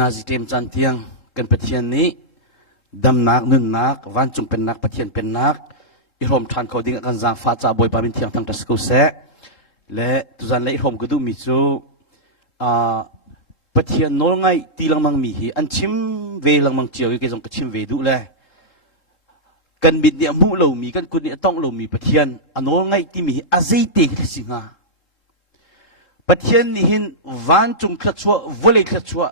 นาจิเตมจันเทียงกันปะเทียนนี้ดำนักนุ่นนักวันจุงเป็นนักปะเทียนเป็นนักอิรมทานเขาดิ้งกันจางฟ้าจ่าบอยปามินเทียงทั้งตัสกุเสและตุจันและอิรมกุดูมิจูปะเทียนโนลไงตีลังมังมีอันชิมเวลังมังเจียวยังเกจงกชิมเวดูแลกันบิดเนี่ยมูเรามีกันกุเนี่ยต้องเรามีปะเทียนอันโนลไงที่มีอาศัยเตะสิงาปะเทียนนี่หินวันจุงขลัดชัววเลยขลัดชัว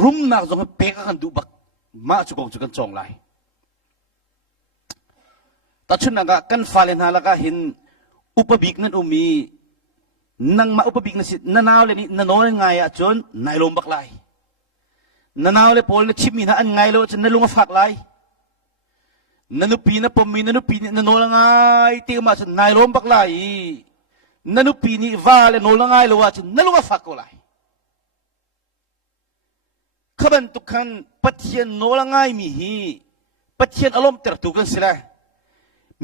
รุมนักจงเปกกันดูบักมาจุกงจุกันจงไลแต่ชุนนักกันฟาเลนฮาละก็เห็นอุปบิกนั้นมีนังมาอุปบิกนั้นสินนาวเลยนี่นนอยไงอะจนนายลมบักไลนนาวเลยพอเลยชิมมีนะอันไงเลยจนนายลงมาฝักไลนันุปีนะปมีนันุปีนี่นนอยไงที่มาจนนายลมบักไลนันุปีนี่ว่าเลยนนอยไงเลยว่าจนนายลงมาฝักก็ไลขบันทุกขันปัจเจียนโนละง่ายมีฮีปัจเจียนอารมณ์เตะตุกันสิละ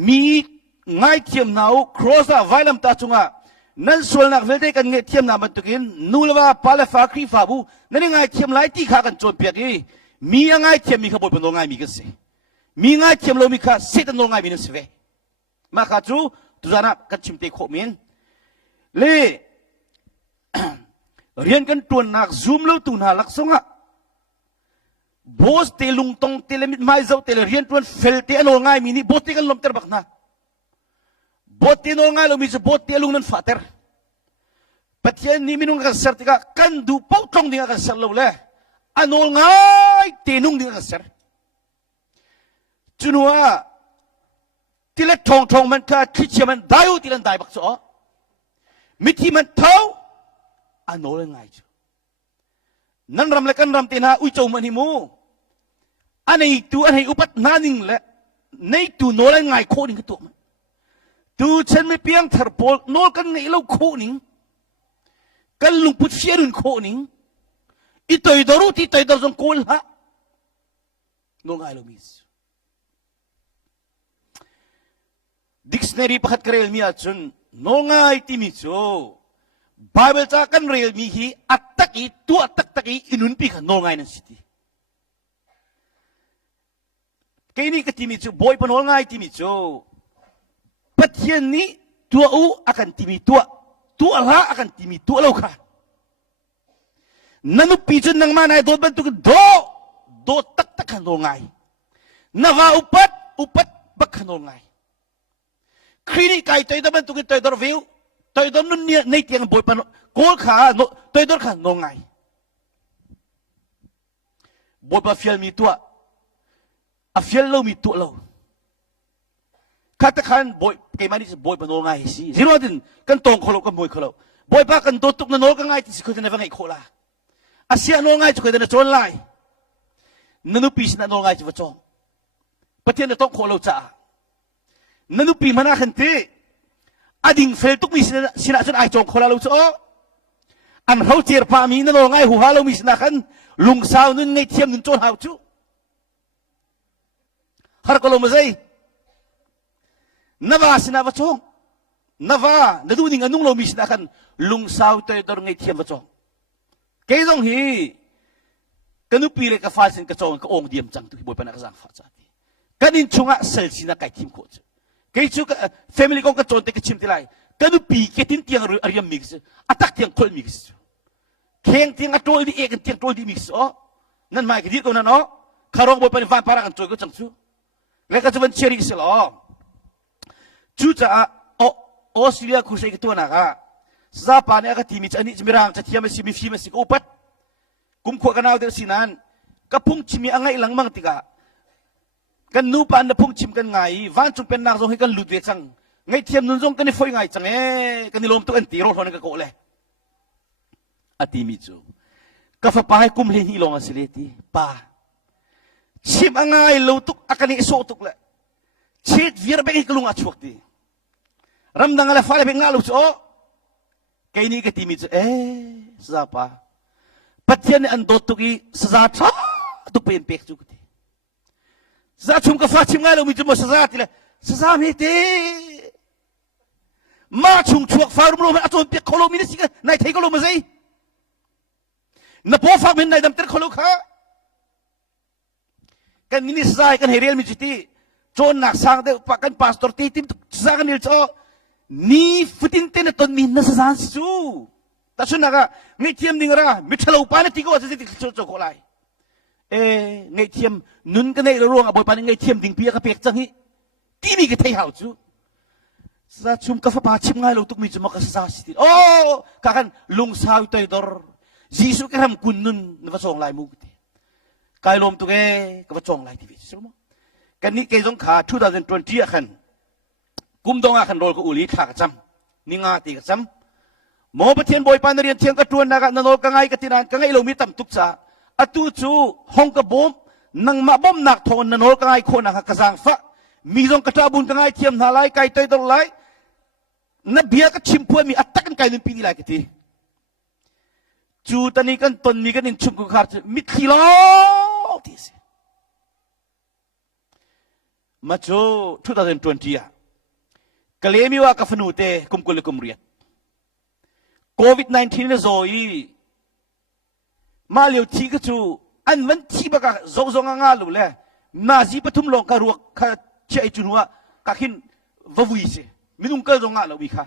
มีง่ายเทียมหนาวครอสไวลัมตาจุงะนั่นส่วนนักเวทีกันเงเทียมนามันตุกินนูลว่าปาเลฟาครีฟาบูนั่นง่ายเทียมไล่ที่ขากันโจมเปียกีมีง่ายเทียมมีขบวนปนง่ายมีกันสิมีง่ายเทียมเรามีข้าเสตันง่ายมีนึกสิเวมาข้าจูตุจานะกันชิมเตะโคมินเล่เรียนกันตัวนักซูมแล้วตุนหาลักษณะบอสเตลุงตงเตลมิดไม่เจ้าเตลเรียนตัวเฟลเตอนง่ายมีนี่บอสเตกันลมเตอร์บักนะบอสเตนง่ายเรามีจะบอสเตลุงนั้นฟาเตอร์ปัจจัยนี้มีนุ่งกันเสร์ติกากันดูเป้าตรงดิ่งกันเสร์เราเลยอันง่ายเตนุ่งดิ่งกันเสร์จุนว่าที่เล็กทองมันก็คิดเชื่อมันได้อยู่ที่เล่นได้บักจ้อมิที่มันเท่าอันง่ายจ้ะนั่นรำเล็กกันรำเตนะอุจจามันหิมูอันนี้ตัวอันนี้อุปัตนานิ่งแหละในตัวโนละง่ายโคนิ่งตัวมันตัวฉันไม่เพียงทาร์โพลโนกันไงเราโคนิ่งกันลุงพุทธเชียรุนโคนิ่งอีตัวดารุที่ตัวดารุจงโคลฮะโนง่ายเรามีดิกชันนารีพัดกระเรลมีอาจุนโนง่ายที่มีโจไบเบิลจะกันเรียลมีฮีอัตตะกี้ตัวอัตตะกี้อินุนปีกันโนง่ายนั่นสิทีแค่นี้ก็ที่มีจูบอยปนโนง่ายที่มีจูปัจเจียนนี้ตัวอูอากันที่มีตัวละอากันที่มีตัวเราค่ะนั่นอุปีจนนังมาในโดนบรรทุกโดตักกันโนง่ายนว่าอุปัตบักกันโนง่ายคลินิกไก่ตัวบรรทุกตัวดอร์วิวตัวดอนนุ่นเนี่ยในเตียงบอยปนโกลขาตัวดอนขาโนง่ายบอยปนเฟียลมีตัวอเฟียลเรามีตัวเราข้าตะขันบอยเกมันนี่บอยปนโนง่ายสิจิโร่ดินกันตรงขลุ่กันบอยขลุ่บอยปากันโดตุกนั่นโนกันง่ายที่สุดในวันไอ้โคลาอาเซียนโนง่ายจุดในโจนไลนั่นอุปีสนั่นโนง่ายจุดจงประเทศนั้นต้องโคลาจ้านั่นอุปีมันน่าขันตีอดิ่งเฟลตุกมีสินะจนไอจงคนละลูกจ้ออันเขาเจอพามีนั่นโง่ายหัวเรามีสินะขันลุงสาวนั่นไงเทียมนั่นโจนหาวจูฮาร์กลมใจนว่าสินะวะจงนว่านั่นดูดิ่งอันนุ่งเรามีสินะขันลุงสาวตัวตัวไงเทียมวะจงเกยจงฮีกันนุปีเล็กกับฟ้าสินกระจงก็องเดียมจังตุกบอยปนักจังฟ้าจัดกันอินชงอ่ะเซลสินะไก่ทีมโคจกายจูก็ family ก็กระโจนเตะกระชิมทีไรกันดูปีกตินเตียงอาริยมิกซ์อัตักเตียงคนมิกซ์เข่งเตียงอัตโตดีเอกเตียงโตดีมิกซ์อ๋อนั่นหมายถึงก็นั่นอ๋อคารองบอยเป็นฟันพารากันโจก็จังซูแล้วก็จะเป็นเชอรี่สิล่ะจูจ้าออสเตรเลียคุยกันตัวนักอ่ะซาปาเนี่ยก็ทีมิอันนี้จะมีร่างจะเทียมสิมีฟิมสิโอปัดกุมขวกันเอาเดี๋ยวสินั้นก็พุ่งชิมีอะไรหลังมังติกากันนูปานนะพุ่งชิมกันไงวันจุงเป็นนางทรงให้กันหลุดเวจังไงเทียมนุนทรงกันนี่ฟอยไงจังกันนี่ลมตัวอันตีรถคนกันก็เลยอติมิจูก็ฟ้าไปกุมเลนี่ลงอาศัยที่ป้าชิมอะไรลูตุกอากันนี่โซตุกเลยชีดวีรเบงกลุงอาชวกดีรำดังอะไรฟ้าเบงนาลูกโอ้แกนี่ก็ติมิจูสซาป้าปัจจัยนี่อันโดตุกีสซาท้าตุเป็นเป็กจุกดีซาชุมกับฟ้าชิมง่ายเรามีจุดมาสซาทีละสซาไม่ตีมาชุมชวกฟ้ารุ่มรุ่มอาจจะเปียกโคโลมินิสิกนายไทยก็ลงมาสิ na po fak min na dam ter kholu kha kan ni sai kan herial mi jiti chon nak sang de pa kan pastor ti tim sa kan il cho ni futin te na ton min na sa su ta su na ga ngai tiam ding ra mi thalo pa na ti ko sa ti cho ko lai ngai tiam nun kan nei lo ruang aboy pa ngai tiam ding pia ka pek chang hi ti mi ke thai hau chu sa chum ka fa pa chim ngai lo tuk mi chuma ka sa si ka kan lung sao toi dor jisu ke ram kun nun na va song lai mu ti kai lom tu ke ka va chong lai ti vi su mo kan ni ke jong kha 2020 a kan kum dong a kan rol ko uli kha ka cham ni nga ti ka cham mo pa thien boy pa na rian thiang ka tuan na ka na nol ka ngai ka tinan ka ngai lo mi tam tuk cha atu chu hong ka bom nang ma bom nak thon na nol ka ngai kho na ka jang fa mi jong ka ta bun ka ngai thiam na lai kai toi dor lai na bia ka chim pu mi atak kan kai lim pi ni lai ka ti chu tani kan ton mi kan in chung ku khar mi khilo ti se ma chu 2020 a kalemi wa ka fanu te kum kul kum riat COVID-19 na zoi ma liu thi ka chu an man thi ba ka zo zo nga lu le na ji pathum long ka ruak kha chei chunwa ka khin vavui se minung kal zo nga lo bi kha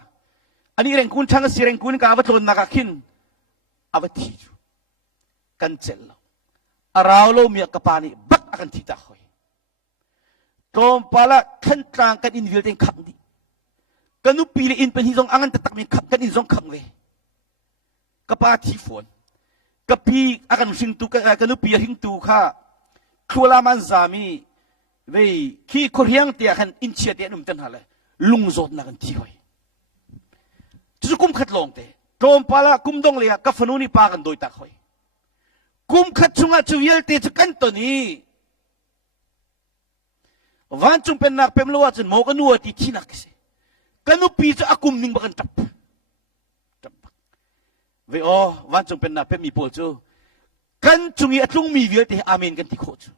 ani reng kun thang si reng kun ka va thon na ka khin avathi chu kan chel lo arau lo mi ka pani bak akan thi ta khoi tom pala khan tang kan in vil teng khap di kanu pi le in pen hi zong angan tak mi khap kan in zong khap ve ka pa thi phone ka pi akan sing tu ka kanu pi hing tu kha khula man zami ve ki khoriang ti akan in chia ti num tan hala lung zot na kan thi hoi chu kum khat long te tom pala kum dong le ka fanu ni pa kan doi ta khoi kum khat chunga chu yel te chu kan to ni van chung pen nak pem lo wa chen mo ka nuwa ti thi nak se kanu pi chu akum ning ba kan tap ve van chung pen nak pem mi pol chu kan chungi atlung mi vial te amen kan ti kho chu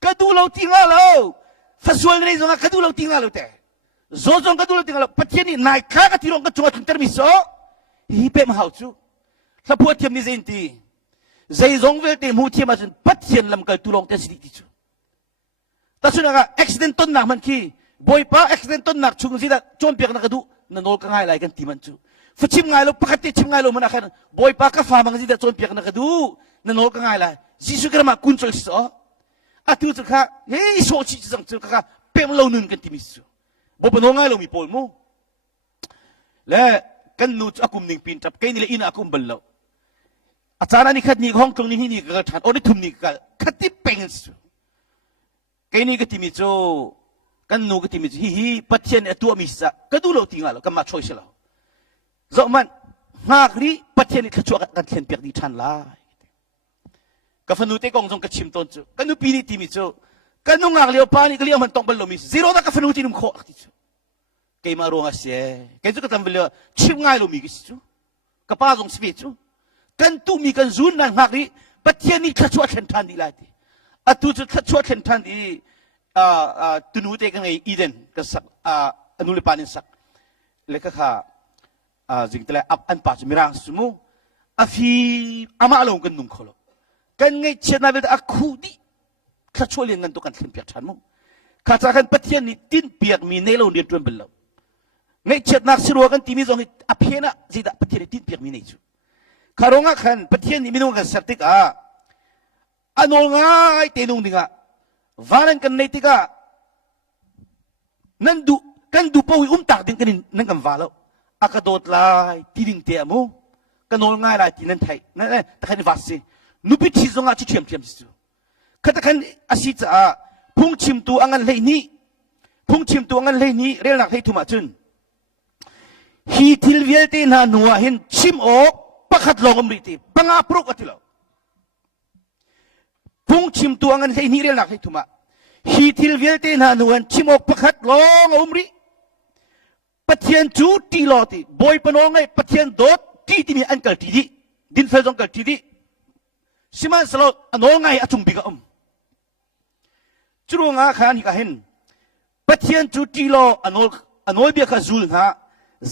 ka du lo ti nga lo fa sual nei zonga ka du lo ti nga lo te zo zong ka du lo ti nga lo pathian ni nai kha ka ti rong ka chunga ter mi so hi pem hau chu sa pu thiam ni zen ti zai zong vel te mu thiam a chen pathian lam kal tu long te si ti chu ta su na ga accident ton nak man ki boy pa accident ton nak chung si da chom pek na ka du na nol ka ngai lai kan ti man chu fa chim ngai lo pakati chim ngai lo man khan boy pa ka fa mang si da chom pek na ka du na nol ka ngai lai jisu kra ma kun chol so atu chu kha hei so chi chang chu kha pem lo nun kan ti mi su bo pa no ngai lo mi pol mo le kan nu akum ning pin tap kai ni le ina akum bal lo achana ni khat ni hong tong ni hi ni ka than ori thum ni ka khati peng su kai ni ka ti mi chu kan nu ka ti mi hi pathian atu mi sa ka du lo tinga lo ka ma choi se lo zo man ngak ri pathian ni khachua kan thlen pek ni than la ka fanu te kong jong ka chim ton chu kan nu pi ni ti mi chu kan nu ngak leo pa ni ka leo man tong bal lo mi zero da ka fanu ti num kho ti chu kai ma ro nga se kai chu ka tam bel chim ngai lo mi ki chu ka pa jong spi chu kan tu mi kan zun na ngak ri pathian ni khachua thlen than di la ti atu chu khachua thlen than di tunu te ka ngai iden ka sak anu le panin sak le ka kha jing tele ap an pa mirang sumu afi ama along kan nung kholo kan ngai chena bel akhu di khachua le ngan to kan thlen piak than mo kha cha kan pathian ni tin piak mi nei lo ni tuan bel lo ngai chet nak siru kan timi zong aphena jida pathian tin piak mi nei chu kharonga khan pathian ni minung kan sartik anol ngai te nung dinga varan kan nei tika nan du kan du pawi tak din kanin nan kan valo akadot lai tiding te amo kanol ngai lai tinan thai na ta kan vasi nupi thi zonga chi thiam thiam su khata kan asi cha phung chim tu angan lei ni rel nak hei thuma chun hi thil vial te na nuwa hin chim o pakhat longom ri ti panga prok atilo phung chim tu angan lei ni rel nak hei thuma hi thil vial te na nuwan chim o pakhat longom ri pathian chu ti lo ti boy panongai pathian dot ti mi an kal ti di din fel jong kal ti di siman salo anongai achung bi ga churunga khan hi ka hin pathian chu ti lo anol bi kha zul ha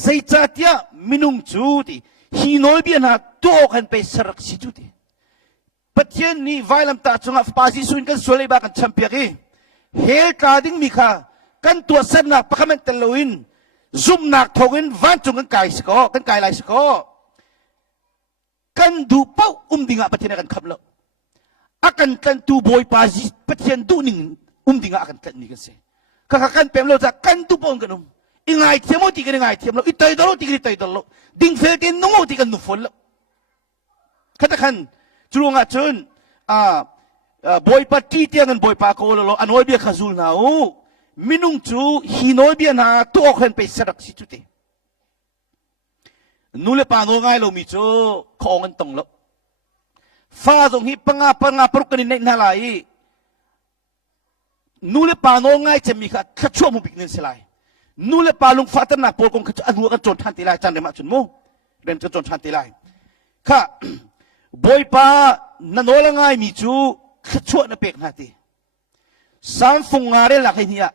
zai cha tia minung chu ti ฮีโนลเบียนหาตัวกันไปสรักสิจุดปัจจัยนี้ไว้ลำตาจงอาปาซิสุนกันสวยบ้ากันแชมเปี้ยนเฮลกาดิ้งมีค่ะกันตัวเส้นหนักประคำเป็นตะลุนซุ่มหนักทงินวันจงกันไก่สกอกันไก่ลายสกอกันดูเป้าดิ่งอ่ะปัจจัยกันขับแล้วakan tentu boy pasi petien tu ning dinga akan kan ni kan se kakakan pemlo za kan tu pon kanum ingai tiamo ti kan ingai tiamo itai dolo ti itai dolo ding fel tin no ti kan nu fol katakan chulunga chun boy pa ti tiangan boy pa ko lo anoi bia khazul na o minung chu hinoi bia na to khen pe sarak si chu te nule pa no ngai lo mi chu khong an tong loฟ้าตรงนี้ปังอาปรุกันในนาลายนูเลปานงง่ายจะมีค่ะขชั่วมุบิกนินสลายนูเลปาลุงฟ้าตนาโปกงขจอันหัวกันจนทันตีลายจันเดมาจุนมูเรนจนทันตีลายค่ะบอยปานนโอละง่ายมีจูขชั่วนับเป็กนาทีสามฟงงาเรลักให้เนี่ย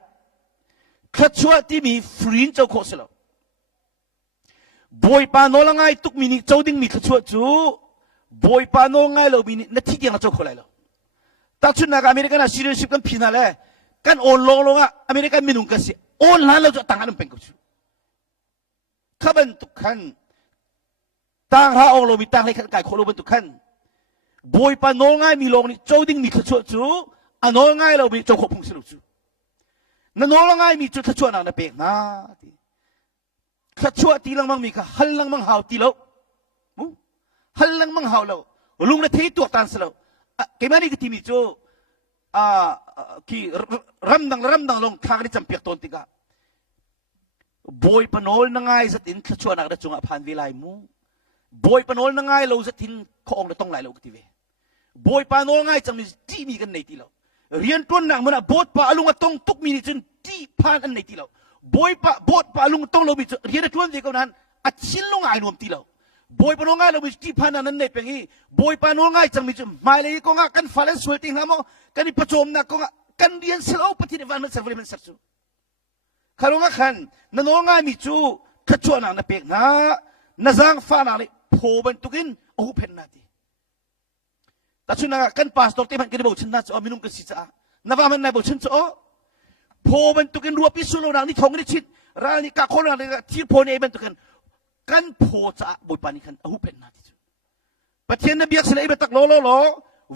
ขชั่วที่มีฟรีนเจ้าโคสแล้วบอยปานโอละง่ายตุกมินิเจ้าดิ้งมีขชั่วจูบอยปานง่ายเราบินนัดที่เดียงเราจบคนเลยแล้วแต่ชุดนักอเมริกันซีเรียสกันพินาเลยกันโอนลงอ่ะอเมริกันมินุงกันสิโอนล้านเราจะต่างกันเป็นกุศลข้าเป็นทุกขันต่างหาองเรามีต่างให้ขันไก่คนเราเป็นทุกขันบอยปานง่ายมีลงนี่เจ้าดิ้งมีขชั่วจูอันง่ายเรามีเจ้าขบพงศิลป์จูนั่นง่ายมีจุดขชั่วนั่นเป็นนะขชั่วตีลังมังมีค่ะฮัลลังมังหาวตีแล้วฮัลลังมังหาวเราลุงเลยที่ตัวตันสเราเกี่ยมันนี่ก็ที่มีโจที่รำดังลงทางที่จำเปียกตนติกาบอยปนอลนังไงสัตินขชวนนักดัชงอภันวิไลมูบอยปนอลนังไงเราสัตินของเราต้องไหลเราก็ที่เวบอยปนอลไงจังมีที่มีกันในที่เราเรียนต้นนักมันบอดปะลุงก็ต้องทุกมีจนที่ผ่านอันในที่เราบอยบอดปะลุงต้องเรามีเรียนต้นเดียวกันนั้นอัดชิ้นลงไงรวมที่เราบอยปนง่ายเรามีที่พันนั้นในเป็นงี้บอยปนง่ายจังมีจุดหมายเลยก็ง่ายกันฟ้าเล่นสวยติงนะโมกันนี่ประจมนะก็ง่ายกันเรียนเสลาปฏิเดวันมันเสวยมันสักจูข้าลงขันนั่นง่ายมีจูขจรนักเป็นนะนั่งจังฟ้านั่นเลยโผล่เป็นตุกินโอ้เพนนาทีแต่ชุนนักกันพาสตอร์ที่มันกันได้บอกฉันนะจะมีนุ่งกันสิจ้านับว่ามันนายบอกฉันจะโผล่เป็นตุกินรัวพิสุโลนังนี่ทองนี่ชิดร้านนี้กาโคลนังนี่ที่โผล่เนี่ยเป็นตุกินกันโพจะบอยปานิคันอาหุเป็นนาทีจูประเทศนั้นเบียกเสนอไปตักโล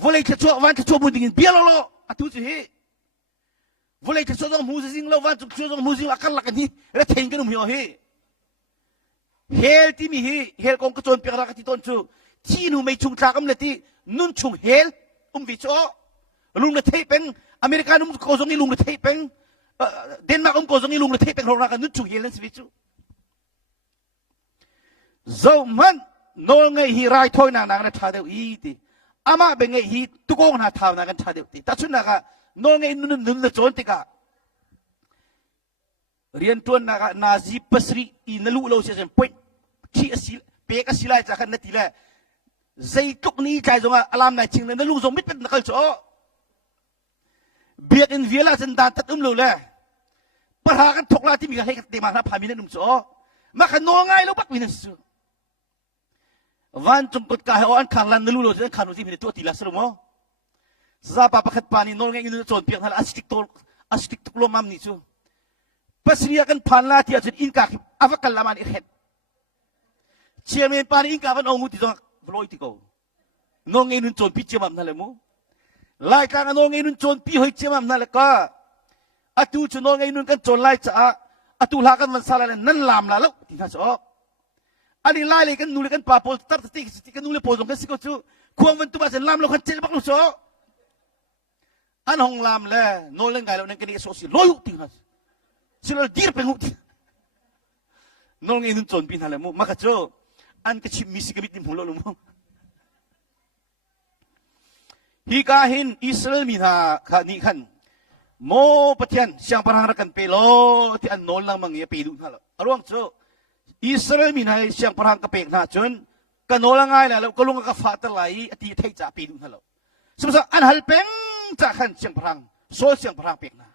วอลเลย์ขชั่ววันขชั่วมุดิงินเบียโลอะทุจิเฮวอลเลย์ขชั่วต้องมูซิงแล้ววันขชั่วต้องมูซิงอากันลักนี่แล้วเทงกันนุ่มเฮเฮลที่มีเฮลกองกระโจนเปียกรักที่ต้นจูที่หนูไม่ชุงจากกันเลยที่นุ่นชุงเฮลวิโชลุงเลยเทเป็นอเมริกานุ่มโกซงนี่ลุงเลยเทเป็นเดนมาร์กโกซงนี่ลุงเลยเทเป็นเรารักกันนุ่นชุงเฮลนั่นสิวิโชzaman nolngai hi rai thoi na na thadeu I ti ama bengai hi tukong na thaw na kan thadeu ti tachuna ka nolngai nun na chon ti ka rian tuan na ka nazi pasri I nalu lo se sem point thi asil pe ka silai cha kan na ti la zai tuk ni chai zonga alam na ching na nalu zong mit pet na kal cho biak in viela chen da tat lo la parha kan thokla ti mi ka he ka te ma na phami na num cho ma ka nolngai lo bak min suวันจงกดกายอันขังลันนลูโลจะขันอุทิศในตัวตีละสรุปมั้งซาปาปะขัดปานีนอลเงยอินโจนเปียกนั่นอาสติกตุกโลมัมนี่จูปัสเนียกันพันลาที่อาจจะอินกาอวักันละมันอีกเห็ดเชียร์เมนปานีอินกาวันองุติจงบลอยติโกนอลเงยอินโจนพิจิมัมนั่นแหละมั้งไล่การนอลเงยอินโจนพิหอยจิมัมนั่นแหละก็อาตูจุนอลเงยอินกันโจนไล่จ้าอาตูลากันมันซาลานั่นลามละแล้วที่น่าชอบอันนี้ไล่เลยกันนูเลยกันป่าโพสตัดสติกันนูเลยโพสตรงกันสิก็ชูควงมันตัวมาเสร็จลามเราคันเจลบักลุโซอันห้องลามเลยโนเล่นไงเราเนี่ยกันนี่โซสิลอยติงฮัสสิเราดีร์เป็นหุติโนเงินจนปีนั่นแหละมุมักจะอันก็ชิมมิสิกบิดนิมหัวเราลุมฮิกาหินอิสราเอลมีนาขันนี่ขันโมปะเทียนเสียงพลังรักกันเปโลที่อันโนลังมังเงียไปดูนั่นแหละอารมณ์จูอิสราเอลมีนายเสียงพลังกระเปกนาจนกันโนละง่ายแล้วก็ลงกับฟาตไหลอดีตให้จ่าปีดูนั่นแหละสมมติอันฮัลเป็งจากขันเสียงพลังโซเสียงพลังเปกนา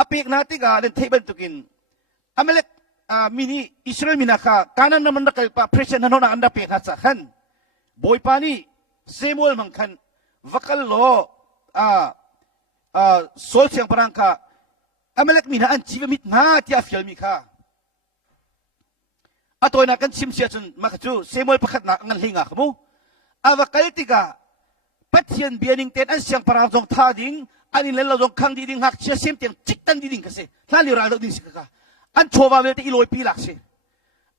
อเปกนาที่กาเล่นเทบันตุกินอเมริก mini Israel minaka kanan naman nakal pa present na na anda pe katsakan boy pani Samuel mangkan vakal lo sol siyang parang ka amalek minaan jiwa mit nga tiya fiel mika atoy na kan simsiya chun makaju Samuel pakat na ngal hinga mo avakal tiga pathian bianing ten an siyang parang jong thading anin lela jong khang diding hak siya sim tiang chiktan diding kasi lali ra ding sikaka an chowa velte iloi pilak se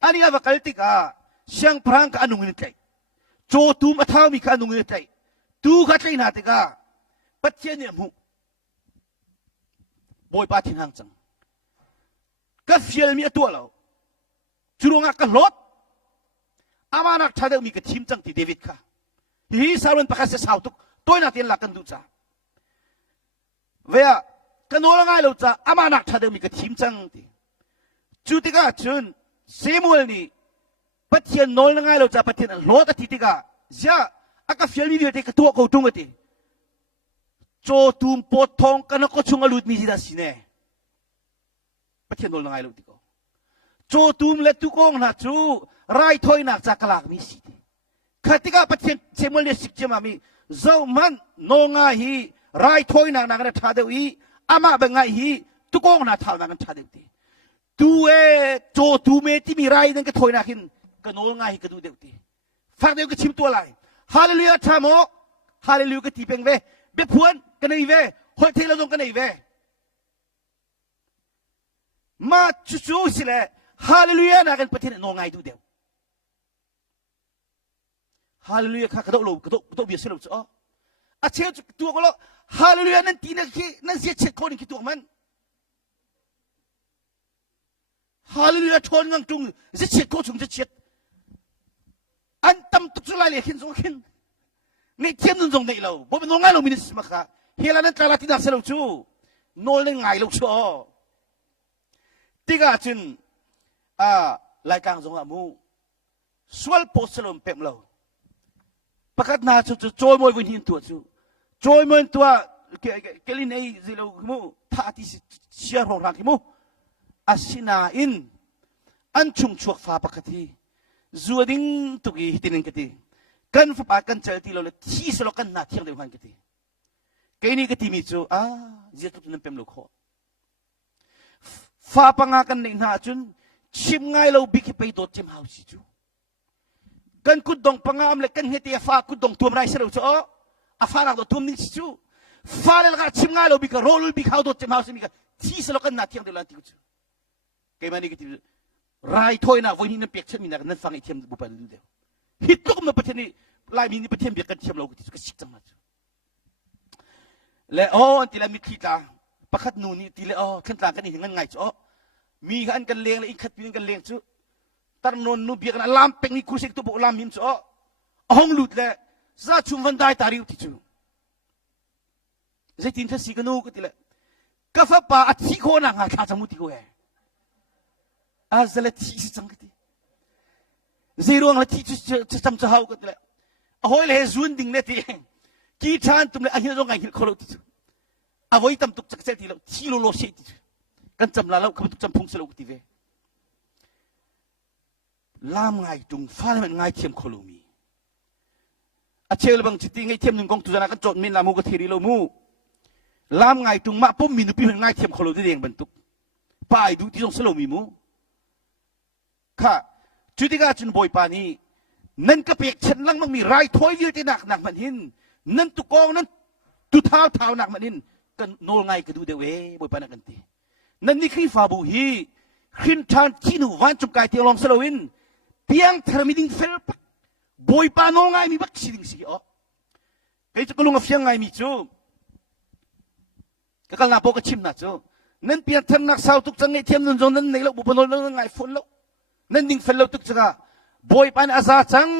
ani avakal tiga siyang parang ka anung nitlay cho tu mathaw mi ka anung nitlay tu ka tlay na tiga pathian ni mu boy pa tin hang chang ka fiel mi atua lo churunga ka lot amanak thadeu mi ka thim chang ti David ka hi sarun pakase sautuk toy na tin lakan du cha veya kanola ngai lo cha amanak thadeu mi ka thim chang ti chutiga chun Samuel ni pathian nol ngai lo cha pathian lot ati tiga ja aka fiel mi te ka tu ko tung ati cho tum potong kana ko chunga lut mi sida sine pathian nol ngai lo ti ko cho tum le tu kong na chu rai thoi nak cha kalak mi si khatika pathian Samuel ne sikjema mi zo man no nga hi rai thoi nak na tha de wi ama ba ngai hi tu kong na tha na tha de ti tu e cho tu me ti mi rai nang ka thoi na hin ka nol nga hi ka du de ti fa de ka chim tu lai hallelujah thamo hallelujah ka ti peng ve be phuan ka nei ve hoi thei la dong ka nei ve ma chu chu sile hallelujah na kan pathian no ngai du de hallelujah ka kadok lo kadok biasa lo so a che tu ko lo hallelujah nan ti na ki nan se che ko ni ki tu man hallelujah thon ngang tung se che ko chung se che an tam tu chu lai le hin so hin ni thiam nun jong nei lo bo no ngai lo min ma kha hela nan tra la ti da se lo chu no le ngai lo chu tiga chin lai kang jong amu swal poselom pem lo pakat na chu choi moi win hin tu chu choi moi tu kelin ei zilo mu tha ti sia rong rak mu asina in an chung chuak fa pakati zuading tu gi hitinin kati kan fa pa kan chal ti lo le thi selo kan na thiang de han kati kaini kati mi chu zia tu nan pem lo kho fa pa nga kan nei na chun chim ngai lo bi ki pe do chim hau si chu kan kudong pangam le kan heti fa kudong tuam rai sero cho a fa nak do tuam ning chu fa le ga chim ngai lo bi ka rol bi khau do chim hau si mi ka thi selo kan na thiang de lan ti chu ke mani ki rai thoi na voi ni na pek chen mi na nan fang i thiam bu pa du de hit to ma pathen ni lai mi ni pathen bi kan thiam lo ki chu ka sik chang ma chu le anti la mi khita pakhat nu ni ti le khan tlang kan ni ngan ngai chu mi kan kan leng le in khat pi kan leng chu tar non nu biak na lam pek ni kusik tu bu lam him chu hong lut le za chum van dai tari ti chu ze tin tha si kanu ko ti le ka fa pa a thi ko na nga kha chamu ti ko e azala thi si chang ti zero nga thi chu cham cha hau ko ti le a hoi le zun ding le ti ki than tum le a hin zo ngai kholo ti chu a voi tam tuk chak chel ti lo thi lo lo se ti kan cham la lo kham tuk cham phung se lo ti ve lam ngai tung fa le ngai thiam kholumi a chel bang chiti ngai thiam ning kong tu jana kan chot min la mu ko thiri lo mu lam ngai tung ma pom min pi ngai thiam kholo ti deng ban tuk pai du ti jong selo mi mu kha chuti ga chun boy pa ni nan ka pek chen lang mang mi rai thoi vi ti nak nak man hin nan tu kong nan tu thao thao nak man hin kan nol ngai ka du de we boy pa na kan ti nan ni khi fa bu hi khin than chi nu wan chum kai ti long selo in piang thermiding fel boy pa no ngai mi bak siling si kai chu kulung afiang ngai mi chu ka kal na po ka chim na chu nan piang than nak sau tuk chang ngai thiam nun jong nan nei lo bu panol lo ngai phun lo nan ding fel lo tuk changa boy pa na asa chang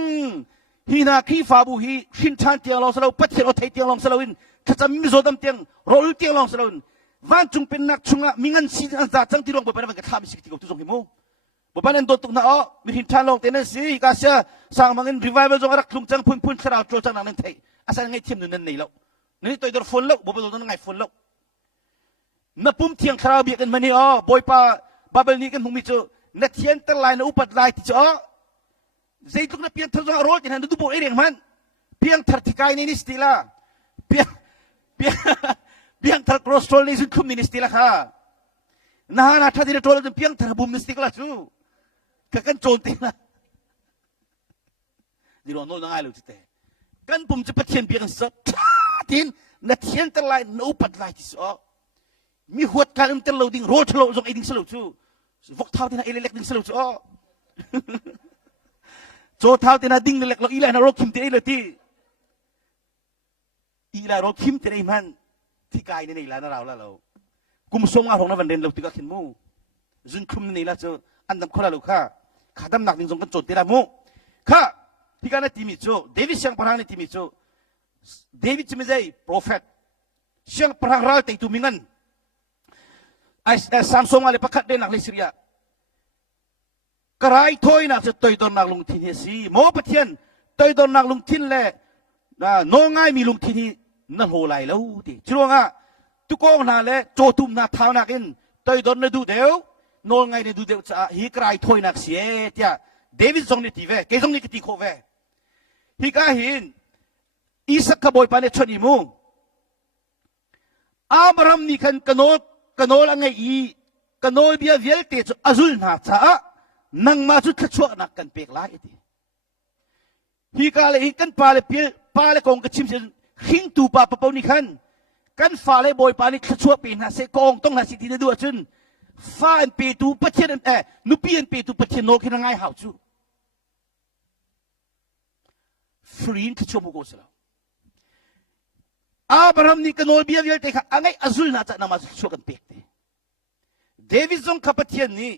hi na khi fa bu hi khin than tiang long selo pat thelo thai tiang long selo in khacham mi zo dam tiang rol tiang long selo in van chung pen nak chunga mingan si za chang ti rong boy pa na ka tham si ti ko tu jong ki mo bapanan dotuk na min hin thalong tenen si kasya sang mangin revival jong arak lung chang phun phun khara tro chang nan thai asan ngai thiam nun nei lo ni toy dor phone lo bobo don ngai phone lo na pum thiang khara bi kan mani boy pa babel ni kan humi chu นัดเทียนตะไลน์นอุปัตไลที่จ่อใจตุกนับเพียงทศรถอย่างนั้นดูบุเอเรียงมันเพียงทัดที่กายในนิสติละเพียงเพียงทัดโครสโตรในสุนคุมในนิสติละค่ะน่าทัดที่โตรจนเพียงทัดบุมนิสติละจูกันโจนตีละดีรอนโน่นง่ายเลยจุดเตะกันผมจะประเทียนเพียงสักทีนัดเทียนตะไลน์นอุปัตไลที่จ่อมีหัวการอุ้มตะลุดิ่งโรดทะลุจงไอดิ่งสลุจูวกเท้าที่น่าเอเล็กดิ่งสลุจูโจเท้าที่น่าดิ่งเล็กเราอีไลน์น่ารถคิมเตะเลยที่อีไลน์รถคิมเตะมันที่กายในอีไลน์น่าเรากุมส่งอาของนักวันเรียนเราติดกับขินมูจุนคุมในละเจออันดับคนละลูกค่ะขาดำหนักดิ่งส่งกันโจเตะละมูค่ะที่การในทีมิโจเดวิดเชียงพลังในทีมิโจเดวิดจะไม่ใช่โปรเฟตเชียงพลังเราแต่ตัวมิงันไอ้สามสองอะไรประคัดเด่นหนักในซีเรียกระไรถ้อยนักจะต่อยโดนนักลงทินเฮซีโมปะเทียนต่อยโดนนักลงทินเล่โนง่ายมีลงทินนั่นโหไหลแล้วดิจริงอ่ะทุกคนน่ะเล่โจตุมน่ะเท้านักอินต่อยโดนในดูเดียวโนง่ายในดูเดียวจะฮีกระไรถ้อยนักเสียเจ้าเดวิดส่งในทีเวเกส่งในกิติโคเวฮีกาหินอิสักขบอยปานในชนิมูอับรามนี่กันกันโนลังไงอีกันโนเบียเวลเตจอซุลนาจ้านังมาจุดขชวนักกันเปกลายดีฮีกาเลกันปาเลเปียปาเลกองกระชิมเชนหิงตูปาปะปานิคันกันฟ้าเลบอยปานิขชวปีนหาเสกองต้องหาสิทธิในด้วยจุนฟ้าอันเปตูปัจเจนนุปีอันเปตูปัจเจนโนกินง่ายหาวจูฟรีนขชวมุกโอสลาอับรามนี่กันโนเบียเวลเตค่ะอันไงอซุลนาจ้านามาจุดขชวกันเปกเตเดวิดซงขับปัจเจนนี่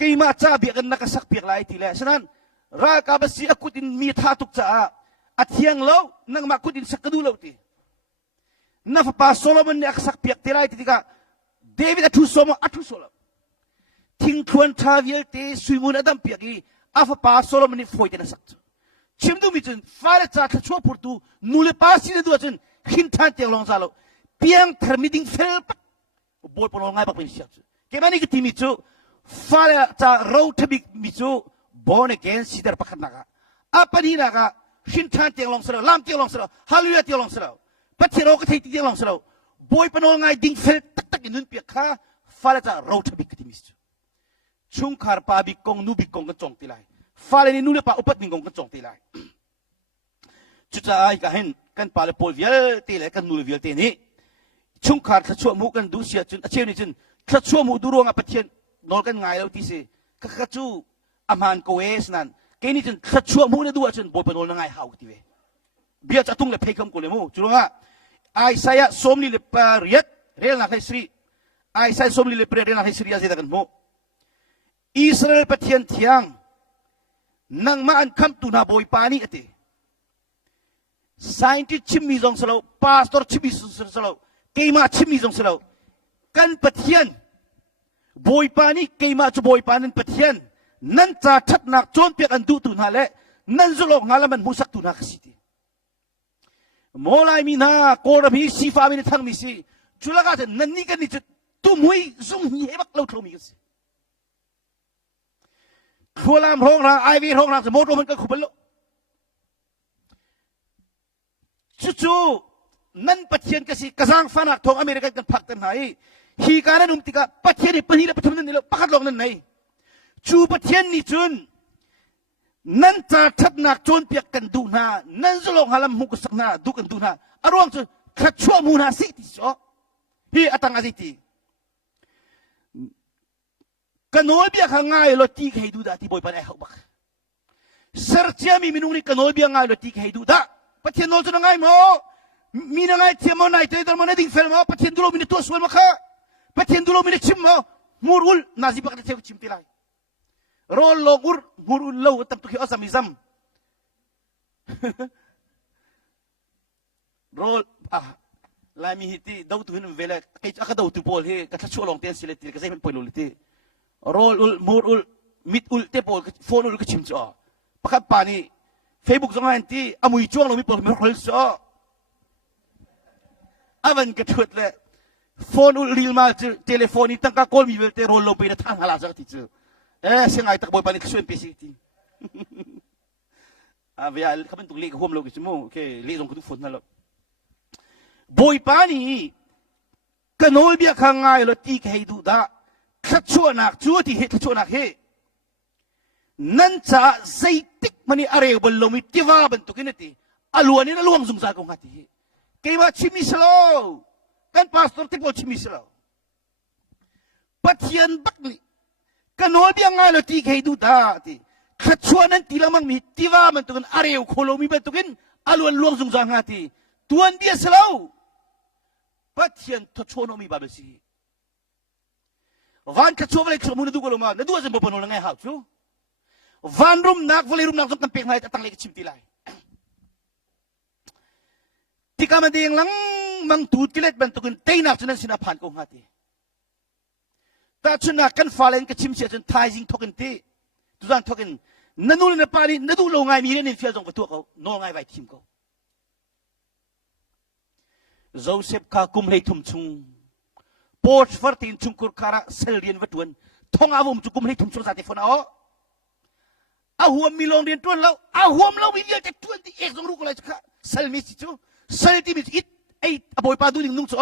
กี่มาจ้าเบียกันนักสักเปียกหลายทีแล้วฉะนั้นรากาบสีอากุดินมีท่าทุกจ้าอัดเทียงเล่านังมากุดินสักกระดูเล่าทีนับป้าโซโลมอนเนี่ยสักเปียกทีไรทีก็เดวิดอัตุโซโมอัตุโซโลทิ้งทวนท่าเวลเตสุยมุนอดัมเปียกีอัฟป้าโซโลมอนนี่ฝอยเตนะสักชิมดูมิจุนฟ้าเลจ้าขชัวปุรตูนูเลป้าสิเดดูจุนหินท่านเตียงลงซาโลเปียงเทอร์มิดิ้งเฟลปบอยปนลงง่ายปักเป็นเสียจุเกี่ยมันนี่ก็ทีมิจูฟ้าเลจ้าเราทบิกมิจูบอนเกนสิเดอร์ปักนักapa ni naga shintan tiang long sero lam tiang long sero hallelujah tiang long sero patiro ka thai tiang long sero boy panol ngai ding fel tak tak inun pia kha fala ta ro thabi katimis chung khar pa bi kong nu bi kong ka chong tilai fala ni nu le pa upat ning kong ka chong tilai chuta ai ka hen kan pa le pol vial te le kan nu le vial te ni chung khar tha chu mu kan du sia chun a che ni chun tha chu mu du ro nga pathian nol kan ngai lo ti se ka ka chu amhan ko es nan ke ni chun tha chu mu ne du a chun boy panol ngai hau ti ve bia cha tung le phei kam ko le mu chu nga ai saya somni le pariat rel na sri ai sai somni le pariat rel na sri a zeda kan mu Israel pathian thiang nang ma an kham tu na boy pani ate scientist chimmi jong salo pastor chimmi salo keima chimmi jong salo kan pathian boy pani keima chu boy panin pathian nan cha that nak chon pek an du tu na le nan zulok ngalaman musak tu na khasiti molai mi na ko mi si fa mi thang mi si chulaga nan ni kan ni tu mui zum ni hebak lo thlo mi si Kulam hong rang, Ivy hong rang, semua orang mereka kubelo. Cucu, nan patian kasi kasang fanak thong Amerika kan paktan hai. Hi kanan tika patian ni penhira patun nilo pakat long nan nai. Cu patian ni cun nan ta that nak cun piak kan du na, nan zulong halam mukusak na du kan du na. Aruang cun kacua muna siti so. Hi atang asiti. Kanol biya ka ngay lo ti kay duda ti boy panay hawak. Sertia mi minung ni kanol biya ngay lo ti kay duda. Patien nol na ngay mo. Mina ngay tiya mo na ito mo na ding fel mo. Patien dulo mi nito aswal mo ka. Patien dulo mi chim mo. Murul nazi pa ka tiya ko chim tilay. Rol lo murul lo tam to ki asam izam. Rol lami hiti daw tu hin vela kay aka daw tu pol he katachulong ten sila til kasi men poluliti. Roll mur mit te pol phone ul kachim cho pakat pani Facebook zong anti amui chuang lo mi pol mi rol so avan ka thut le phone ul real ma telephone itang ka call mi belte roll pe na thang hala sa teacher sengai tak boy pani ksuan pct via kamen tung le home lo kismo ke le jong ku phone na lo boy pani kanol bia khangai lo ti ke du da khachuanak chu ti he khachuanak he nan cha zaitik mani are bol lo mi tiwa ban tu kinati aluan ni luang zung sa ko ngati ke ba chimislo kan pastor tipo chimislo pathian bakni kanol bia ngai lo ti ke du da ti khachuanan tilamang mi tiwa man tu kan are kholo mi ban tu kin aluan luang zung sa ngati tuan dia selo pathian to chono mi babasi van khachuwa le chomu du ko lo ma na du azem bo panol ngai ha chu van room nak vole room nak tam pek ngai tatang le chim tilai tika man ding lang mang tu tilet ban tukun tei nak chunan sina phan ko ngati ta chuna kan falen ka chim sia chun thai jing thokin ti tu jan thokin nanul na pani nadu lo ngai mi ne fial jong tu ko no ngai vai thim ko Joseph ka kum lei thum chung port fartin chung kur kara selrian watuan thong avum chu kum lei thum chung sa te phone o ahuam milong din tuan lau ahuam lau bibia ke tuan ti ek jong ru ko lai cha sel mi chu sel ti mi it ai aboy pa du ning nung cho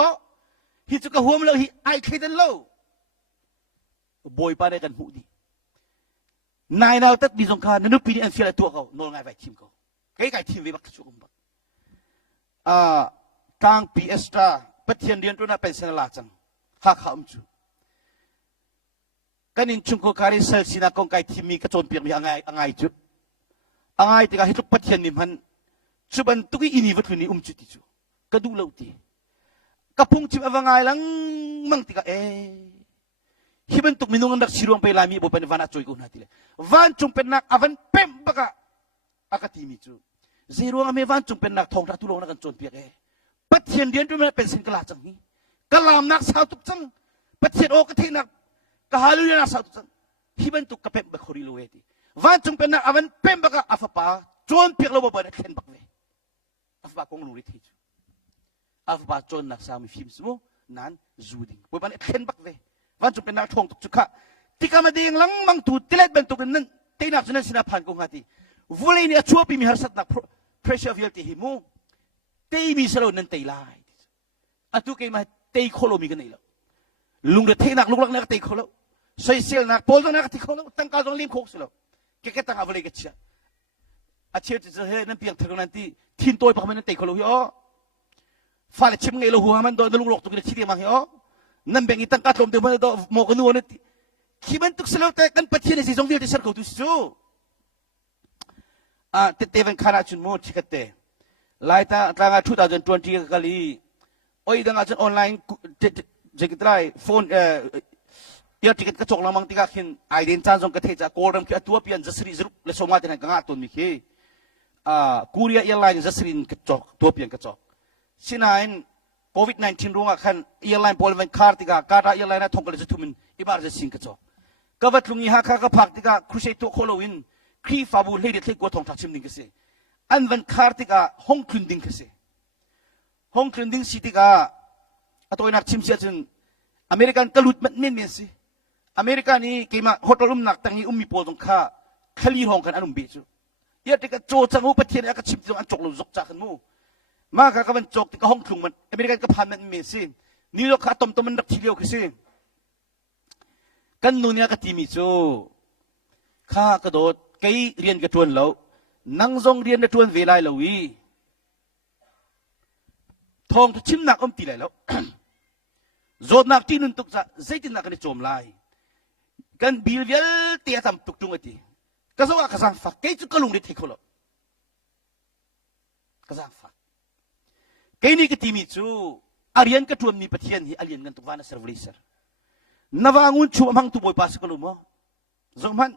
hi chu ka huam lau hi ai khaidan lau boy pa de kan hu di nai nau tat bi jong kha nanu pi an fiala tu ko nol ngai vai thim ko kai thim ve bak chu kum ba tang ps ta pathian dian tu na pension la chang ha kham chu kanin chungko kari sel sina kong kai thimi ka chon piak mi angai chu angai ti ka hitu pathian nim han chuban tuki ini wathu ni chu ti chu ka du lo ti ka pung chim awangai lang mang ti ka hiban tuk minung ndak siruang pe lami bo pan vana choi ko na ti le van chung pen nak avan pem baka akatimi chu ziruang ame van chung pen nak thong ta tu lo na kan chon piak pathian dian tu na pension kala chang ni kalam nak sa tuk chang pathian o ka the nak kahaluyan na sa tutang hiban tu kapem ba khori lo eti van chung pen na avan pem baka afapa chon piak lo ba na khen bak ve afapa kong lu ri thi afapa chon nak sa mi phim smo nan zuding bo ban khen bak ve van chung pen na thong tuk chukha tika ma ding lang mang tu tilet ben tu nan te nak sunan sina phan ko ngati vule ni achu pi mi har sat nak pressure of yelti himu te mi salo nan te lai atu ke ma te kholo mi ganai lo lung de te nak lung lak nak te kholo sai sel nak pol nak te kholo tang ka jong lim khok selo ke tang avle ke cha a che che he nan piang thang nan ti thin toy pa man te kholo yo fa le chim ngai lo hu man do lung lok tu ke chi ti ma yo nan beng itang ka tlom de man do mo ko nu ne ti khiban tuk selo te kan pathian si jong de ser ko tu su te teven khana chun mo chikate laita tanga 2020 kali oi danga chun online jekitrai phone ya ticket ka chok lamang tika khin aiden chan jong ka theja koram ki atua pian jasri zrup le soma ten ka nga ton mi khi Korea airline jasrin ka chok to pian ka chok sinain covid 19 runga khan airline polven khar tika kata airline na thongkal juthumin ibar jasin ka chok kawat lungi ha kha ka phak tika crusade to kholowin khri fabu le de ko thong thachim ning ka se anvan khar tika hong khunding ka se hong khunding city ka atau nak cimsia jen American kalut men si Amerika ni kema hotel nak tangi mi potong kha khali hong kan anum bechu ya tika cho changu pathian ka chim jong an chok lo zok cha kan mu ma ka ban chok tika hong khung man American ka phan men si New York kha tom tom nak thilio kisi kan nunia ka timi chu kha ka dot kai rian ka tuan lo nang jong rian na tuan velai lo wi thong tu chim nak ti lai lo zot nak ti nun tuk sa zaitin nak ni chom lai kan bilvial tia tam tuk tung ati kasawa kasang fa kai chu kalung ri thikolo kasang fa kai ni ka timi chu arian ka tuam ni pathian hi alien kan tukwana servliser nawangun chu amang tu boy pas kalu mo zongman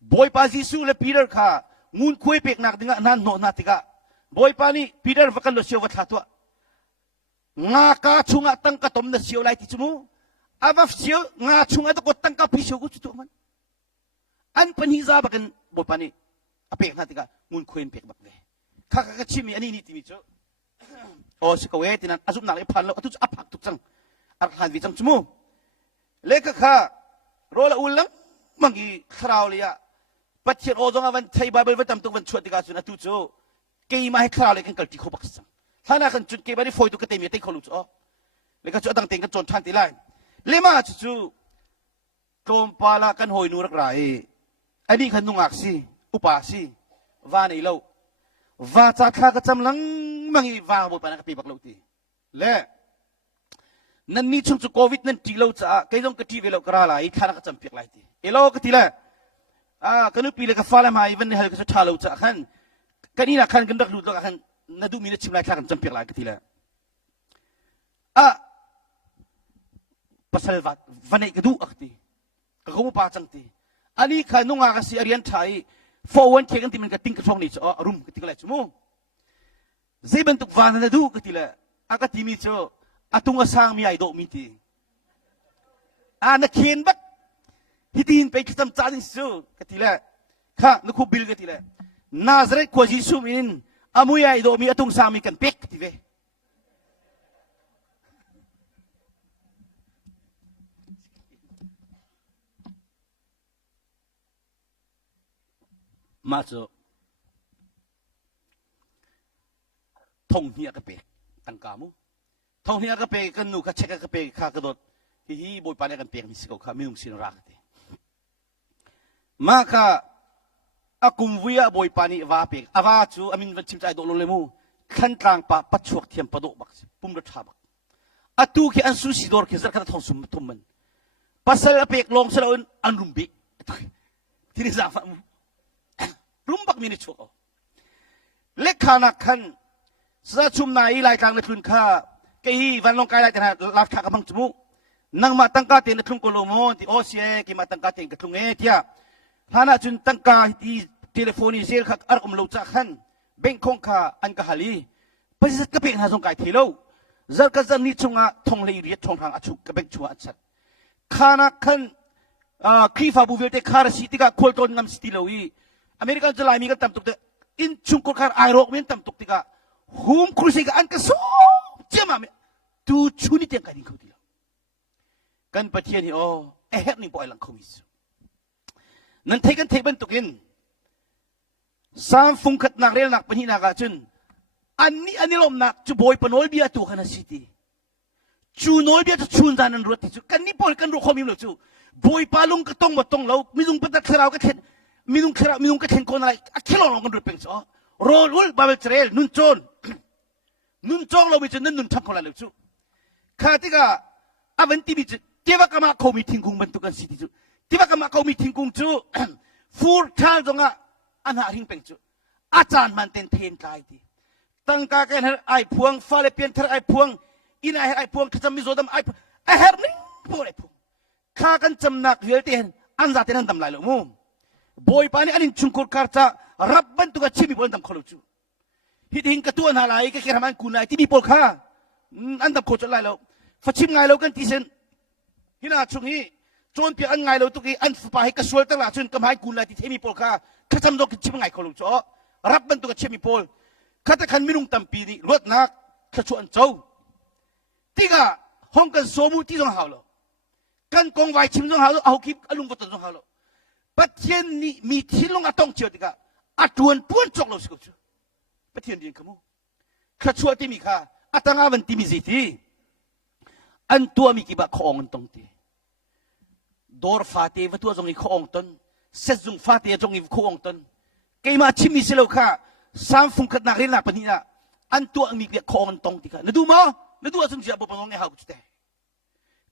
boy pa jisu le peter kha ngun khoi pek nak dinga nan no na tika boy pa ni peter vakal lo siwa thatwa nga ka chunga tang ka tom na siyo lai ti chumu avaf siyo nga chunga to ko tang ka pisyo ku chu man an panhiza bakan bo pani apek na tika mun khoin pek bak ve kha ka chimi ani ni ti mi cho o si ko we tinan azum na le phan lo atu apak tuk chang อักหันวิจังจมูเล็กข้าโรละอุลลังมังกีคราวเลยอะปัจเจกโอจงอวันไทยบาเบิลวันตำตุวันชวดติกาสุนัตุโจเกี่ยมาให้คราวเลยกันกัลติโคบักสังท่านักจุดเกี่ยมาได้ฟอยตุกเตมีเตยขลุจอ๋อเล็กจุดตั้งเต็งกันจนทันทีไลเลมาจู่กรมปาลากันหอยนูรักไรอันนี้ขันนุงอักซีอุปาซีวานี่เล่าวาจากข้าก็จำลังมังอีวาบุปนักปีบักเล่าตีเล่นั่นนี่ช่วงจุโควิดนั่นทีเล่าจ้าใครต้องกติเวลากระไรข้านักจำเปียกไรตีเอโลกติเล่กันนุปีเล็กฟ้าละมาอีวันนี้เฮลก็จะท่าเล่าจ้าขันกันนี่นะขันกันดักลุดแล้วขันนัดดูมีนัดชิมไรข้ากันจำเปียกไรกติเล่pasal vanai kedu akti kamu pacang ti ani kanu nga kasi arian thai forward kegan timen ka ting ka thong ni cho room ketikala chumo zai bentuk vana na du ketila aka timi cho atung asang mi ai do mi ti ana khen bak hitin pe kitam chalin su ketila kha nuku bil ketila nazare ko jisu min amu ai do mi atung sang mi kan pek tive masuk thong hiya ka pe tang kamu thong hiya ka pe kan nu ka check ka pe kha ka dot hi boy pa ne kan pe mi siko kha minung sin ra te maka akum via boy pa ni wa pe awa chu amin van chim chai do lo le mu khan tang pa pachuak thiam pa do bak pum ra tha bak atu ki an su si dor ki zar ka thong sum tum man pasal pe long sa laun an rumbi tini za fa rumpak mini chuo lekha na khan sa chum na i lai kang le phun kha ke hi van long kai lai ta la tha ka bang chu nang ma tang ka te na thung ko lo mo ti o sie ki ma tang ka te ka thung e tia hana chun tang ka ti telephone zel kha ar om lo cha khan beng khong kha an ka hali pasat ka pe na song kai thilo zar ka zan ni chunga thong le ri thong thang achu ka beng chu a chat khana khan khifa bu velte khar si ti ka khol ton ngam sti lo i Amerika jelai mi kan tam tuk te in chungkul kar airok min tam tuk tika hum kursi ka an ka so jema me tu chuni tiang ka ding ko tila kan pathian hi o ehet ni boy lang khomis nan thei kan thei ban tukin sam fung khat nak rel nak pani na ka chun ani lom nak chu boy panol bia tu kana city chu nol bia chu chun dan an rot chu kan ni pol kan ro khomim lo chu boy palung ka tong ba tong lo mi dung patat khrau ka khen minung ka ken ko na akilo long kon rupeng so rol ul babel trail nun chong lo mi chen nun thap ko la le chu khatika avan ti bi tiwa kama ko mi thingkung ban tu kan city chu tiwa kama ko mi thingkung chu fur thal zonga ana ring peng chu achan man ten then kai ti tang ka ken ai phuang fa le pian thar ai phuang ina ai phuang khacham mi zo dam ai her ning po le phu kha kan cham nak hel ten an za ten dam lai lo mu boy pani anin chungkur karta rabban tu ka chimi pol dam kholu chu hiding ka tuan halai ka kiraman kunai ti bi pol kha andam ko chalai lo fachim ngai lo kan ti sen hina chung hi chon pi an ngai lo tu ki an fa hi ka sual ta la chun kam hai kunai ti themi pol kha khacham do ki chim ngai kholu chu rabban tu ka chimi pol khata khan minung tam pi ni lot nak kha chu an chau tiga hong kan somu ti jong halo kan kong vai chim jong halo au ki alung ko ton jong halo pathian ni mi thilong atong chiu tika atuan puan chok lo sku chu pathian din kamu kha chua ti mi kha atanga van ti mi ziti an tua mi ki ba khong tong ti dor fa te va tua jong i khong ton set jung fa te jong i khong ton ke ma chimi selo kha sam fung khat na rin na pani na an tua mi ki khong tong ti kha na du ma na du asum sia bo pangong nge ha ku te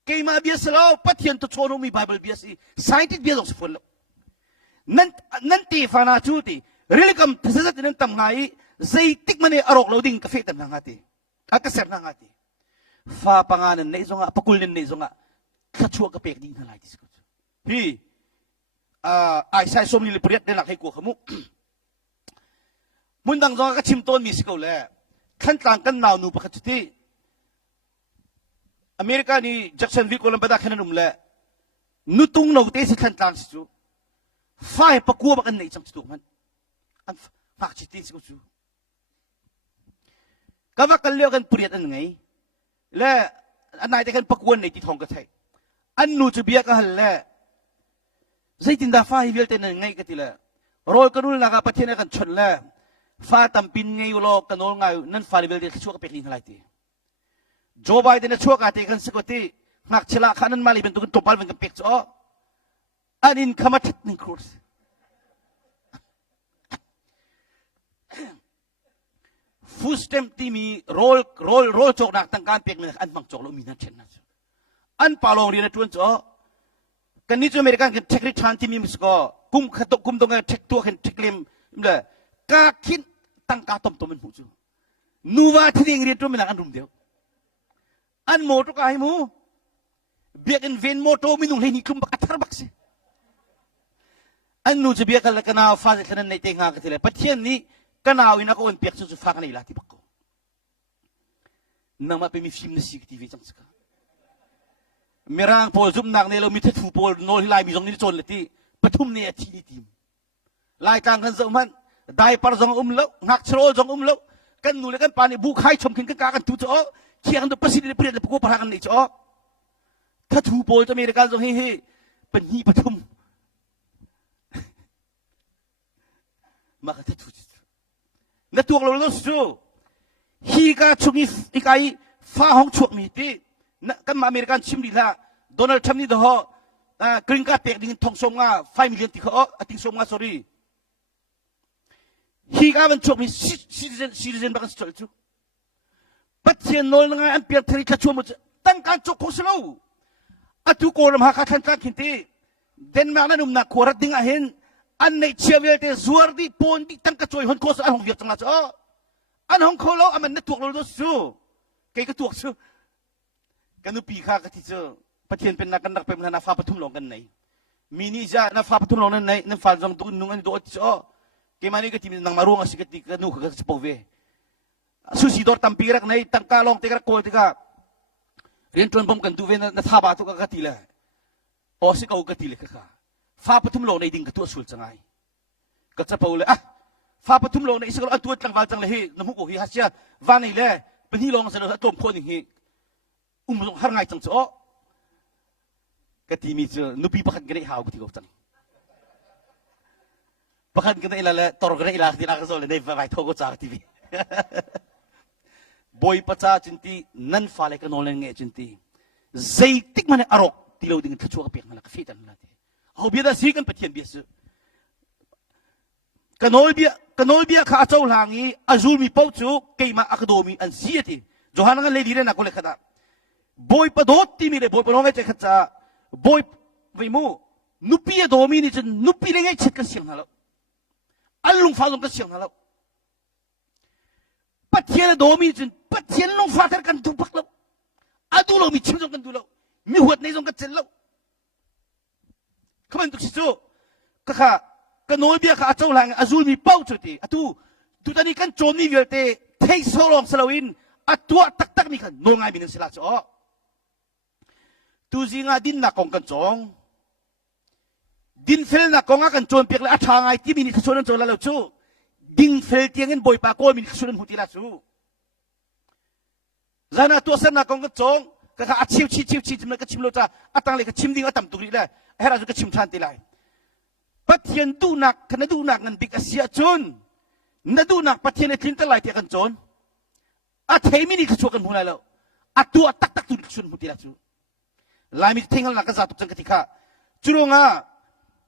ke ma bia selo pathian to chono mi bible bia si scientific bia jong se fol nanti fana chuti relikam thasat nan tam ngai zai tik mane arok loading ka fetan ngati aka ser ngati fa panganan nei zonga pakulin nei zonga khachua ka pek ding halai dis ko hi ai sai som ni lipriat de nak hai ko khamu mundang zonga ka chimton mi sikol le khan tlang kan naw nu pakhachuti America ni Jacksonville ko lambada khananum le nutung no te si khan tlang chu fai pakua bakan nei chang chu man an fak chiti chu chu ka va kal leo kan puriat an ngai le อันไหนแต่กันปักวนในที่ทองกระไทยอันนู้จะเบียกันแหละใจตินดาฟ้าฮิเวลเตนไงกันทีละโรยกันนู้นละกับประเทศนั้นกันชนแล้วฟ้าตั้มปินไงอยู่รอกันโน้นไงนั่นฟ้าฮิเวลเตนชั่วกับเป็กลินอะไรทีโจไบเดนชั่วกันที่กันสกตินักเชลักขันนั้นมาลีเป็นตัวกันตบปัลเป็นกันเป็กจ้ออันนี้ขมัดหนึ่งครูสฟูสเต็มที่มีโรลโจกนักตั้งการเป็กเนี่ยอันบังโจกแล้วมีนั่นเช่นนั้นอันปาลองเรียนตัวจ้อกันนี้จะอเมริกันกันเทคนิคชันที่มีมิสก็กุมขตกุมตรงกันเทคตัวกันเทคลิมเลยกาคินตั้งกาต้มมันหูจูนูว่าที่เรียนเรียนตัวมันอันรุ่มเดียวอันโมตุกไอ้หมูเบียกันเวนโมโตมินุงเลยนี่คุมบักทัรบักสิอันนู้จะเบียกันละกันเอาฟ้าจะขนาดในเตียงหางกันทีเลยประเทศนี้กันเอาอินักอนเปียกสุดฟ้ากันอีหลาที่บักก็นั่งมาเป็นมีฟิล์มในซีทีวีจังสกัดเมื่อร่างพอจุ่มหนักเนี่ยเรามีเททูพอลโนที่ลายมีตรงนี้โจนเลยที่ปฐุมเนี่ยที่นี่ทีมลายกลางกันสมันได้ปาร์จงแล้วนักโชว์จงแล้วกันนู่นเลยกันปานี่บุกให้ชมขึ้นกันกันทุกจ้อเคียงตัวประสิทธิ์เปรี้ยนพวกพลังกันนี่จ้อถ้าทูพอลจะมีรายการจงเฮ้เป็นฮีปฐุมมากันทูนั่นตัวเราต้องสู้ฮีก็ชุกิอีกไอ้ฟ้าห้องชุกมีที่นั่นกันมาอเมริกันชิมดีละโดนัลด์ทรัมป์นี่เด้อกรีนการ์ดเตะดิ่งทองสมงา5 มิลลิอนที่เขาติงสมงา sorry ฮีก็มันชุกมีcitizen บังคับจุดปัจเจียนโน่นงานอันเปียกทะเลขชั่วหมดตั้งการจุกของสโลอัตุโกรมหาขันกันขินที่เดนมาร์กนั่นนักขวดดิ่งอาเห็นอันในเชียเวลเตสวอร์ดีปนที่ตั้งกระจุยหันโคสอันหงเวียจังละจ้ออันหงโคโลอันมันนั่นตัวเราดูสู้เกี่ยก็ตัวสู้กันนุปีข้าก็ที่เจอประเทศเป็นนักกันนักเป็นนักฟ้าปฐุมลงกันไหนมินิจ้านักฟ้าปฐุมลงนั้นไหนนั่นฟ้าจงตุนนุ่งอันดูที่จ้อเกี่ยมันนี่ก็ที่มีนักมารุงอาศัยกันที่กันนุก็จะปกเวสุสีดอร์ตัมปีรักไหนตั้งกาลงเตะกระโกยเตะกาเรียนจนผมกันดูเวนักท่าบาตุกกะติเลยโอ้สิกเอากะติเลยค่ะฟ้าปฐุมลงในดิ่งกระตัวสุดจังไงก็จะพูดเลยอ่ะฟ้าปฐุมลงในสิ่งอันตัวจังหวะจังเลยน้ำมุกหิฮัสเซียวันนี้เลยเป็นที่ลงเสนอตัวคนอย่างนี้ลงหาไงจังจ้อกะทิมีเจอนุปีประคันกันได้หาวกะทิกบจังประคันกันได้ละตอร์กันได้ละที่นักโซเลยในไฟทอกจากทีวีบอยปัจจัยจินตีนั่นฟ้าเลยกันโนเลงเงจินตีใจติกมันอารมณ์ที่เราดึงทัชชัวกับเปียกมันละกฟีตันละทีเอาเบียดสีกันปะเทียนเบียดกันโนเบียข้าเจ้าหลังนี้อาจูมีเป้าจูเกี่ยมาอักโดมีอันเสียทีจหันกันเลยดีเลยนักเลยขนาดบอยปะโดดที่มีเลยบอยปะน้องไอ้เจ้าข้าบอยวิมูนุปีโดมีนี่จะนุปีเลยไงเช็ดกันเสียงนั่นแล้วอันลุงฟ้าลงกันเสียงนั่นแล้วปัจเจียนโดมีจนปัจเจียนลุงฟ้าเท่ากันทุกพักแล้วอาดูเรามีชิมจงกันดูแล้วมีหัวในจงกันเจนแล้วขมันตุกสิจูก็ค่ะกันโน้ยเบียข้าเจ้าหลังอาจูมีเป้าจุดที่อาดูตอนนี้กันโจมนี่เวลเตะเทคโซลองสลาวินอาตัวตักนี่กันโนงไงมีนึงสิละจ้อtu zinga din na kong kancong din fel na kong akan chon pek la athang ai ti min khson chon la lo chu ding fel tiangen boy pa ko min khson huti la chu zana to san na kong kancong ka ka achiu chi ka chim lo cha atang le ka chim ding atam tu ri la hera ju ka chim than ti lai pathian du nak kana du nak ngan big asia chun na du nak pathian e thin ta lai ti kan chon a thei min khso kan hunai lo atua tak tu khson huti la chuลายมิทิ้งหลังกษัตริย์จังกติกาจุลงะ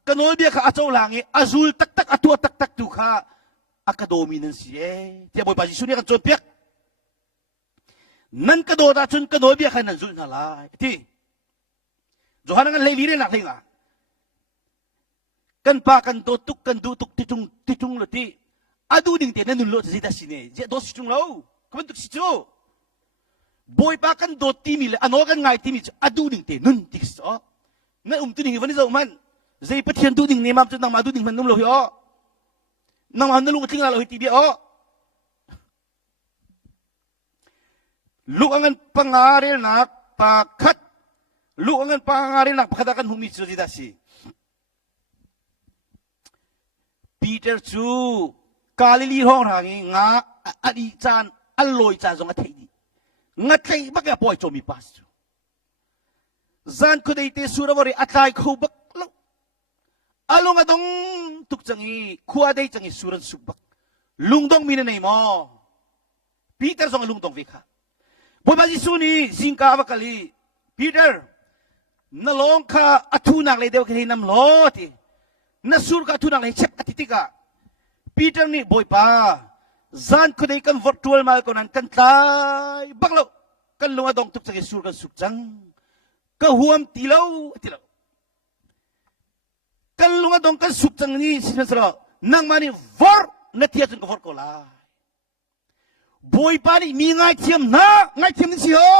กันโนเบียข้าเจ้าหลังนี้อาจูลตักอัตัวตักดูข้าอากาโดมินันเสียที่บอยปาจิสุนีกันจนเปียกนั่นกระโดดจนกันโนเบียข้านั่นจุลนั่นละที่จหันกันเลยลีเรนักเลงอ่ะกันปากันโตตุกกันดูตุกติจุงเลยที่อาดูดิ่งเตียนนั่นนุ่นโลจะสิตาสิเน่เจ้าโดสิจุงเราเขาเป็นตุกสิจูบอยปากันโดดทีมีเลยอันโนกันไงทีมีอดูดิ่งเตนุ่นติสอ๋อนั่นตัวดิ่งวันนี้จะมันใจพัฒน์ดูดิ่งเนี่ยมันจะนั่งมาดูดิ่งมันนุ่มเลยอ๋อนั่งมานั่งลูกทิ้งเราทีเดียวอ๋อลูกอันนั้นปังอาเรนักปากขัดลูกอันนั้นปังอาเรนักพัฒน์กันหุ่นมีสุดที่ดาสิปีเตอร์ชูกาลิลีห้องทางนี้งาอดีจานอร่อยจานจงอาทิตย์งัดใครบักแกปล่อยโจมีปัส zan ko dei te surawari atlay khubak lo along adong tuk changi khuwa dei changi suran subak lungdong mina nei mo Peter song lungdong vikha boy ba jisu ni singka avakali Peter na long kha athu nak le deu ke nam lo ti na sur ka athu nak le chep atitika Peter ni boy pa zan ko dei kan virtual mal ko nan kan tlai baklo kan lunga dong tuk changi sur kan sukjang ka huam tilaw kan lunga dong kan sukjang ni sinasra nang mani vor na tiatun ko vor ko la boy pa ni mi ngai thiam ni si ho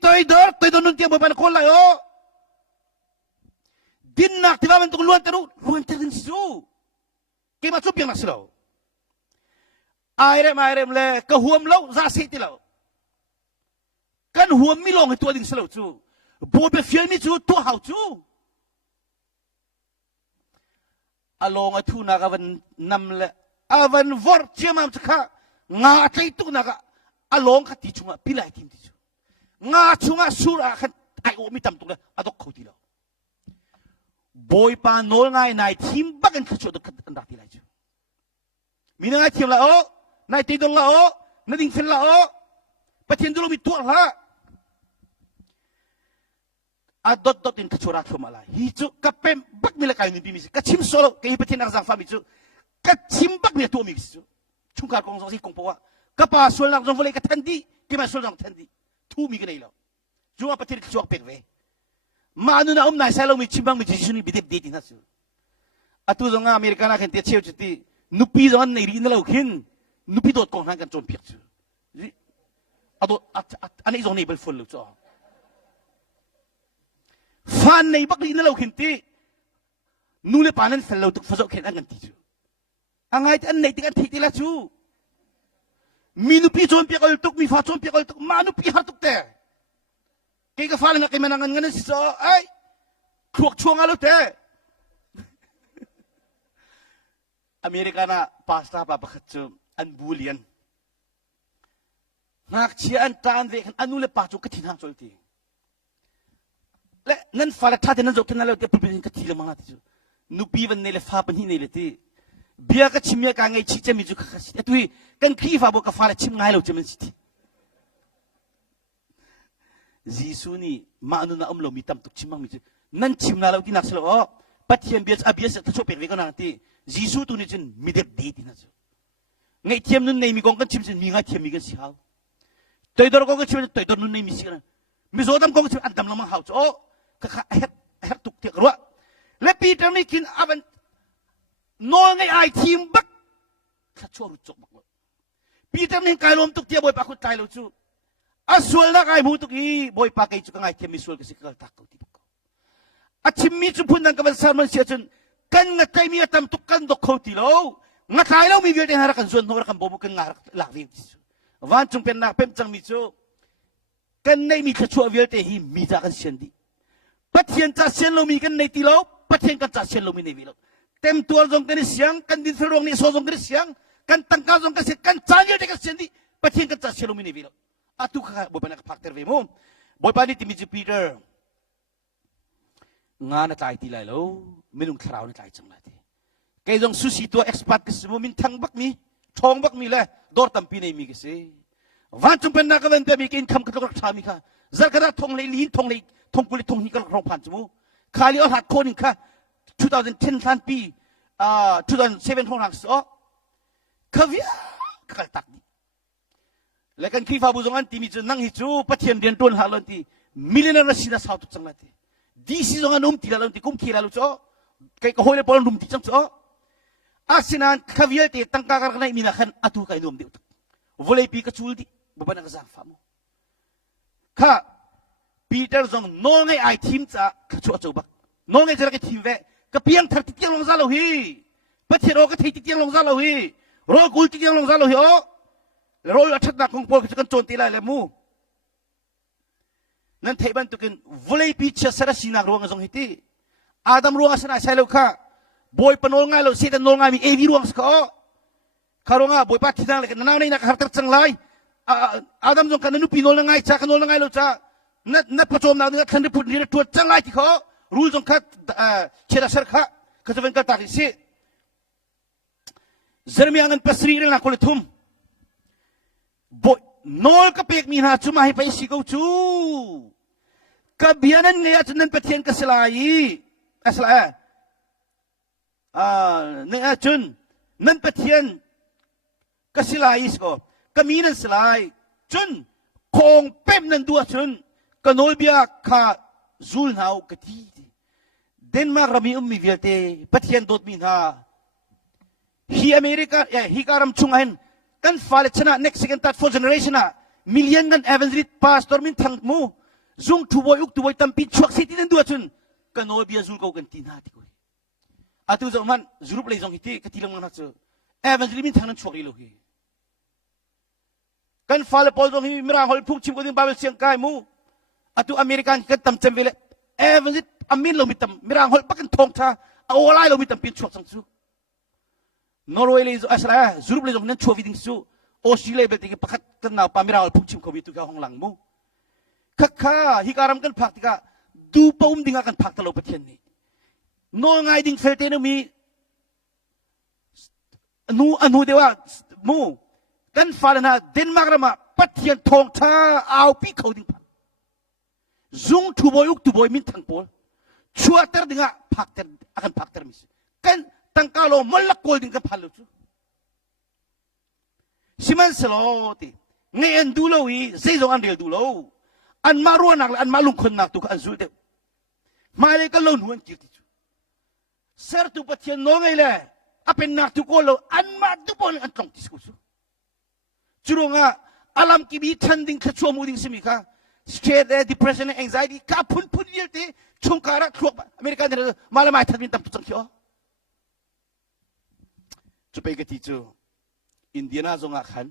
toy dor nun tiam boy pa ko la yo din nak tiba bentuk luan teru si su ke ma chup yang naslo airem le ka huam lo za si ti lo kan huam mi long tu ding selo chu bo be fiel mi chu tu hau chu along tu na ka van nam le avan vor chiam cha nga chai tu na ka along ka ti chunga pilai tim ti chu nga chunga sura khan ai o mi tam tu le adok khoti lo boy pa nol ngai nai tim bagan ka chu do kan dak ti lai chu mi na tim la o nai ti dong la o na ding fel la o patien dulu mi tu la adot in kachura thumala hi chu kapem bak mila kai ni bi mi ka chim solo ke hi patien ang fa mi chu ka chim bak mi tu mi chu chungkar kong so si kong powa ka pa sol nak jong vole ka thandi ke ma sol jong thandi tu mi ke nei lo junga patien ka chuak pek ve manu na nai sa lo mi chimbang mi jisu ni bidep de tin hasu atu jong america na khen te cheu chuti nupi jong nei ri na lo khin nupi dot kong han kan chon pek chu ado ani jong nei bel ful lo chu fan nei bak li na lo khin ti nu le panan fel lo tuk fazo khen an ti chu angai an nei tik an thi ti la chu minu pi chon pi kal tuk mi fa chon pi kal tuk manu pi ha tuk te ke ka fa na ke manangan ngan si so ai khuak chuang alo te america na pasta pa pakhat chu an bulian nak chi an tan ve khan anu le pa chu ka thin ha chol ti le nan fa la tha te nan zo ken la te pin ka thi le ma ti chu nu pi van ne le fa pan hi ne le ti bia ka chimya ka ngai chi chemi chu kha si tu kan khi fa bo ka fa la chim ngai lo chemen si ti jisu ni ma anu na amlo mi tam tuk chimang mi chu nan chim na lo ti nak selo o pathiam bias abias ta chop ve ka na ti jisu tu ni chin mi dep de ti na chu ngai thiam nun nei mi kong kan chim chin mi ngai thiam mi kan si hau toi dor ko ka chim toi dor nun nei mi si na mi zo dam ko chim an dam lamang hau chu o ka het tuk ti ro le Peter ni kin avan no ngai ai thim bak kha choru chok bak Peter ni kai lom tuk ti boy pa khut kai lo chu asul na kai mu tuk i boy pa kai chu ka ngai themi sul ka si ka tak ko ti ko achim mi chu phun nang ka ban sarman sia chun kan nga kai mi atam tuk kan dok khoti lo nga kai lo mi vel te har kan zon no kan bobu kan nga lak vi van chung pen nak pem chang mi chu kan nei mi kha chu vel te hi mi ta kan sian di pathian cha sian lo mi kan nei ti lo pathian kan cha sian lo mi nei vi lo tem tuar jong kan siang kan din ferong ni so jong kan siang kan tangka jong kan kan changil te kan sian di pathian kan cha sian lo mi nei vi lo atu kha boy pa nak phak ter ve mo boy pa ni ti mi Peter nga na tai ti lai lo milung thrau na tai chang la ti kai jong su si to expat ke mo min thang bak mi thong bak mi le dor tam pi nei mi ke se van chung pen na ka ven pe mi kin kham ka tok tha mi kha zar ka thong le lin thong le thong kuli thong hi ka rong phan chu khali or hat koning kha 2010 than pi 2007 thong hang so khavia ka tak ni le kan khi fa bu jong an ti mi chu nang hi chu pathian den ton ha lon ti millionaire na sina sa tu chang la ti di si jong an ti la lon ti kum khi la lu cho kai ka hoi le pol rum ti chang cho asinan khavia ti tangka kar na mi na khan atu kai nom de volei pi ka chul di bu ban ka zang fa mo kha Peter jong no ngai ai thim cha ka chu chu bak no ngai jara ke thim ve ka piang thar ti tiang long za lo hi pathian ro ka thei ti tiang long za lo hi ro kul ti tiang long za lo hi o ro athat na kong pol ka kan chon ti la le mu nan thei ban tu kin volei pi cha sara sina ro nga jong hi ti adam ro asana sai lo kha boy panol ngai lo si ta nol ngai mi evi ruang ska o karonga boy pa thidang le na nei na ka har chang lai adam jong kan nu pi nol ngai cha kan nol ngai lo cha นั่นประจมนาเนี่ยท่านได้พูดนี่ตัวจังไรที่เขารู้จงคัดเชื่อเชื่อข้าเขาจะเป็นกระตักสิเจอมีอันเป็นสิ่งเรื่องนักคนทุ่มบ่นอลกับเปียกมีหาจุมาให้ไปสิกูจูกับเบียนันเนี่ยจะนั่นเป็นเทียนกษลายสลายเนี่ยจุนนั่นเป็นเทียนกษลายสก็ก็มีนั่นสลายจุนคงเป็นนั่นตัวจุนก็นอลเบียข้าจูลหาวกตีเดนมาร์กมีมีเวลเตเป็นเทียนโดดมีหาฮีอเมริกาฮีการัมชุงเห็นกันฟ้าเลชนะ next second third fourth generation นะมิลเลียนกันเอเวนซ์ริดพาสตอร์มินทั้งมูซุงทุบอยอุกทุบอยตั้มปีชวกสิที่นั่นด้วยจุนกันโนเบียซุลเขากันตีนาที่กุยอาตุจอมันจุรุปเลยจงฮิตกันที่ลงนั้นจุเอเวนซ์ริดมินทั้งนั้นชวกอีโลฮีกันฟ้าเลปอลจงฮิมิราฮอลพุ่งชิมกันที่บาเบลเซียงกายมูอาตุอเมริกันกันตั้มเจมเวลเอเวนซ์ริดอามินเรามิตั้มมิราฮอลปักกันทองท่าเอาอะไรเรามิตั้มปีชวกสังสุนอร์เวย์เลยอะไรจุรุปเลยจงนั้นชัวร์วิดิ้งสูออสเตรเลียเป็นที่พักกันนาปามิราลพุ่งชิมเขาวิตุกาห้องหลังมูข้าฮิการัมกันพักที่กาดูปุ่มดิ่งกันพักตลอดประเทศนี้โน้ง่ายดิ่งเฟลเตนมีนูเดียวมูกันฟ้าเลยนะเดนมาร์กมาประเทศทองท่าเอาปีเขาดิ่งพักซุงทุบอยอุกทุบอยมินทั้งปอลชัวร์เตอร์ดิ่งพักเตอร์อากันพักเตอร์มิสกันตั้งกาโลมัลลักโกลดิ่งกันพัลลุจูสิมันสโลติเงี้ยดูโลวีเซจงอันเดียวดูโลอันมารู้นักอันมาลุงคนนักตุกอันสุดเดียวมาเลยก็ลงหัวจิตจูเสิร์ตุปัจเจนน้องไงเลยอาเป็นนักตุกโลอันมาตุปอนอันตรงที่สุดจูรงอ่ะอารมณ์กิบิทันดิ่งขชัวมูดิ่งสมิค่ะ stress depression anxiety ข้าพุ่นเยอะที่ชงการะครัวอเมริกันเนี่ยมาละไม่ทันบินตามตุจังเขียวจะไปกันที่จูอินเดียนาจงอาคัน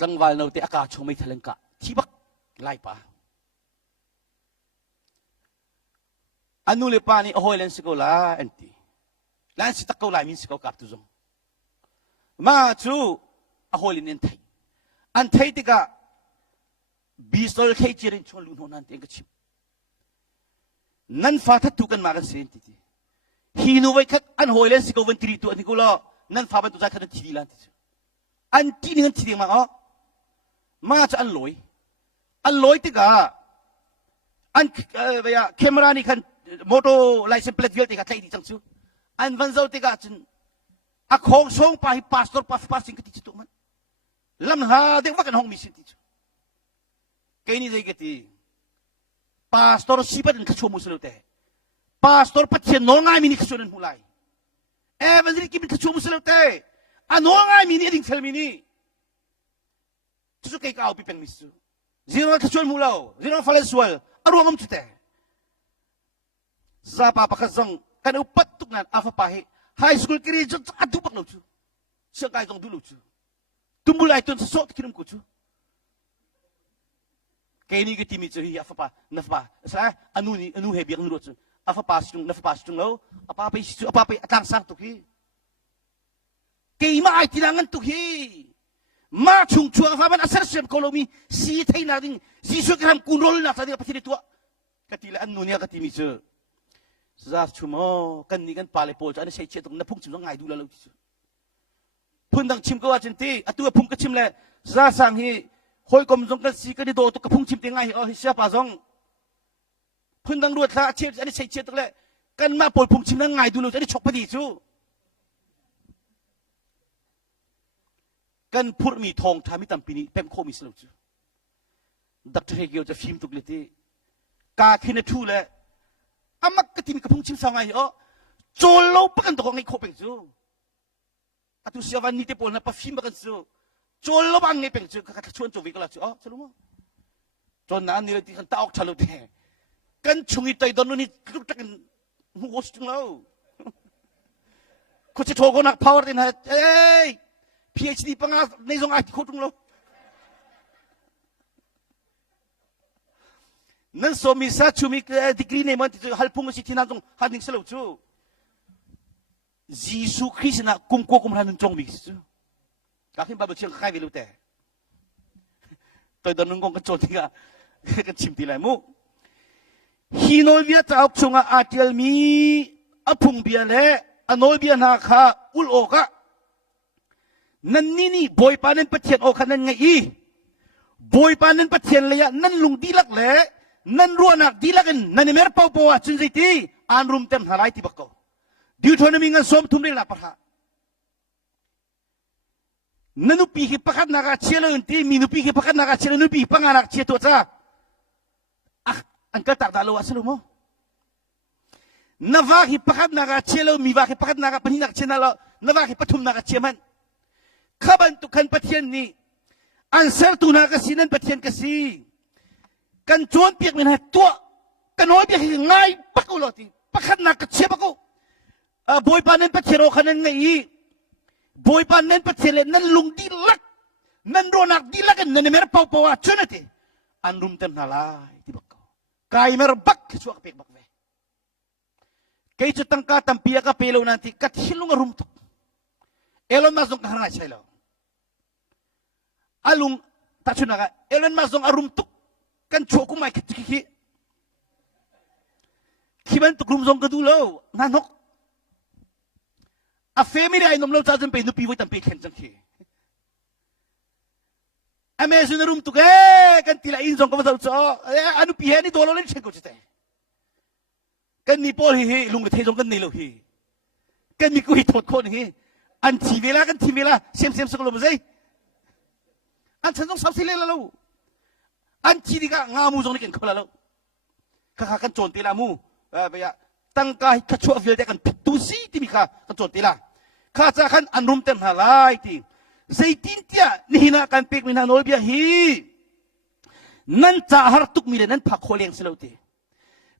จังหวัดเราที่อากาศชงไม่ทะเลงกะที่บักไล่ป่าอันนู้นเลยป่านี่โอ้ยเลนส์ก็ลาอันที่เลนส์ตะกูไล่มินส์ก็กลับตุจงมาจูโอ้ยเลนส์ไทยอันไทยที่กะบิสโตลเคจิรินชวนลุนโหนันเองก็ชิบนั่นฟ้าทัดทุกันมากันเสียนที่ฮีนูไว้คัดอันโอ้ยเลนส์ก็วันตรีตัวอันนี้ก็ล้อนั่นฟ้าเป็นตัวใจขันทีดีล้านที่อันที่นี่กันทีเดียวมาอ๋อมาจะอันลอยที่กะอันไปอะแคมรานี่คันมอเตอร์ไลเซนส์เพลทเวลที่กะใช้ดีจังซูอันวันเสาร์ที่กะจันอะของส่งไปพาสตอร์พาสิ่งที่จิตตุมันลำหาเด็กว่ากันห้องมิสิที่จูแค่นี้ได้กี่พาสตอร์สิบเป็นขชวมุสลิมเตะพาสตอร์พัฒน์น้องไงมินิขชวนมุไลวันนี้กินขชวมุสลิมเตะอันน้องไงมินิดิ่งเฟลมินิทุกคนก็เอาไปเป็นมิสซูzeroขชวนมุลาว zero ฟาเลสวลอารมณ์มันจุดเตะซาปาปะขจงกันอุปัตตุกนั้นอาฟปะให้ไฮสคูลครีจจะอัดดูปักลูจูเชื่อไกจงดูลูจูตุ้มบุไลตุนสดคิดมุจูแค่นี้ก็ทีมิจูฮีอาฟปะนัฟปะใช่อนุเฮบียงรู้จูอาฟปะจุงนัฟปะจุงแล้วapaไปตั้งสังตุกีแค่มาไอที่นั่งตุกีมาchung chung apa man asal siap kolomi si thai na ding si su kram kunrol na tadi apa tidak tua katila an nunia katimi je zaf chumo kan ni kan pale pol ane sei chetung na phung chim ngai du la lo chu phun dang chim ko achen ti atu phung ka chim le za sang hi hoi kom jong ka si ka di do to ka phung chim ti ngai hi sia pa jong phun dang ruat la che ane sei chetung le kan ma pol phung chim na ngai du lo ane chok pa di chuกันพูดมีทองทามิตัมปีนี้เป็นโคมิสโลจูดักเทเกียวจะฟิล์มตุกเลตีกาคินทูเลยอามักกติมกระพุ้งชิมสางไงโจโลปกันตัวไงโคเป็นจูอาตุเสียวันนี้เตปอลนะปะฟิล์มกันจูโจโลบังไงเป็นจูก็ชวนโจวิกละจูอ๋อจะรู้มั้ยจนนั้นนี่เลยที่กันตาออกชาลุเตกันชงอีไตตอนนี้ลุกตะกันหัวสุดแล้วคุณจะโทรก็นักพาวเวอร์ดินะเอ้ยPhD ปังอาในทรงอาทิตย์โคตรงโลนั่นสมิสาชูมิดีกรีในมันที่ฮัลพุงสิที่นั่นตรงฮันนิงสโลจูยิสุคริสต์นะกุมโกกุมฮันนจงมิกจูการที่บาเบเชียงใครวิลุเต ตัวเดินนุ่งกันโจทย์ที่กันชิมทีไรมุฮีโนเบียจะเอาชงอาเทียลมีอพุงเบียเล่อโนเบียนาคาอุลโอกะนั่นนี่บอยปานันปะเทียนโอคันนั่นไงอีบอยปานันปะเทียนเลยนั่นลุงดีลักเล่นั่นรัวนักดีลักกันนั่นเมรเป้าปัวจุนใจตีอันรุมเต็มหาไรที่บักก็ดิวทอนมีเงินสมทุนเรื่องละปะฮะนั่นนุปีที่ประคัดนักเชี่ยวเลยที่มีนุปีที่ประคัดนักเชี่ยวนุปีปังนักเชี่ยวตัวจ้าอันก็ตักดาลวะสรุปมั้งนวาที่ประคัดนักเชี่ยวมีวาที่ประคัดนักปนินักเชี่ยวนั่นละนวาที่ปฐุมนักเชี่ยวมันข้าบันตุกันปะเทียนนี่อันเซอร์ตุนักสินันปะเทียนกสิกันจวนเปียกมันให้ตัวกันน้อยเปียกง่ายปักอุลอติประคัดนักเชี่ยวปักอุบอยปานันปะเทียนโอคันนั่นไงบอยปานันปะเทียนนั่นลุงดีลักนั่นรัวนักดีลักกันนั่นเมรเป้าปัวจุนเตอันรุมเต็มนาลายที่บักกายเมรบักชัวกเปียกบักเวกายจุดตั้งกาตัมปียกะเปโลนันติกัดฮิลุงรุมตุกเอลอนมาส่งการใช่แล้วอาลุงตัดชุนนักเอลอนมาส่งอารุมตุกกันโชกุไม่คิดมันตุกรุมส่งกันดูแล้วนั่นนกอาเฟมิได้นมเราจะจำเป็นนุปีไว้ตั้งปีเข็นจังทีอเมซุนรุมตุกกันทีละอินส่งกันมาส่งจ้าอนุปีเฮนี่ตัวเราเล่นเช่นกูจะแต่กันนี่พอฮีลุงกับเทจงกันนี่เลยฮีกันมีกูฮิตโทษคนฮีอันทีเวลากันทีเวลาเสียมสกุลมาสิอันฉันต้องสับสิเลแล้วอันทีนี้ก็งามูจงนี่กันคนละแล้วข้ากันโจนตีละมูไปอะตั้งกายขชัวฟิลเดกันพิตูซีที่มีข้ากันโจนตีละข้าจะกันอันรุมเต็มหาลายที่ใจตินเตียนี่นะกันเป็กมินาโนเบียฮีนั่นจะหาตุกมีเลยนั่นพักโคเลียงสิเลวตี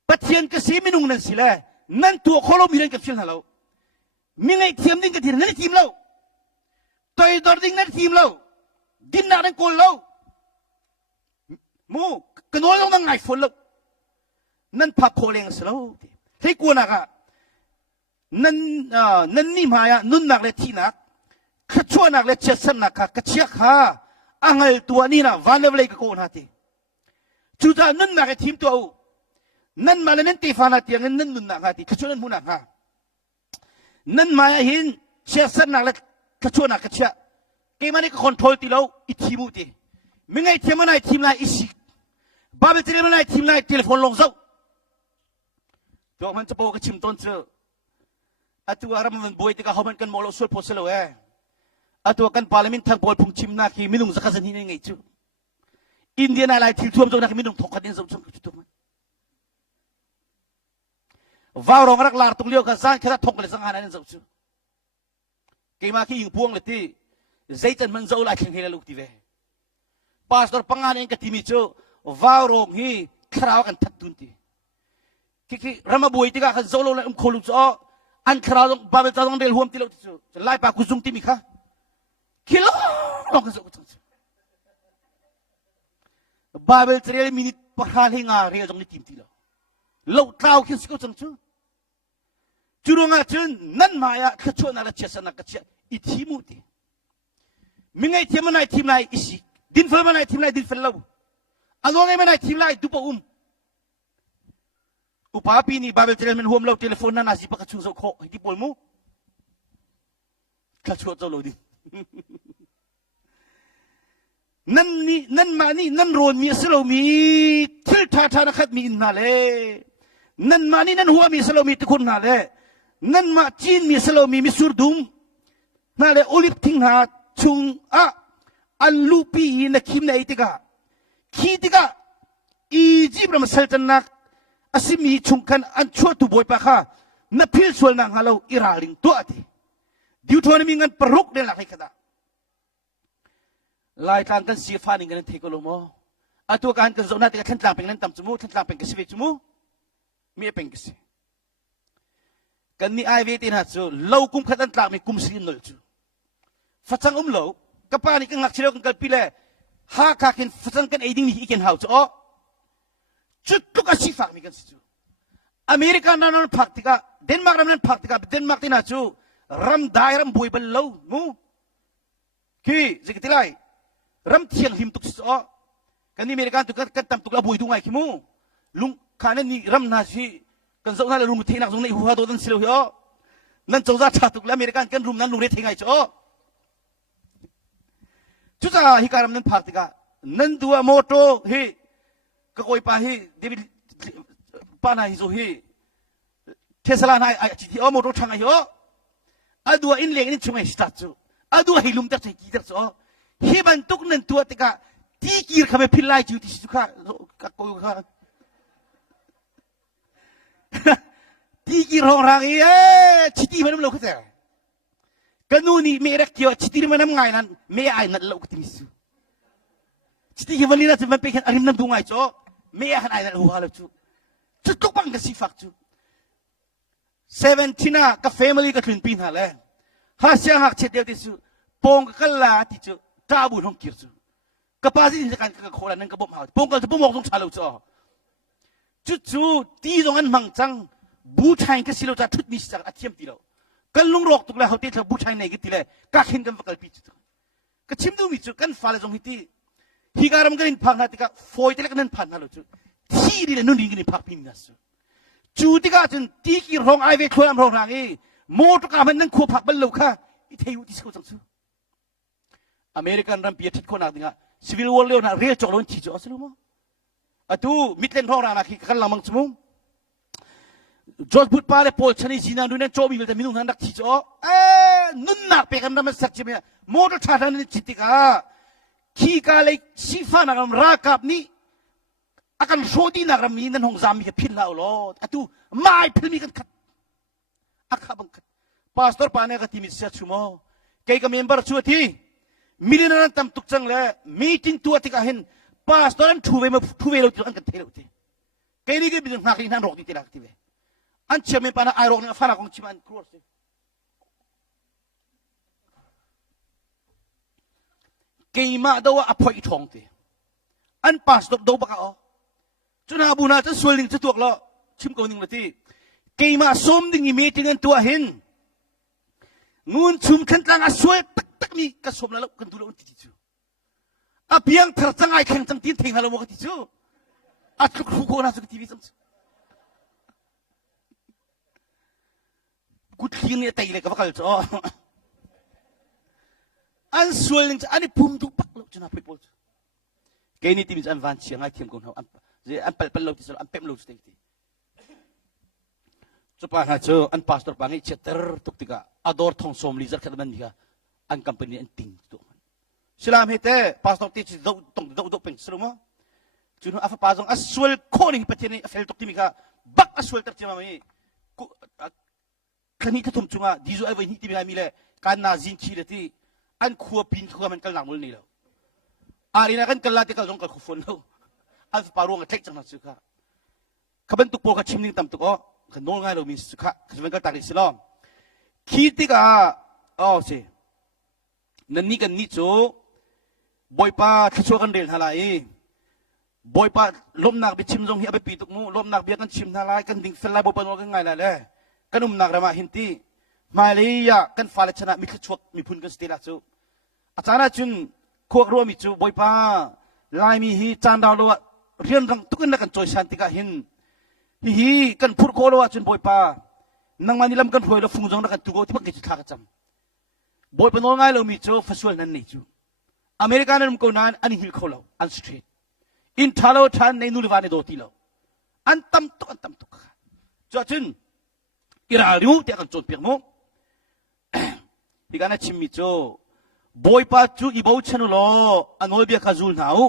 ปัจเจียนก็สีมินุงนั่นสิเลยนั่นตัวโคโลมีเรื่องกับฟิลฮาเลวมีไงทีมดิ้งกันทีนั่นทีมเราตัวดอร์ดิ้งนั่นทีมเราดินนาดังโกลเรามูกันน้อยต้องไงฝนเรานั่นพักโคเลียงสิเราให้กูนักอ่ะนั่นนี่มาอ่ะนุ่นนักเลยที่นักขชวนักเลยเจ็ดสันนักค่ะกระเชียกค่ะอังเอลตัวนี้นะวันเลวเลยก็โกนฮะทีจุดนั้นนักทีมตัวนั่นมาเลยนั่นตีฟานาเตียงนั่นนุ่นนักฮะทีขชวนั้นมูนักฮะนั่นมาเห็นเชื่อสันนักเลยขชวนักกระเชียเกมันนี่ก็คอนโทรลตีเราอีทีมูตีมึงไงทีมันไอทีมไลอีสิบาเบตีมันไอทีมไลโทรศัพท์ลงเจ้าตัวมันจะโปกชิมต้นเสืออัตัวอารามันบวยที่เขาเขามันกันโมโลสุดโพสเลวอัตัวกันพาร์ลิเมนต์ทางบอลพุ่งชิมนักที่มินุงสักสันนี่ไงจูอินเดียอะไรที่ท่วมจนนักมินุงถกกันดินสมจุดตัวมันว่าวรองรักลาตรงเลี้ยวกันสร้างแค่ถกเลยสังหารนั่นสมจุเกี่ยมาขี้ยิงพวงเลยที่ใจจันมันเจ้าหลายครั้งเฮลลูกที่เวพาสตอร์ปังงานเองกับทีมิโจว่าวรองฮีคราวกันทัดตุนที่ที่รามาบวยที่ก็ขันโซโล่เลยโคลุจ้ออันคราวบาเบลตาต้องเดลหัวที่เราที่สุดไล่ปากุซุงที่มีค่ะคิโลลองกันสุดบาเบลเทเรมินิปะฮาลิงาเรียจงนี่ทีมที่เราเราเท้าขึ้นสิก็จังจูจุดงาจุนนั่นมาอะขชวนอะไรเชื่อสนักกระเชื่ออีทีมูตีมิงไอทีมไหนทีมไหนอิสิดินฟิลมันไหนทีมไหนดินฟิลเราอันนู้นไงมันไหนทีมไหนดูปะอุปาปีนี่บาเบลเทเลมันหัวเราเทเลโฟนนั่นอาจิปะกระชุ่มโซโคที่ปอลมูกระชุ่มโซโลดินั่นนี่นั่นมานี่นั่นโรนมีสโลมีทิลท่าท่านักมีอินนาเลนั่นมานี่นั่นหัวมีสโลมีทุกคนนาเลนั่นมาจีนมีสโลมีสุรดุมนาเลโอลิฟทิงหาชุงอัลลูปีนักคิมในติกาคีติกาอียิปต์มาเซลตันนักอาศัยมีชุงกันอันชั่วตัวบอยปะค่ะนับพิลส่วนนางฮาโลอิราลิงตัวที่ดิวทวนมีเงินปรุกเดลักให้กันลายทางกันเสียฟ้านี่กันเทกโลโมอัตัวการกันโซนัติกันทันตามเป็นนั้นตามจมูกทันตามเป็นกสิเวจมูมีเป็นกสิกันนี่ไอเวตินะจูเล่ากุมขัดอันตามมีกุมสินนลจูฟัดจังเล่ากับป้านี่กันหักเชลกันกัลปิเลหาคักฟัดจังกันไอดิ้งนี่อีกันหาวจูจุดทุกอาชีพมีกันสิจูอเมริกันนั่นพักติกาเดนมาร์กนั่นพักติกาเดนมาร์กที่น่าจูรัมได้รัมบวยเป็นเล่ามูคือสิกติไลรัมเทียงหิมตุกสอ kan ni Amerika tu kan tam tu la bui tu ngai kimu lung khana ni ram na si kan zau na la lung thei nak zong nei hu ha do dan silo yo nan chau za cha tu la Amerika kan rum nan lung re thei ngai cho chu cha hi karam nan phak tika nan dua moto hi ka koi pa hi David pa na hi zo hi Tesla na chi ti o moto thang ai yo adua in leng ni chungai start chu adua hi lum ta chai ki ta cho hi ban tuk nan tua tika ti kir khame philai chu ti su kha ka ko kha ti kir rong rang e chi ti manam lo kha ta kanuni me rak kyo chi ti manam ngai nan me ai nat lo ti su chi ti hi vanina se man pe khan arim nam du ngai cho me ai han ai nat hu ha lo chu chu tuk bang ka si fak chu 17 na ka family ka thun pin ha le ha sia hak che de ti su pong ka la ti chu ta bu hong kir chu ka pa si kan ka khola nan ka bom ha pong ka bom mok song chalo cho chu chu ti jong an mang chang bu thai ka silo cha thut mi sa athiam ti lo kan lung rok tuk la hote tha bu thai nei ki ti le ka khin kan vakal pi chu ka chim du mi chu kan fa le jong hi ti hi garam kan in phang na ti ka foi te le kan phan na lo chu thi ri le nun ri kan phak pin na su chu ti ka chun ti ki rong ai ve khlam rong rang e mo to ka man nan khu phak ban lo kha i theu ti so chang chu American ram pi thit ko na dinga civil war le na re chok lon chi chu aslu mo atu mitlen rong rang na ki kan lamang chu George Bush pa le Paul chani sina nu nen chobi vel ta minung nan dak chi chu nun na pe kan ram sak chi me mo to tha dan ni chi ti ka ki ka le si fa na ram ra kap ni akan sodi na ram ni nan hong zam mi ke phin la lo atu mai phil mi kan khat akha bang khat pastor pa ne ka ti mi sa chu mo kai ka member chu thi milinan tam tuk chang le meeting tu ati ka hin pastor an thu ve lo tu an kan thelo ti kai ni ke bi na ri nan rok ti lak ti ve an che me pa na ai rok na fa na kong chi man cross kai ma do a phoi thong ti an pastor do ba ka o chuna bu na cha sualing cha tuak lo chim ko ning lati ke ma som ding i meeting an tua hin ngun chum khan tlang a sual tak tak mi ka som la lo kan tu lo ti chu a piang thar chang ai khang chang tin thing ha lo mo ka ti chu a chu khu ko na chu ti bi sam gut khing ne tai le ka vakal cho an sualing cha ani pum tu pak lo chuna pe pol ke ni ti mi an van chiang ai thiam ko no an pal lo ti so an pem lo ti chu pa na chu an pastor pa ngi cheter tuk tika ador thong som li zar khat man dia an company an ting tu silam hete pastor ti chi do peng sruma chu no afa pa jong aswal khoni patini afel tuk ti mi ka bak aswal tar chima mi khani ta thum chunga dizu ai vai ni ti mi le kan na jin chi le ti an khuwa pin khuwa man kal lang mul ni lo ari na kan kal la ti kal jong kal khu fon lo an parung a tek chang na chu kha khaban tu po kha chimning tam tu ko kan nol ngai lo mi chu kha khaban ka tak silom khi ti ka se nan ni kan ni chu boy pa thcho kan del halai boy pa lom nak bi chim jong hi abe pi tuk mu lom nak bi kan chim halai kan ding fel lai bo pa no kan ngai la le kanum nak rama hinti malaysia kan fale chana mi thchuak mi phun kan stela chu achana chun khok ro mi chu boy pa lai mi hi chan daw lo rian rang tukan na kan choi shanti ka hin hi kan phur ko lo chun boy pa nang mani lam kan phoi lo phung jong na kan tu go ti pak ki tha ka cham boy pa no ngai lo mi chu fasual nan nei chu american nam ko nan ani hil kho lo an street in thalo than nei nu wa ne do ti lo an tam tuk cho chun ira riu ti kan chon pek mo hi kana chim mi chu boy pa chu i bo chanu lo anol bia ka zul nau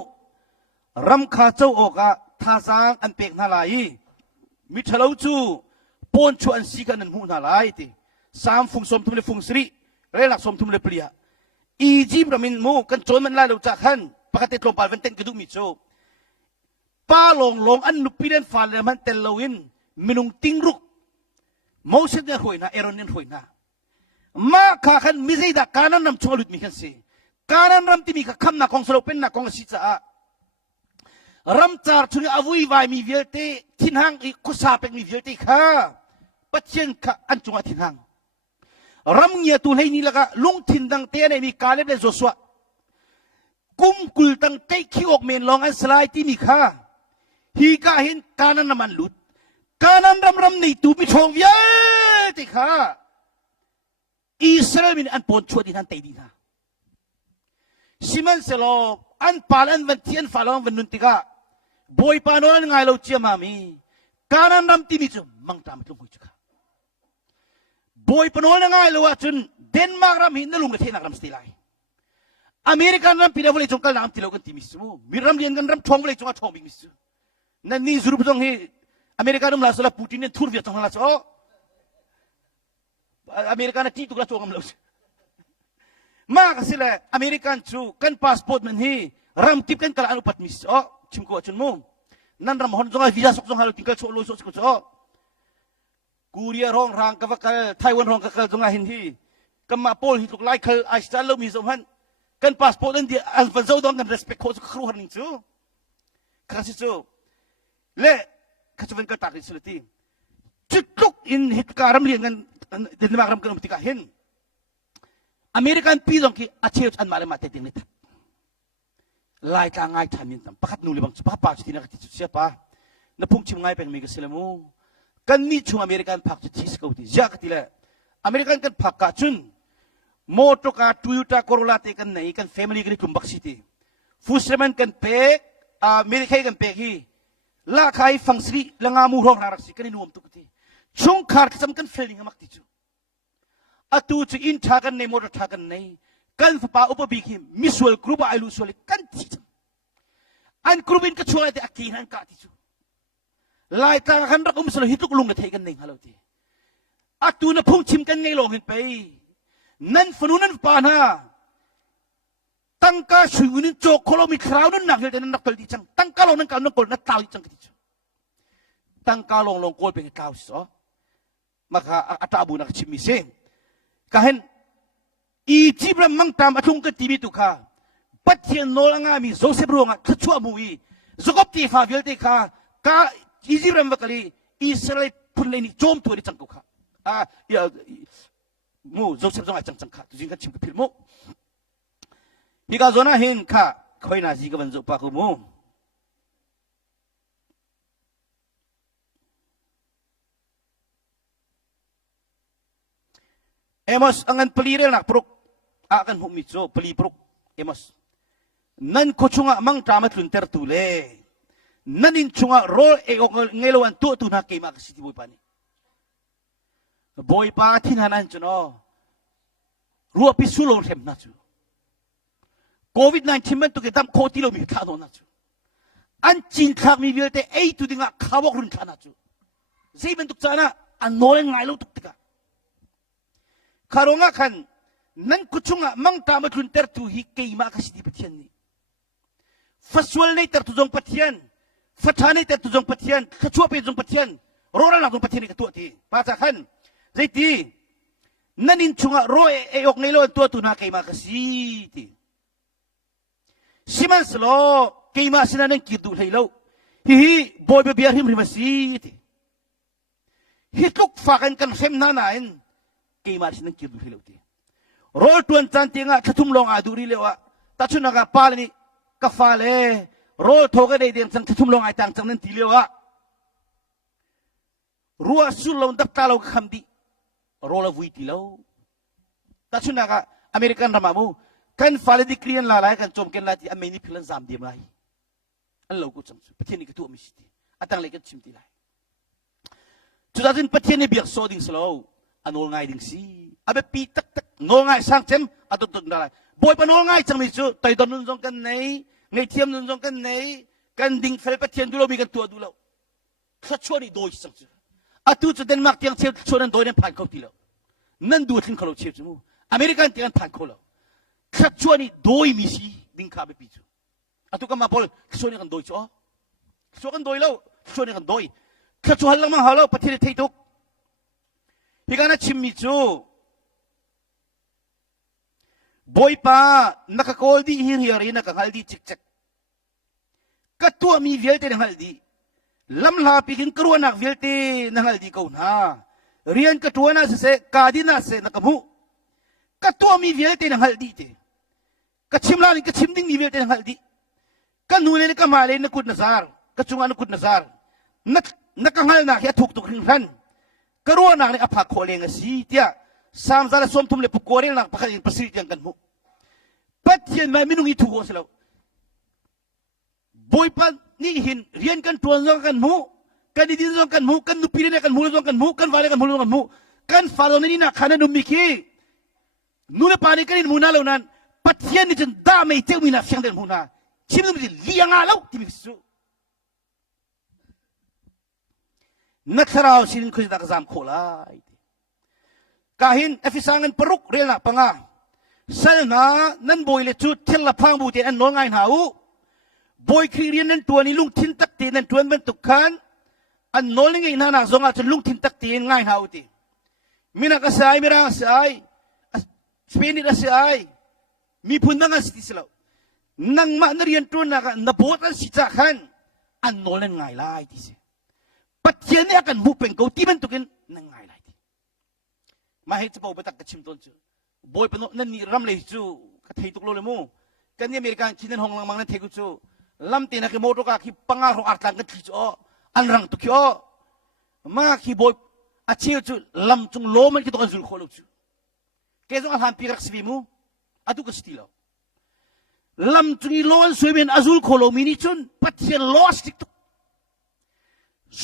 ram kha chau oka tha sang an pek na lai mi thalo chu pon chu an si kan hu na lai ti sam phung som thum le phung sri re lak som thum le plia i jim ramin mo kan chon man la lo cha khan pakate tlom pal ven ten ke du mi chu pa long an nu pilen fal le man tel loin minung ting ruk mo se ne hoi na eron nen hoi na ma kha khan mi zai da kanan nam cholut mi khan se kanan ram ti mi kha kham na kong solo pen na kong si cha ram char chuni avui vai mi velte thinhang i kusa pek mi velte kha patchen kha an chunga thinhang ram ngia tu lei ni laga lung thin dang te ne mi kale de joshua กุมกุลตั้งใจขี้ออกเมนลองอันสลายที่มีค่าฮีกาเห็นการนั้นมันหลุดการนั้นรำในตูมิชงเยอะที่ค่าอิสราเอลมีอันปนชัวดีทันเตดีท่าซิมันเซโลอันปาลันวันเทียนฟาลองวันนุนติกาบอยปานอนไงเราเจียมามีการนั้นรำที่มีจุมังตามตุงหุจุกาบอยปานอนไงเราว่าจนเดนมาร์กรำหินนั่งลงในเทนักรำสติไลอเมริกันรำพิลาวเลยจงกัลรำที่เรากันที่มิสูมีรำเลียนกันรำทองเลยจงอาทองบิมิสูนั่นนี่สุรุปจงให้อเมริกันรำลาสละปูตินเนี่ยทุรเวียจงลาสโออเมริกันที่ตุกลาจงกำลังมากสิเลยอเมริกันชูกันพาสปอร์ตมันฮีรำทิพย์กันกลานุปัตมิสโอชิมกูจุนมุนั่นรำฮอนจงให้วีซ่าสกจงให้เราติงกัลโชว์ลอยโชว์สกุลโชกูเรียร้องรางกับกัลไต้หวันร้องกับกัลจงให้เห็นที่กัมมาโพลฮิตุกไลค์ไอสตันเรามีสมพันกันพาสปอร์ตนั่นเดียอัลฟันโซดองกัน respect โคสุครูหันนิจูข้าศึกจูเล่ข้าจะเป็นกระตักอิสระทีจุดลุกอินเหตุการณ์เรียนกันเดนมาร์กรำกันอุติกาเห็นอเมริกันปีดองที่อาเชียอันมาเลมาเตติงนิดไล่ทางง่ายทามินตัมพักนูเลบังสุภาพป่าจุดที่นักที่จุดเสียป่ะนับพุ่งชิมง่ายเป็นมีกสิลมูกันนี่ช่วงอเมริกันพักจุดที่สกุลที่ยากที่ละอเมริกันกันพักกาจุนมอเตอร์คาร์ทูยูต้าโคโรล่าเตกันไหนกันแฟมิลี่กันที่ทุ่มบักซิตี้ฟูสเรมันกันเป๊กอเมริกันกันเป๊กฮีลาใครฟังสิละงามูร้องรักสิกันนี่นุ่มตุกที่ช่วงขาดก็จำกันเฟลลิ่งมักที่จูอตูจะอินทากันในมอเตอร์ทากันในกันฝาอุปบิคิมมิสวลกรุ๊ปไอลูสวลกันที่จูอันกรุ๊ปอินก็ช่วยแต่อักกีนันกันที่จูลายตากันรักมุสลิมฮิตุกลุงกันเทกันในฮัลโหลที่อตูน่ะพุ่งชิมกันในโลกเห็นไปนั่นฝนุนันปานาตั้งกาช่วยนินโจโคโลมีคราวนั้นหนักเลยแต่นั้นนักตลดีจังตั้งกาลงนั้นการนักกลนักตาวจังกันที่จูตั้งกาลงโกลเป็นกาวสิอ๋อมาค่ะอัตอาบูนักชิมิเซก็เห็นอีจิบรมังตามอทุงกันทีมีตุค่ะปัจเจียนโนลังอามีโจเซฟรุงอ่ะชั่วมุยสกปตีฟาเวลเตค่ะกาอีจิบรมังกะลีอิสราเอลพุ่นเลยนี่โจมตัวดิจังตุค่ะมูโจเซฟจงอาจังจังค่ะตุจิงกันชิมกับพิลมูฮิกาโซน่าเห็นค่ะคอยน่าจีกับวันจุปากุมูเอมอสอันพลีเรนักปรุกอากันหุมิโซพลีปรุกเอมอสนั่นโคชงะมังตามัดลุนเตอร์ตูเล่นั่นอินชงะโรเอโอเงลวันตัวตุนักเกมากสิที่บอยปานีบอยปาที่นั่นจุนอ๋อรัวพิสูลงเทมนะจูโควิด-19มันตุกตามโคติโลมีข้าโนนะจูอันจินทักมีเวลเตไอตุดิงะข้าวกรุนข้านะจูเซมันตุกจานะอันโนเลงไงลูกตุกติกะคารองะขันนั่นกุชงะมังตามัดลุนเตอร์ตูฮิเกย์มากสิที่ปะเทียนนี่ฟัสวลในเตอร์ตูจงปะเทียนฟัชาในเตอร์ตูจงปะเทียนขชัวไปจงปะเทียนโรนัลจงปะเทียนนี่กับตัวที่ภาษาขันใจที่นั่นอินชงะโรเออกในโลกตัวตูนักเกย์มากสิที่ซิมันสโลเกย์มาสินันนั่งคิดดูเลยแล้วฮิบอยเบียร์หิมริมาสิที่ฮิตุกฝากกันเซมนานาอินเกย์มาสินังคิดดูเลยแล้วที่โรลตวนจันทิงะขทุมลงอาดูรีเลวะตัชุนักปาลนี่กฟาเลโรลโทกันได้เดียมจังขทุมลงอาตังจังนั่นทีเลวะรัวสุลลงดับตาลงคำดีโรลวุยทีเลวตัชุนักอเมริกันรามามูกันฟาเลดิครียนลาลายกันจมกันลาที่อเมริกันซามเดียมไลอันเรากูจังประเทศนี้ก็ตัวมิสติอาตังเลยกันชิมทีไลจุดนั้นประเทศนี้เบียกโซดิ้งสโลอันโนง่ายดิ้งสิอาเบปีตักตักโนง่ายสังเจมอันตุตุนได้บอยปนโนง่ายจังมิจูไต่ดอนนุนจงกันไหนไงเทียมนุนจงกันไหนกันดิ้งเฟลประเทศดูเรามีกันตัวดูเราข้าชวนนี่โดยสังเจอันตุจุดเดนมาร์กที่ยังเชี่ยวชวนนั้นโดยนั้นผ่านเขาทีแล้วนั่นดูถึงเขาเราเชี่ยวจมูอเมริกันที่ยังผ่านเขาแล้วข้าชวนนี่โดยมิสิดิ้งข้าเบปีจูอันตุกันมาบอลข้าชวนนี่กันโดยจ้ะข้าชวนกันโดยแล้วข้าชวนนี่กันโดยข้าชวนฮัลลังมาฮัลโลประเทศไทยทุกฮิกานะชิมมิจูบอยป้านักโคลดีฮิริอารีนักฮัลดีชิกชิกกัตัวมีเวลเตนฮัลดีลำลาพิกินครัวนักเวลเตนฮัลดีเขาหน้าเรียนกัตัวน่าเสกาดีน่าเสนักมูกัตัวมีเวลเตนฮัลดีเต กระชิมลานี่กระชิมดิ้งมีเวลเตนหัลดีกันนูเลยนี่ก็มาเลยนักกุดนัสารกระจุงนักกุดนัสารนักกังหัลนักเฮียถูกตุกหินพันกระรัวนักนี่อภักโคเลงสีเตียสามซาลสวมทุ่มเลยปุกโกเรงนักพักอินประสิทธิ์ยังกันมุปัจจัยไม่นุ่งอีถูกโอสลาวบอยปันนี่หินเรียนกันตัวน้องกันมุกันดีน้องกันมุกันนุปีเรนกันมุน้องกันมุกันวาเลกันมุน้องกันมุกันฟาโลนี่นักขันนุ่มมิคีนูเลปานี่กันมุนาเลวนั้นปัจจัยนี่จนดาไม่เจ้ามีนักเสียงเดินมุนาชิมนุ่มจิเลี้ยงอาเลวที่มิสุนักสาวสินคุยตะกซามโคลายกาหินเอฟิสังกันปรุกเรียนปังอาเสนานั่นบอยเลจุดเทลพังบูเตียนน้องไงหาวบอยคีเรียนนั้นตัวนี้ลุงทินตักตีนั้นตัวนั้นตุกขันอันน้องไงนานาสงอาจจะลุงทินตักตีไงหาวตีมีนักสายมีนักสายสเปนิดสายมีพุ่นนักสติสลาวนังมาเรียนตัวนักนับโบตันสิจักขันอันน้องไงไล่ที่สิปัจเจเนกันมุเป็นกูที่มันตุกินนังไงไล่ที่มาให้จะบอกไปตักกระชิมต้นจูบอยเป็นนั่นนี่รำเลยจูกระเทยตุกโลเลมูกันนี่อเมริกันชินนห้องลังมังนั่นเทกุจูลำตีนักโมตุกาคีปังอาของอาร์ตังกันที่จูอันรังตุกิโอมาคีบอยอาเชียจูลำจุงโลมันคิดตัวกันจุลโคลูจูเกจงอาหารพิรักสวิมูอาตุกสติลลำจุงอีโลนสวยเป็นอาจุลโคโลมินิจุนปัจเจนลอสติกตุ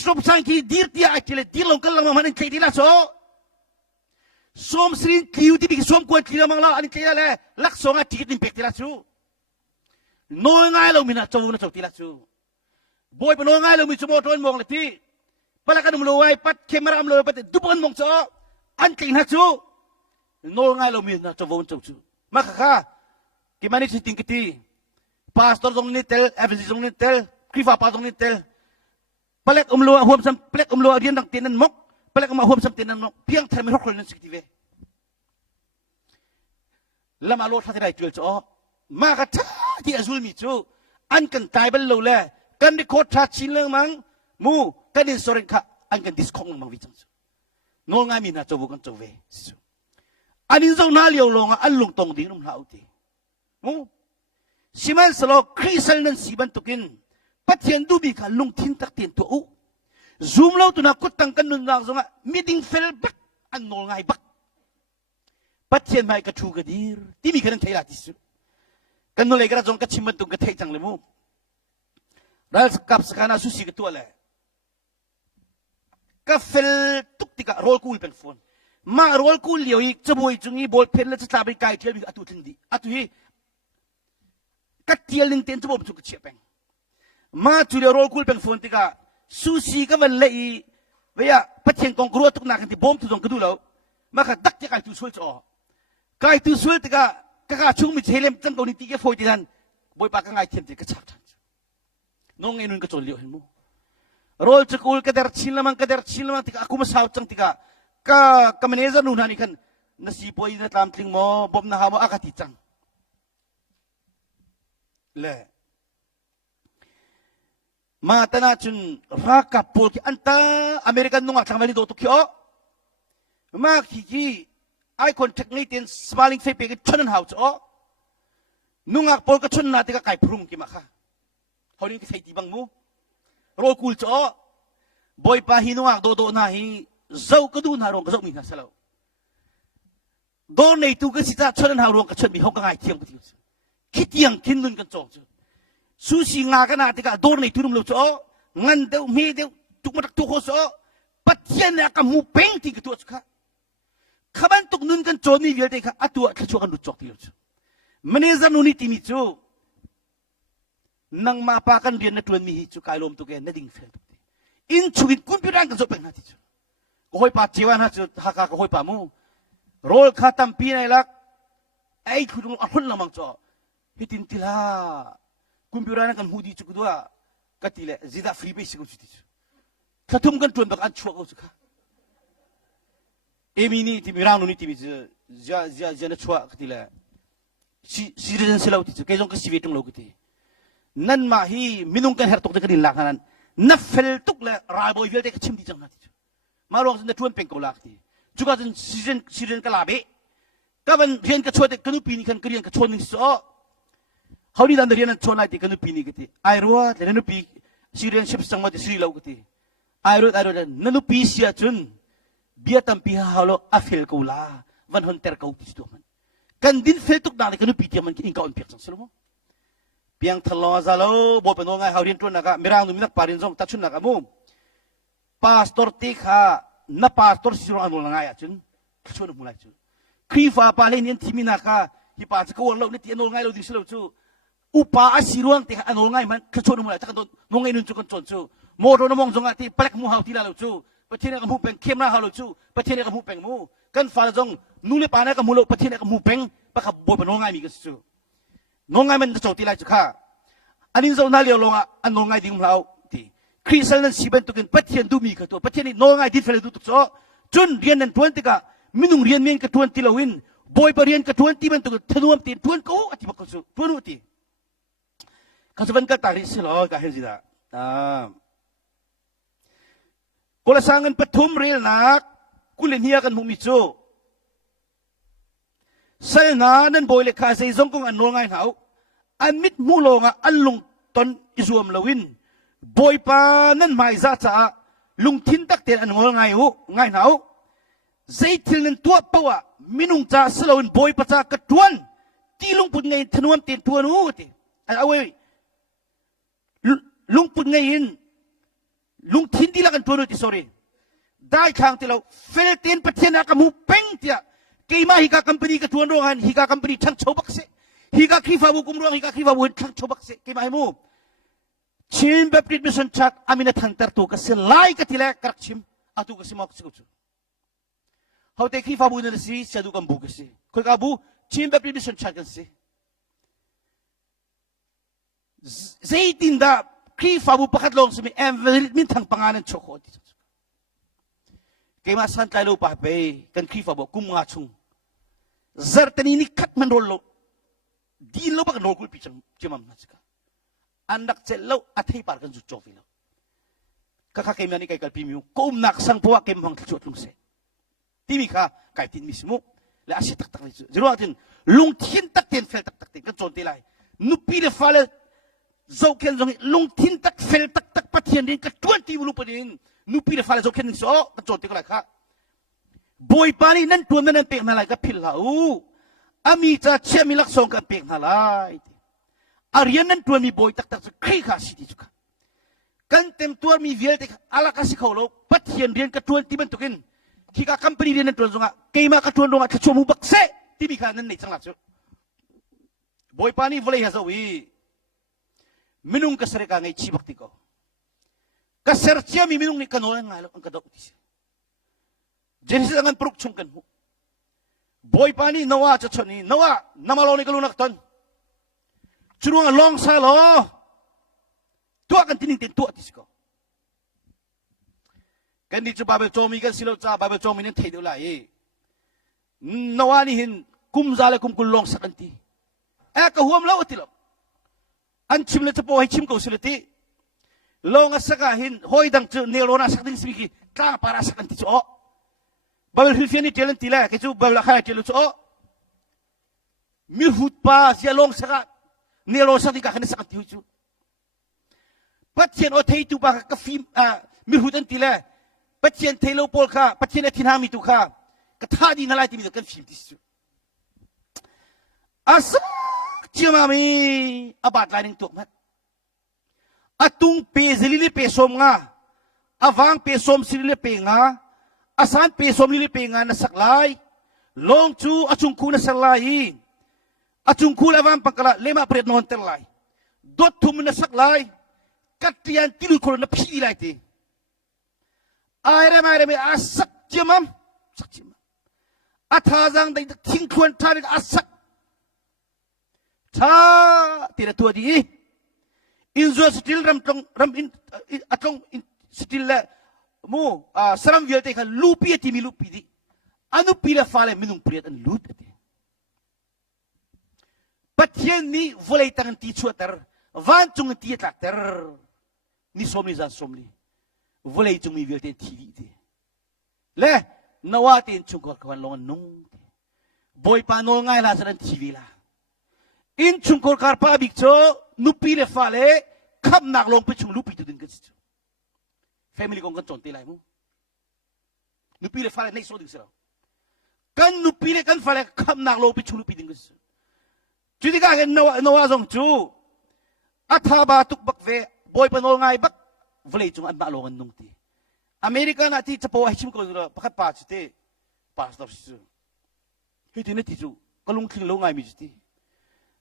สมสังคีดีร์ที่อาเจเลดีลงกันลังมันนั่นใช่ดีละโซสมสรินคิวที่บิกสมควรที่เรามังลาอันนี้แหละลักษณะที่กินเป็กที่ละชูน้อยง่ายเรามีนะจงนะจงที่ละชูบอยเป็นน้อยง่ายเรามีชั่วโมงทวนมองเลยที่พลังกันมโลไว้ปัดเข้มรำเลยปัดดุบันมองโซอันกินนะชูน้อยง่ายเรามีนะจงจงชูมาค่ะกิมันนี่สิติงกิตีพาสตอร์ตรงนี้เตลเอฟซีตรงนี้เตลคริฟาปาตรงนี้เตลพลังมโลหัวสัมพลังมโลเรียนดังเตียนนั้นมกพลังมาหัวสัมเตียนนั้นมกเพียงแค่ไม่รู้คนนั้นสิกิตีเวแล้วมาโลดทัศน์ได้เจอจ้อมากระทาที่อาซุลมิจูอันกันตายบรรลุแลกันดิโคตรชินเรื่องมังมูกันดิสโซเรนค่ะอันกันดิสคองมังวิจังจูโน้งามีนาจูบุกันจูเวจูอันนี้จะน่าเลี้ยวลงอันลงตรงดิ้งนุ่มลาวตีมูสิมันสโลคริสต์นั้นสิบันตุกินปัจเจียนดูบีค่ะลงทิ้งตักเตียนตัวอุซูมเราตัวนักกุตังกันนุนนางสงะมีดิ้งเฟลบักอันโน้งไงบักปัจเจียนไม่กระชูกระดีร์ที่มีกันเทลาติสุกันนู่นเลยกระจงกระชิมมันตุงกระเทยจังเลยมูรัลกับสกานาสุสีกตัวเลยก็เฟลตุกติกะโรลคูลเป็นฟอนมาโรลคูลเลี้ยวอีกจะบวยจุงอีบอลเพลแล้วจะตาไปไกลเทียบอีกอัตุถึงดีอัตุฮีกัดเทียลิงเต็นจะบวมจุกเชียเป็นมาจุดโรลคูลเป็นฟอนติกะสุสีก็วันเลยเวียปัจเจียนกองกรัวตุกนักกันที่บอมตุงกระดูแล้วมาขัดดักจะไกลตุช่วยจ่อไกลตุช่วยติกะก็ช่วงมิเชลมจังตัวนี้ที่แกโฟยที่นั่นบอยปากก็ง่ายเทียมที่ก็ชักทันน้องไอ้นุ่นก็จนเลี้ยวเห็นมั้ยโรลจะกูลก็เดร์ชิลมันที่akuมาสาวจังที่ก็มันเอซานุ่นนี่คันนสีบอยนั่นตามทิ้งมอบมนะฮะมอากาศจังเล่มาตนาจุนรักกับปูที่อันตาอเมริกันนุ่งอัดทางวันนี้โดตุกเขียวมาขี้ไอคนเทคนิคเต็นสมาลิงเฟย์เป็นชนนหาวจ้อนุ่งอักปอลก็ชนนาที่ก็ไก่พรุ่งกี่มาค่ะเขานี่ก็ใส่ตีบังมูโรคูลจ้อบอยปาฮินุ่งอักโดนาฮีเจ้าก็ดูน่ารองก็เจ้ามีน่าเสียแล้วโดนในตัวก็สิจ้าชนนหาวรองก็ชนมีเขาก็ไงเทียมก็ที่คิดยังคิดนุ่นกันจ้อสุสีงากันนาที่ก็โดนในตัวนุ่มเราจ้องั้นเดี๋ยวมีเดี๋ยวทุกมาทุกคนจ้อปัจเจกเนี่ยก็มูเป่งที่ก็ตัวสุขขบันตุกนุนกันโจมีเวลเด็กอัตัวขจวกันรู้จักที่เราจูมันเองจะนุนิติมิจูนังมาปากันเรียนนักเรียนมีจูกายลมตุกเองนัดดิ้งเฟลตุกอินชูกินคุมพิวรังกันโจเป็นนาทีจูก็หอยปาจีวันฮะจูฮักก็หอยปามูโรลข้าตั้มปีไหนลักไอ้คุณลุงอัลละมังจ้อฮิตินติลาคุมพิวรังกันหูดีจูกด้วยกัติเลจิดาฟรีเบสิกจูติจูถ้าทุ่มกันจวนบักอันชัวก็จูค่ะเอมินี่ที่มีร่างนู้นที่มีจะนัดชัวกติละซีรีส์เสลาวที่จะเกี่ยงกับชีวิตของเรากตินั่นมาฮีมินุงกันเฮร์ตกตะกันดินลักนั้นนับเฟลตุกละรายบอยเวลเด็กชิมที่จังหัดที่มาลองจะชวนเป็นกลักที่จุกจะซีรีส์กลาเบก็มันเรียนกับชวนเด็กกันอุปีนี่กันเรียนกับชวนนี่สอ เขาดีดันเรียนนั้นชวนไล่ติกันนุปีนี่กันทีไอรัวแต่นุปีซีเรียนชิปสังมาติซีเหล่ากันทีไอรัวนันุปีเสียจนเบียตัมปีฮาโลอาเฟลกูลาวันฮันเตอร์กูติดตัวมันกันดินเฟลตุกนาเลยกันนุปีที่มันกินก้าวอินเปียกสังสลมเพียงทะเลาะซาโลบอกเป็นว่าไงเขาเรียนตัวนักไม่ร่างนุมินักปารินซงตัดชุนนักมุมพาสตอร์ติกฮานับพาสตอร์สิรุอันโนลงายจุนชวนมุลายจุนครีฟ้าปาเลนินที่มีนักฮิปาสกวนเราเนี่ยที่อันโนลงายเราดิสเลจูอุปาสิรุอันที่อันโนลงายมันชวนมุลายจักรโดนนงไงนุนจุกันชนจูโมโดนมองจงอาที่เปลกมูฮาวที่เราจูประเทศนี้ก็มูเป็นเข้มหน้าฮาวเราจูประเทศนี้ก็มูเป็นมูกันฟ้าจงนู่นเลยปาเนี่ยก็มูโลประเทศนี้ก็มูเป็นปะขับบวยเป็นนงไงมีกันจูนงไงมันจะโจที่ไรจุค่ะอันนี้เราหน้าเลี้ยวลงอันนงไงดิ่งเราที่คริสเตียนนั้นสิเป็นตัวกันประเทศดูมีกันตัวประเทศนี้นงไงที่เฟรดูตุกโซจนเรียนนั้นทวนติกะมินุงเรียนเมียนกับทวนติลาวินบอยไปเรียนกับทวนที่มันตัวทนวมตีทวนกูอธิบัติกันจูทวนอุติเขาจะเป็นกันตาริสิลอกะเฮจิดากุลสังกันปฐุมเรียนนักกุลเนียกันมุมิจูเสนานั้นบอยเลขาเซซงกงอันนงไงเขาอันมิดมูโลงอันลงตนอิสวมลาวินบอยปานั้นไม่ซาจ้าลุงทินตักเตียนอันงงไงหูไงเขาใจทิลนั้นตัวปะมินุงจ้าสลาวินบอยปะจ้ากระทวนที่ลุงปุ่นไงทนวมเตียนทวนหูติเอาไว้ลุงปุ่นไงยินลุงทินที่ละกันทวนหูติ sorry ได้ข้างที่เราเฟลเตียนประเทศนักมูเป็งเตียกี่มาฮิกาคัมปานีกระทวนโรงงานฮิกาคัมปานีทั้งโชบักเซฮิกาคีฟาบุกุมรองฮิกาคีฟาบุทั้งโชบักเซกี่มาให้มูชิมแบบนี้มิสันชักอามินาทันเตอร์ตัวก็เสลายกันทีแรกกระชิมอาตุก็สิมอกสิกุจูเขาเตะคีฟาบุนั่นสิเสียดูกันบุกสิคุยกับบุชิมแบบนี้มิสันชักกันสิเจดินดาคีฟาบุประคัดลงสิมีเอ็มเวลิมินทางปังงานโชโคดิกี่มาสันใจลูกป่าเปกันคีฟาบุกุมงาชุงซาร์ตันนี่ขัดมันโรลดีโลบักโนกุลพิจังจิมัมนัสกาอันดักเจลอัฐิปาร์กันจุดโจฟิลก็ข้าเกมนี้ไก่กัลพิมิวกุมนักสังพวกเกมฟังจุดลุงเสที่มีข้าไก่ตินมิสมุและอาศัยตักเลยจุดรู้ว่าทินลุงทินตักเตียนเฟลตักเตียนก็โจนตีไลนุปีเลฟ้าเลโจเคนจงลุงทินตักเฟลตักปะเทียนดินก็จวนตีวุลุปดินนุปีเลฟ้าเลโจเคนโซก็โจนตีก็ไลค่ะบอยปานีนั่นตัวนั้นเป็นอะไรก็พิลาอูอามีจะเชื่อมีลักษณะกันเป็นอะไรอารียนนั้นตัวมีบอยตักจะขี้ข้าสิที่จุกกันเต็มตัวมีเวลติอาลาคาสิเขาโลปัทเฮียนเรียนกระทวนที่มันตุกินขี้ข้าคัมปานีเรียนนั้นตัวจงอ่ะเกมากระทวนลงอ่ะชั่วโมงบักเซที่มีข้านั้นในจังหวัดจุบอยปานีวอลเลย์ฮะซาวีมินุงกระเสรกันไงชีบักติโกกระเสรเชียมีมินุงนี่กันโน้นไงล่ะอันกระดกที่เจนิสอันปลุกชงกันหูบอยปานีนว่าจะชนี่นว่านามาโลนี่ก็รู้นักตันชุดว่าลองซาโลตัวกันที่นี่ติดตัวที่สก็กันนี่จะบาเบลโจมีกันสิโลจ้าบาเบลโจมีนั่นเทียดเลยนว่านี่เห็นกุมซาเลกุมกุลลองสักทีก็หัวมันเล่าติโลอันชิมเลยจะปล่อยชิมกูสิลติลองสักหินหอยดังเจเนโรนาสักดิ้งสิบิกล้าปาราสักทีจ้าบาเบลฮิลฟิอานี่เจริญทีแรกจู่บาเบลข้าเจริญจ้ามิฟุตปาเสียลงสักเนโรสักทีก็ขันสักทีจู่ปัจเจียนโอเทย์ตุบากกับฟิมมิฟุตันทีแรกปัจเจียนเทโลโพลข้าปัจเจียนทินามิตุข้ากระทาดีนั่นแหละที่มีตัวกันฟิมที่สุดอาสักเชื่อมามีอาบัดลายหนึ่งตัวมั้ยอาตุงเปซิลิเปสมงาอาวางเปสมซิลิเปงาอาสานเปสมลิลิเปงานัสักลายลงจูอาจุงคูนัสักลายอาจุงคูลาวางปักละเลมาเปรตนอนเตลายดดทุมนัสักลายกัตยันติลุคนนับพี่ลายทีไอ้เรื่องไม่อาสักเจมัมสักเจมัมอาทาจังได้ทิ้งควรท่าได้อาสักท่าที่ละตัวดีอินโซสติลรัมตรงรัมอินอัตรงสติลละมูสรัมวิลเตกันลูปีที่มีลูปีดีอนุปีละฟ้าเลยมินุงเปรียดอันลูดดีปัจเจนี้วอลเลย์ตั้งตีชัวเตอร์วันจงตีตักเตอร์นี่สมนิจาสมลีวอลเลย์จงมีวิลเตทีวีดีเล่นว่าเต็นจงกวนลงนุ่งบอยปานโนง่ายละสรันทีวีละ in chungkor karpa bikcho nupi le fale kham nak long pe chung lupi tu din ka chicho family kong kan chonte lai mu nupi le fale nei so ding sira kan nupi le kan fale kham nak long pe chung lupi din ka chicho chudi ka gen no zong chu atha ba tuk bak ve boy panol ngai bak vlei chung an ba long an nung ti America na ti chapo ai chim ko ro pakhat pa chite pastor chu hiti ne ti chu kalung thing lo ngai mi chi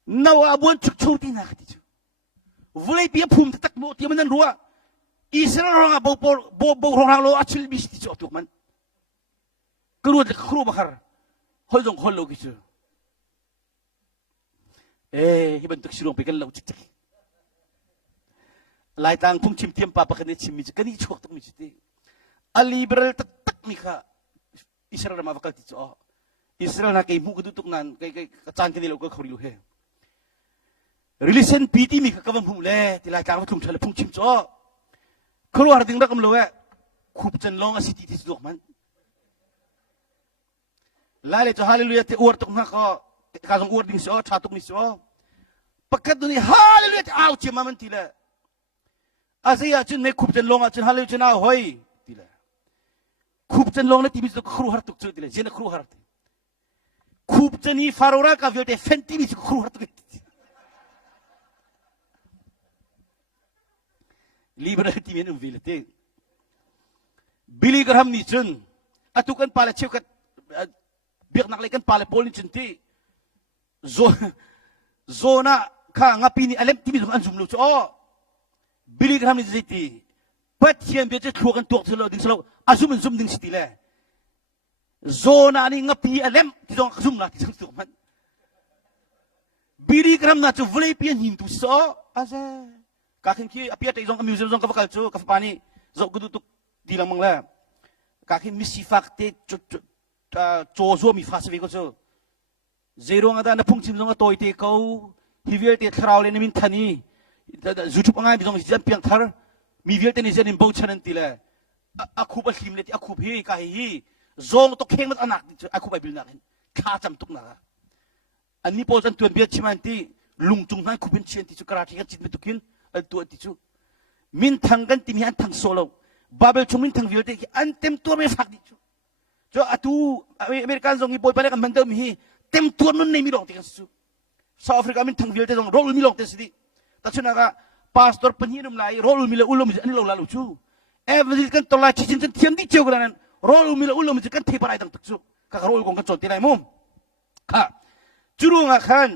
nawa buan chuk chuk ti na khati chu vlei pi phum tak mo ti man ruwa Israel ronga bo ronga lo achil bi ti chu tu man kru de khru bakhar hol jong hol lo ki chu hiban tak silong pe kan lo chik chik lai tang phum chim tiam pa pa kan chim mi kan ni chok tak mi chi a liberal tak mi kha Israel ma vakal ti chu Israel na kay mu kudutuk nan kay chan ti lo ko khori lo he relation PT mi kakawang humle tila kang tum chala phung chim cho khro har ding rakam lo khup chen long a city ti dok man la le cho hallelujah te ur tok na ko ka jong ur ding so tha tok mi so pakat duni hallelujah au chi man tila azia chen me khup chen long a chen hallelujah na hoi tila khup chen long na ti mi so khro har tok chu tila jena khro har khup chen ni farora ka vyote fenti mi so khro har tok liberal ti men umvilete Billy Graham ni chun atukan pala cheukat biak nak lekan pala polin chunti zona kha ngapi ni alem ti mi an zum lo cho Billy Graham ni ziti pathian be che thukan tok thlo ding slo azum zum ding stile zona ni ngapi alem ti jong zum na ti chung man Billy Graham na chu vlei pian hin tu so aza kakin ki apia te jong museum jong ka bakal chu ka pani zo gudu tuk dilang mangla kakin misi fakte cho zo mi fas ve ko chu zero nga da na phung chim jong toy te ko hivel te thrau le min thani youtube ngai bi jong jan piang thar mi vel te ni jan in bo chanan ti le akhu ba hlim le ti akhu hi ka hi zong to kheng mat anak akhu ba bil na kha cham tuk na ani pol jan tuan biat chiman ti lung chung ngai khupin chen ti chu karati kan chit me tukin tu ti chu min thang kan ti mi an thang solo babel chung min thang vil te ki an tem tur me fak di chu jo atu american jong i boy pale kan mandam hi tem tur nun nei mi long ti kan su south africa min thang vil te jong rol mi long te sidi ta chuna ga pastor panhirum lai rol mi le ulum ani lo la lu chu every kan to la chi chin thiam di cheu gran rol mi le ulum kan thi parai dang tak chu ka rol kong kan chon ti lai mum kha churunga khan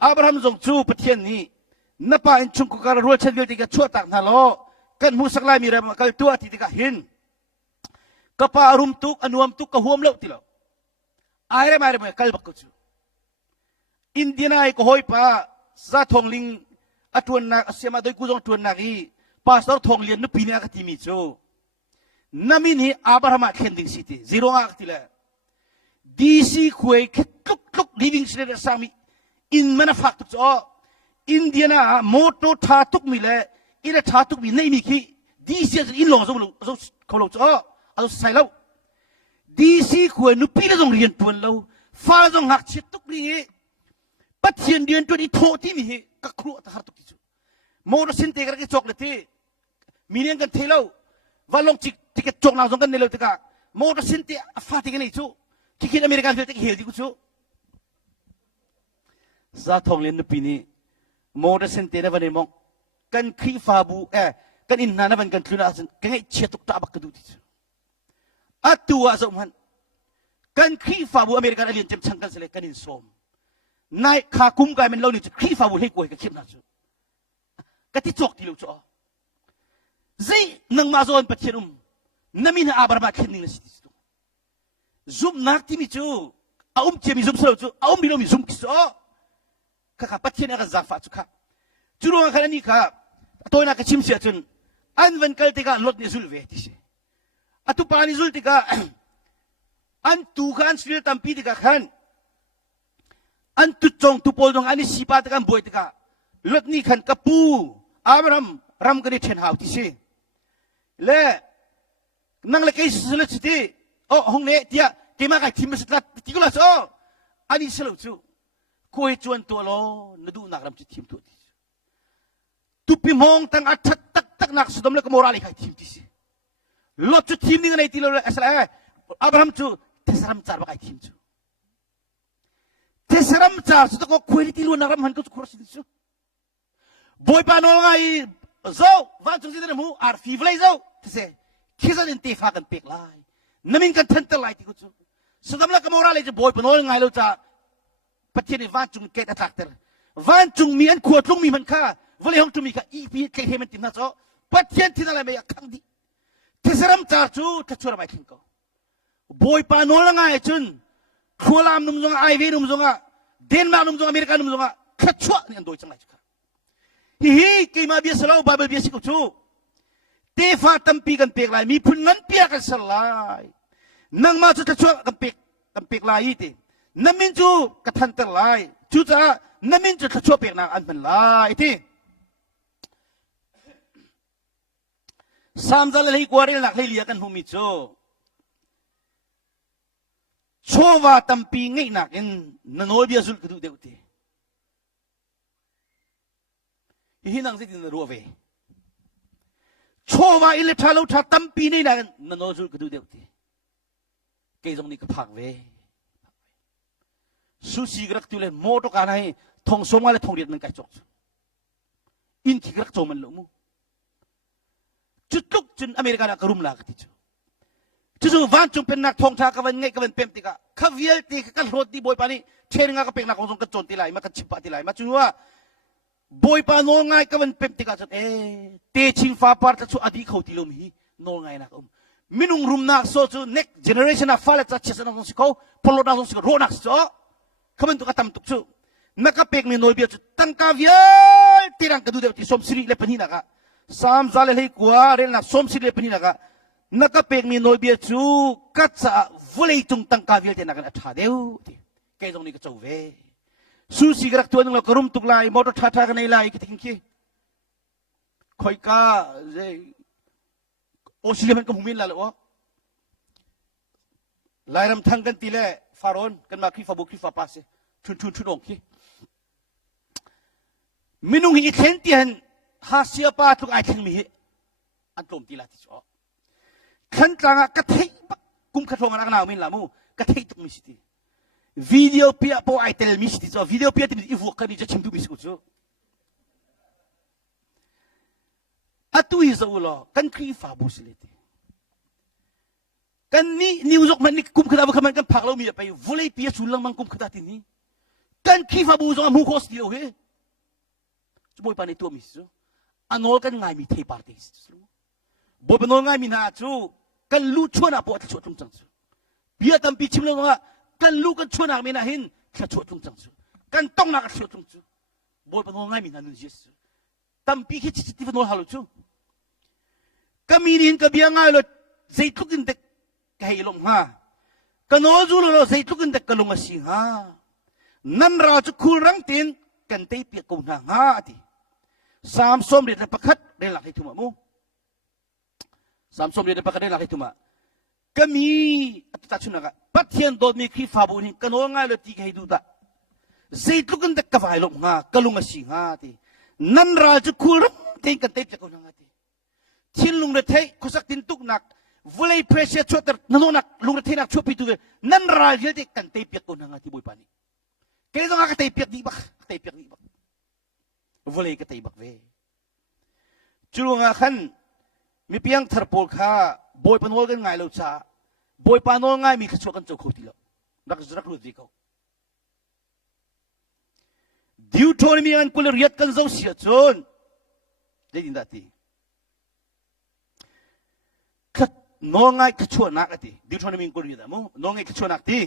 abraham jong chu pathian ni napa in chung ko kar rol chen vil ti ka chu tak na lo kan mu sak lai mi ram kal tu ati ti ka hin kapa arum tuk anuam tuk ka huam lo ti lo aire mare me kal bak chu indiana ai ko hoi pa za thong ling atun na sema doi ku jong tun na gi pastor thong lian nu pinia ka ti mi chu nami ni abraham khen ding city zero nga ti le dc khoi khuk khuk living state sami in mana fak tu cho indiana moto tha tuk mi le ira tha tuk mi nei mi ki dc in long zo ko lo cho alo sai lo dc khoi nu pi le jong rian tuan lo fa jong hak chit tuk ni pathian dian tu ni tho ti mi ka khru ta har tuk ti chu mo ro sin te ka ki chocolate mi nen kan thelo walong chik tiket chok na jong kan nelo te ka mo ro sin te fa ti ni chu ki kin american fel te hel di ku chu za thong len nu pi ni mo ro sin te na van mo kan khi fa bu kan in na van kan thluna kan ngai che tuk ta bak ka du ti chu atua zo man kan khi fa bu american alien chem chang kan sele kan in som nai kha kum kai men lo ni khi fa bu he ko ka khip na chu ka ti chok ti lo cho zai nang ma zon pathianum namin abarba khening na si tu zum nak ti mi chu che mi zum so chu bi lo mi zum ki so ka pathian ka za fa chu kha churu ka ni ka toy na ka chim sia chun an van kal te ka lot ni zul ve ti se atu pa ni zul ti ka an tu khan sil tampi ti ka khan an tu chong tu pol dong ani sipa ta kan boy ta ka lot ni khan kapu abraham ram ka ni then hau ti se le nang le kai sele ti o hong ne tia ke ma ka tim sa ti ko la so ani selo chu คุยจวนตัวล้อนดูนักรำจิตทีมตัวที่ตุปิมองตั้งอัดตักนักสุดมเลยก็โมราลิกทีมที่สิลดจุดทีมนี้กันในที่เราเอสเออับราฮัมจูเทสรัมจาร์บักไอทีมจูเทสรัมจาร์สุดก็คุยที่ล้วนนักรำมันก็คุรสิจูบอยปานอลไงโซ่วันจุดที่นั่นมูอาร์ฟีฟเลยโซ่ที่สิคิดว่าอินเตฟ้ากันเปกไลนั่นมินกันทันตะไลที่กูจูสุดมเลยก็โมราลิกจะบอยปานอลไงเราจะปฏิเสธวันจุงเกตอัตลักษณ์วันจุงมีอันขวดลุงมีมันค่าวันเลยห้องจุงมีค่าอีพีเคยเห็นมันติดนะโซ่ปฏิเสธที่นั่นเลยไม่อยากขังดีเทสรัมจาร์จูทัชชัวร์ไม่ทิ้งเขาบอยปานอลไงจุนครัวลามนุ่มจงไอวีนุ่มจงเดนมาร์กนุ่มจงอเมริกานุ่มจงขัดชัวนี่อันโดยจังไรจุกฮีกีมาเบียสลาวบาเบิลเบียสิกุจูเตฟ้าตั้มปีกันเปกลายมีพุ่นเงินเปียกันสลายนังมาจุดชัวกันเปกลายทีนั่นมินจูกระทันตะลายจูจ้านั่นมินจูชัวเปกนางอันเป็นลายทีสามจันเลยกว่าเรื่องหลักให้เลียกันหูมิจูโชว์ว่าตั้มปีง่ายนักเอ็นนั่นโอเบียสุลกดูเดียวทีฮีนังสิตินรัวเวโชว์ว่าอิเลทาลูทาตั้มปีนี่นักนั่นโอสุลกดูเดียวทีเกยจงนี่ก็พักเวสุสีกรักตุเลนโมตกันให้ทองสมาเลทองเรียนมันกระจกอินทิกรักโจมันลุมูจุดลุกจนอเมริกันกรุมลากติจูจู่ๆวันจุงเป็นนักทองชากันไงกันเป็นติกะข้าวิลติกันรถดีบอยปานี่เทรงาก็เป็นนักของสงกระโจนติไลมากันชิบปะติไลมาจู่ว่าบอยปานโง่ไงกันเป็นติกะจุดเตชิงฟ้าปาร์ตจู่อดีตเขาติลมีโง่ไงนักมินุงรุมนักโซจู่ next generation นักฟ้าเลจัดเชสนักสงสิเขาพลนักสงสิเขาโรนักโซเขาเป็นตัวกระทำตุกจู่นักเป็กมีโนยเบียจุดตั้งกาวิลติรังกระดูเดียวที่สมศรีเล็บนี้นักสามซาเลให้กว่าเรื่องนักสมศรีเล็บนี้นักนักเป็กมีโนยเบียจูกัดซาวุ่นเลยจุงตั้งกาวิลที่นักอัฐาเดียวที่แกตรงนี้ก็จะเวสุสีกรักตัวนึงเรากรุมตุกไลมอเตอร์ท่ากันในไลคิดถึงขี้คอยก้าเจโอชิเลมันก็หุ่นมินละวะไล่รำทั้งกันตีเล่ฟาโรนกันมาคริฟาบุคริฟาปัสชุนองขี้มินุงหิเข็นที่เห็นหาเสียป้าทุกไอเข็นมีอันตรมตีละที่ชอบขันจังกระเทยกุมขัดทงอันนั้นมินละมูกระเทยทุกมิสติวิดีโอเปียโปไอเทลมิสติจ้าวิดีโอเปียที่มีอีฟวกันนี่จะชิมดูมิสกุจ้าอัตุยจะอุลากันคริฟาบุสเลติกันนี่นิวส์มันนี่กุมขัดบุคมันกันพักเรามีไปวุ่นเลยเปียสุลังมันกุมขัดที่นี่กันคริฟาบุษมันมุขสติโอเคจะบอยปานในตัวมิสจ้าอันนั้นกันง่ายมีเทปาร์ติสจ้าบอยปานนั้นง่ายมีนาจูกันลู่ชวนอาปวดชวนตรงจังจูเบียตั้มปีชิมลงว่ากันลู่กันชวนอามีนาหินแค่ชวนตรงจังจูกันต้องนักชวนตรงจูบอยปานนั้นง่ายมีนานุจิสตั้มปีคิดจิตที่ฟันโนฮัลโหลจูกันมีนินกันเบียง่ายเลยใจทุกินเด็กแค่ลงฮะกันโนจูเลยใจทุกินเด็กกันลงมาสิฮะนั่นเราจะคูรังตินกันเตยเปียกกูนางฮะที่สามสมเด็จประคัดเรื่องหลักให้ทุ่มมูสามสมเด็จประคัดเรื่องหลักให้ทุ่มก็มีตัดชุนกะปัจเจียนโดนมีคริฟาบุญกันโง่ายเลยที่ให้ดูตาใจทุกันเด็กกับไอ้ลงฮะกันลงมาสิฮะที่นั่นเราจะคูรังตินกันเตยเปียกกูนางฮะที่ชินลุงเดทัยคุสักตินตุกนักวุ่นเลยเพรสเซียชัวต์นั่นนักลุงเดทัยนักชัวปิดตัวนั่นเราจะเด็กกันเตยเปียกกูนางฮะที่บุยปานีแกต้องหากระต่ายเปียกดีบักกระต่ายเปียกดีบักวุ่นเลยกระต่ายบักเวจุลงาขันมีเพียงทาร์โพลข้าบอยปนวลกันง่ายแล้วจ้าบอยปานวลง่ายมีขจวกันเจ้าโคตรแล้วรักจะรักรู้ดีเขาดิวโทนี่มีอันกุลเรียดกันเจ้าเสียจนได้ยินได้ทีขดน้องง่ายขจวนักทีดิวโทนี่มีอันกุลเรียดมั้งน้องง่ายขจวนักที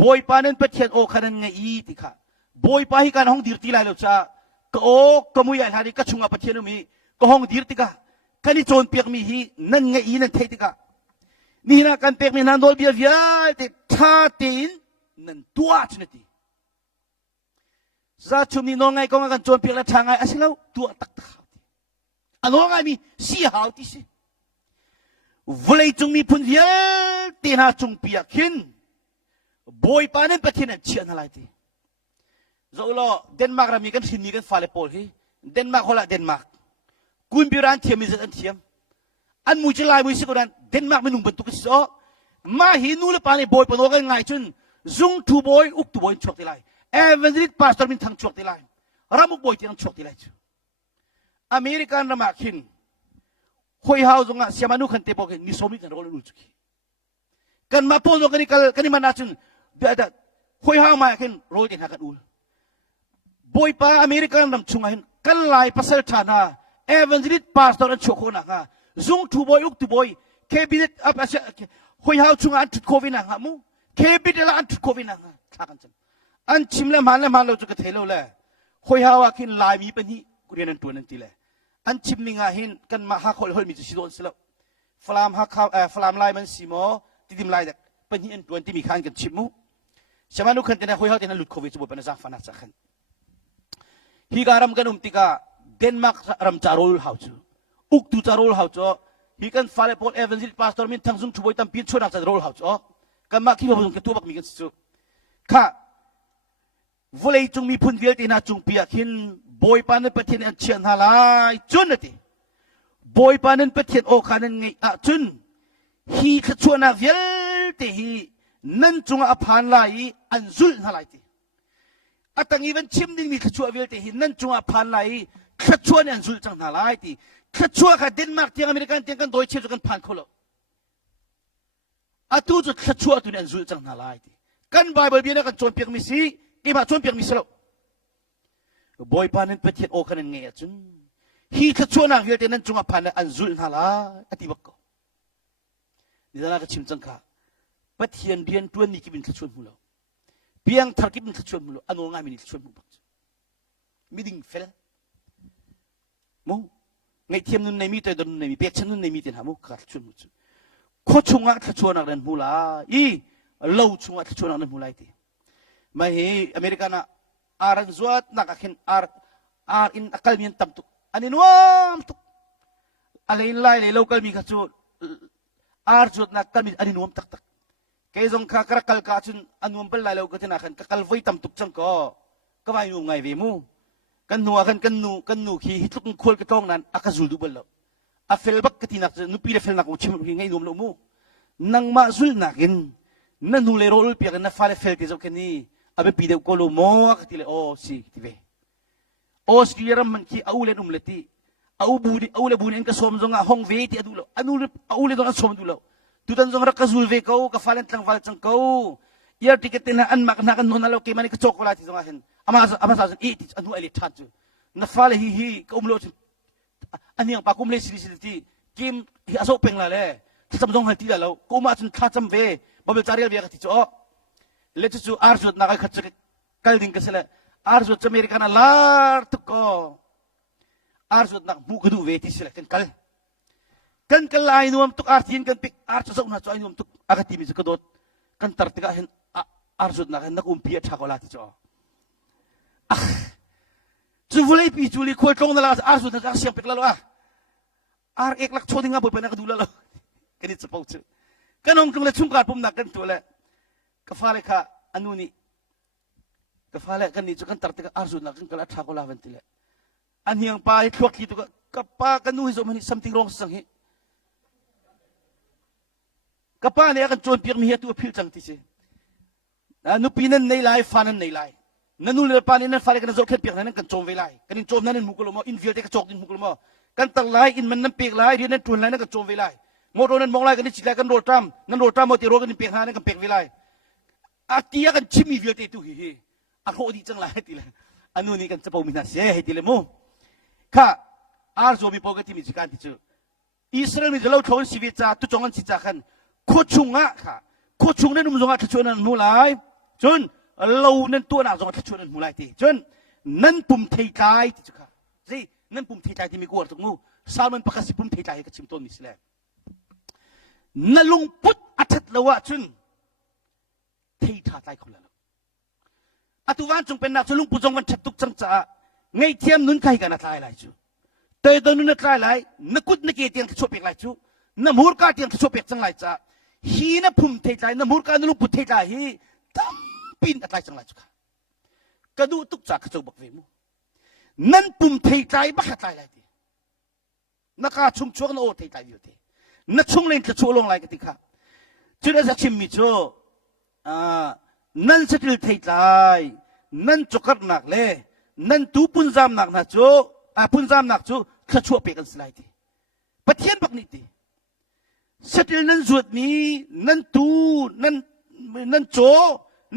บอยปานันเป็นเทียนโอขันง่ายอีติค่ะบอยปาฮิการห้องดิร์ตีไล่แล้วจ้าก็โอ้ก็มุยอันหาดิก็ชุงอาปเทียนมีก็ห้องดิร์ติกะกันนี่โจนเปียกมีฮีนั่นง่ายอีนั่นเทติกะนี่นะกันเปียกมีนันโดนเบียร์วิอาติท่าตีนนั่นตัวชนิดที่ซาชุมนี่น้องง่ายก็กันโจนเปียกแล้วทางง่ายอาศัยแล้วตัวตักตักอันน้องง่ายมีสีหาวที่สิวุ่นเลยจงมีพุ่นเวียตีน่าจงเปียกขึ้นบอยปานันเป็นเทียนเชียนอะไรที่ Zolo Denmark rami kan sini kan fale pol hi Denmark hola Denmark kun biran tiam izat an tiam an mujilai muisi koran Denmark menung bentuk so ma hinu le pani boy panokan ngai chun zung tu boy uk tu boy chok tilai evangelist pastor min thang chok tilai ramuk boy tiang chok tilai chu American ramakin hoi hau zonga siamanu kan tepo ke ni somi kan rolo luchuki kan ma polo kan mana chun da hoi hau ma kan rol tin hakan ul boy pa American ram chunga hin kan lai pasal thana evangelist pastor an chokona ha zung tu boy uk tu boy cabinet up as hoi hau chunga an covid na ha mu cabinet la an covid na ha thakan chan an chimla mala chu ka thelo la hoi hau akin lai mi pani kurian an tuan an tile an chimninga hin kan ma ha khol hol mi chi don selo flam ha kha flam lai man simo tidim lai dak pani an 20 mi khan kan chimu samanu khan tena hoi hau tena lut covid chu bo pana sa fana cha khan hi garam kan tika Denmark ram charol hau chu uk tu charol hau chu hi kan fale pol evangelist pastor min thang zum chu boi tam pin chona cha rol hau chu kan ma ki ba bung ke tu bak mi kan chu kha volei chung mi phun vel tina chung pia khin boy panen pathian an chian halai chun ati boy panen pathian o khanan ngai a chun hi khachuana vel te hi nan chunga aphan lai an zul halai ti atang even chimning mi khachua vel te hi nan chunga aphan lai khachuan an zul chang halai ti khachua kha Denmark tiang American tiang kan doi che kan phan kholo atu chu khachua tu an zul chang halai ti kan Bible bi na kan chon piak mi si ki ma chon piak mi selo boy panen pathian o khanan ngai a chun hi khachuana vel te nan chunga phan an zul hala ati bak ko ni dala ka chim chang kha pathian rian tuan ni ki bin khachuan mulo piang thar ki bin khachuan mulo anu nga mi ni khachuan mu bak mi ding fel mo ngai thiam nun nei mi te don nei mi pek chan nun nei mi ten ha mu khachuan mu chu kho chunga khachuan ran mula I lo chunga khachuan ran mulai ti mai America na aran zuat nakakhin ar in akal min tamtuk anin wam tuk alain lai le local mi khachu ar zuat na kal mi anin wam tak tak kay zong kha krakal ka chun anum bal lai lo ka tina khan kakal voi tamtuk chang ko ka vai nu ngai ve mu kan nu khan kan nu khi hitluk khol ka tong nan akazul du bal lo a fel bak ka tina nu pi le fel nak chim ngai num lo mu nang ma zul nakin na nu le rol pi na fa le fel ti zo keni abe pide ko lo mo akatile o si tive o skiram man ki aulen umleti au budi en ka som zonga hong ve ti adulo aule don som dulo tutan zonga ka zulve ko ka falen tlang val chang ko yer ticket na an mak na kan non alo ke mani ka chocolate zonga hen ama sa eat anu ali thatju na fale hi ka umlo aniang pa kumle siri ti kim hi aso peng la le tsam zong hal ti la lo ko ma chun tha cham ve babel charial ve ka ti cho lechu chu arzut na ka khatch kal ding kasela arzut America na lar tu ko arzut na bu kudu ve ti sila kan kal ai nuam tuk artin kan pik arzu sa una chu ai nuam tuk agati mi chu dot kan tartika hen arzut na kan kumpia thakola ti cho chu vulai pi chu li khol tong na la arzut na siam pik la lo ar ek lak choding nga boy pa na ka dula lo kanit sa pau chu kanong tung le chung kar pum na kan tu le kafale ka anuni kafale kan ni kan tartika arzun na kan kala thakola ventile anyang pa I thok ki to kapa kanu hi so mani something wrong sang hi kapa ne kan chon pir mi tu phil chang ti se nu pinan nei lai fanan nei lai nanu le pa ni na fale kan zo khet pir nan kan chom ve lai kan chom nan mukul mo in te ka chok din mukul mo kan tar lai in man nan pek lai ri nan tun lai na kan chom ve lai mo ro nan mong lai kan chi lai kan ro tram nan ro tram mo ti ro kan pek ha nan kan pek ve lai atia kan chimi vilte tu hi akho di chang lai ti le anu ni kan chapo mina se he ti le mo kha ar zo mi pogati mi jikan ti chu Israel mi lo thon si vi cha tu chongan si cha khan kho chunga kha kho chung ne num zonga thachon nan mu lai chun lo nan tu na zonga thachon nan mu lai ti chun nan pum thei kai ti chu kha ji nan pum thei tai ti mi ko ar tu mu salman pakasi pum thei tai ka chim ton mi sile nalung put athat lawa chun thei tha tai khula atuwan chung pen na chulung pujong wan thatuk chang cha ngai thiam nun kai kana tlai lai chu te don nun tlai lai nakut na ke tiang chopek lai chu na mur ka tiang chopek chang lai cha hi na phum thei lai na mur ka nu pu thei lai hi tam pin atlai chang lai chu กระดูตุกจากกระจกบักเวมุนั่นปุ่มเทใจบักใจไรทีนักชุ่มช่วงโอเทใจอยู่ทีนักช่วงเล่นกระช่วงลงไรกันทีค่ะจุดนั้นจะชิมมิโจนั่นสติลเทใจนั่นจุกหนักเลยนั่นตูปุ่นจามหนักนะโจปุ่นจามหนักโจกระช่วงเปกันสไลทีปะเทียนบักนิตีสติลนั่นจุดนี้นั่นตูนั่นโจ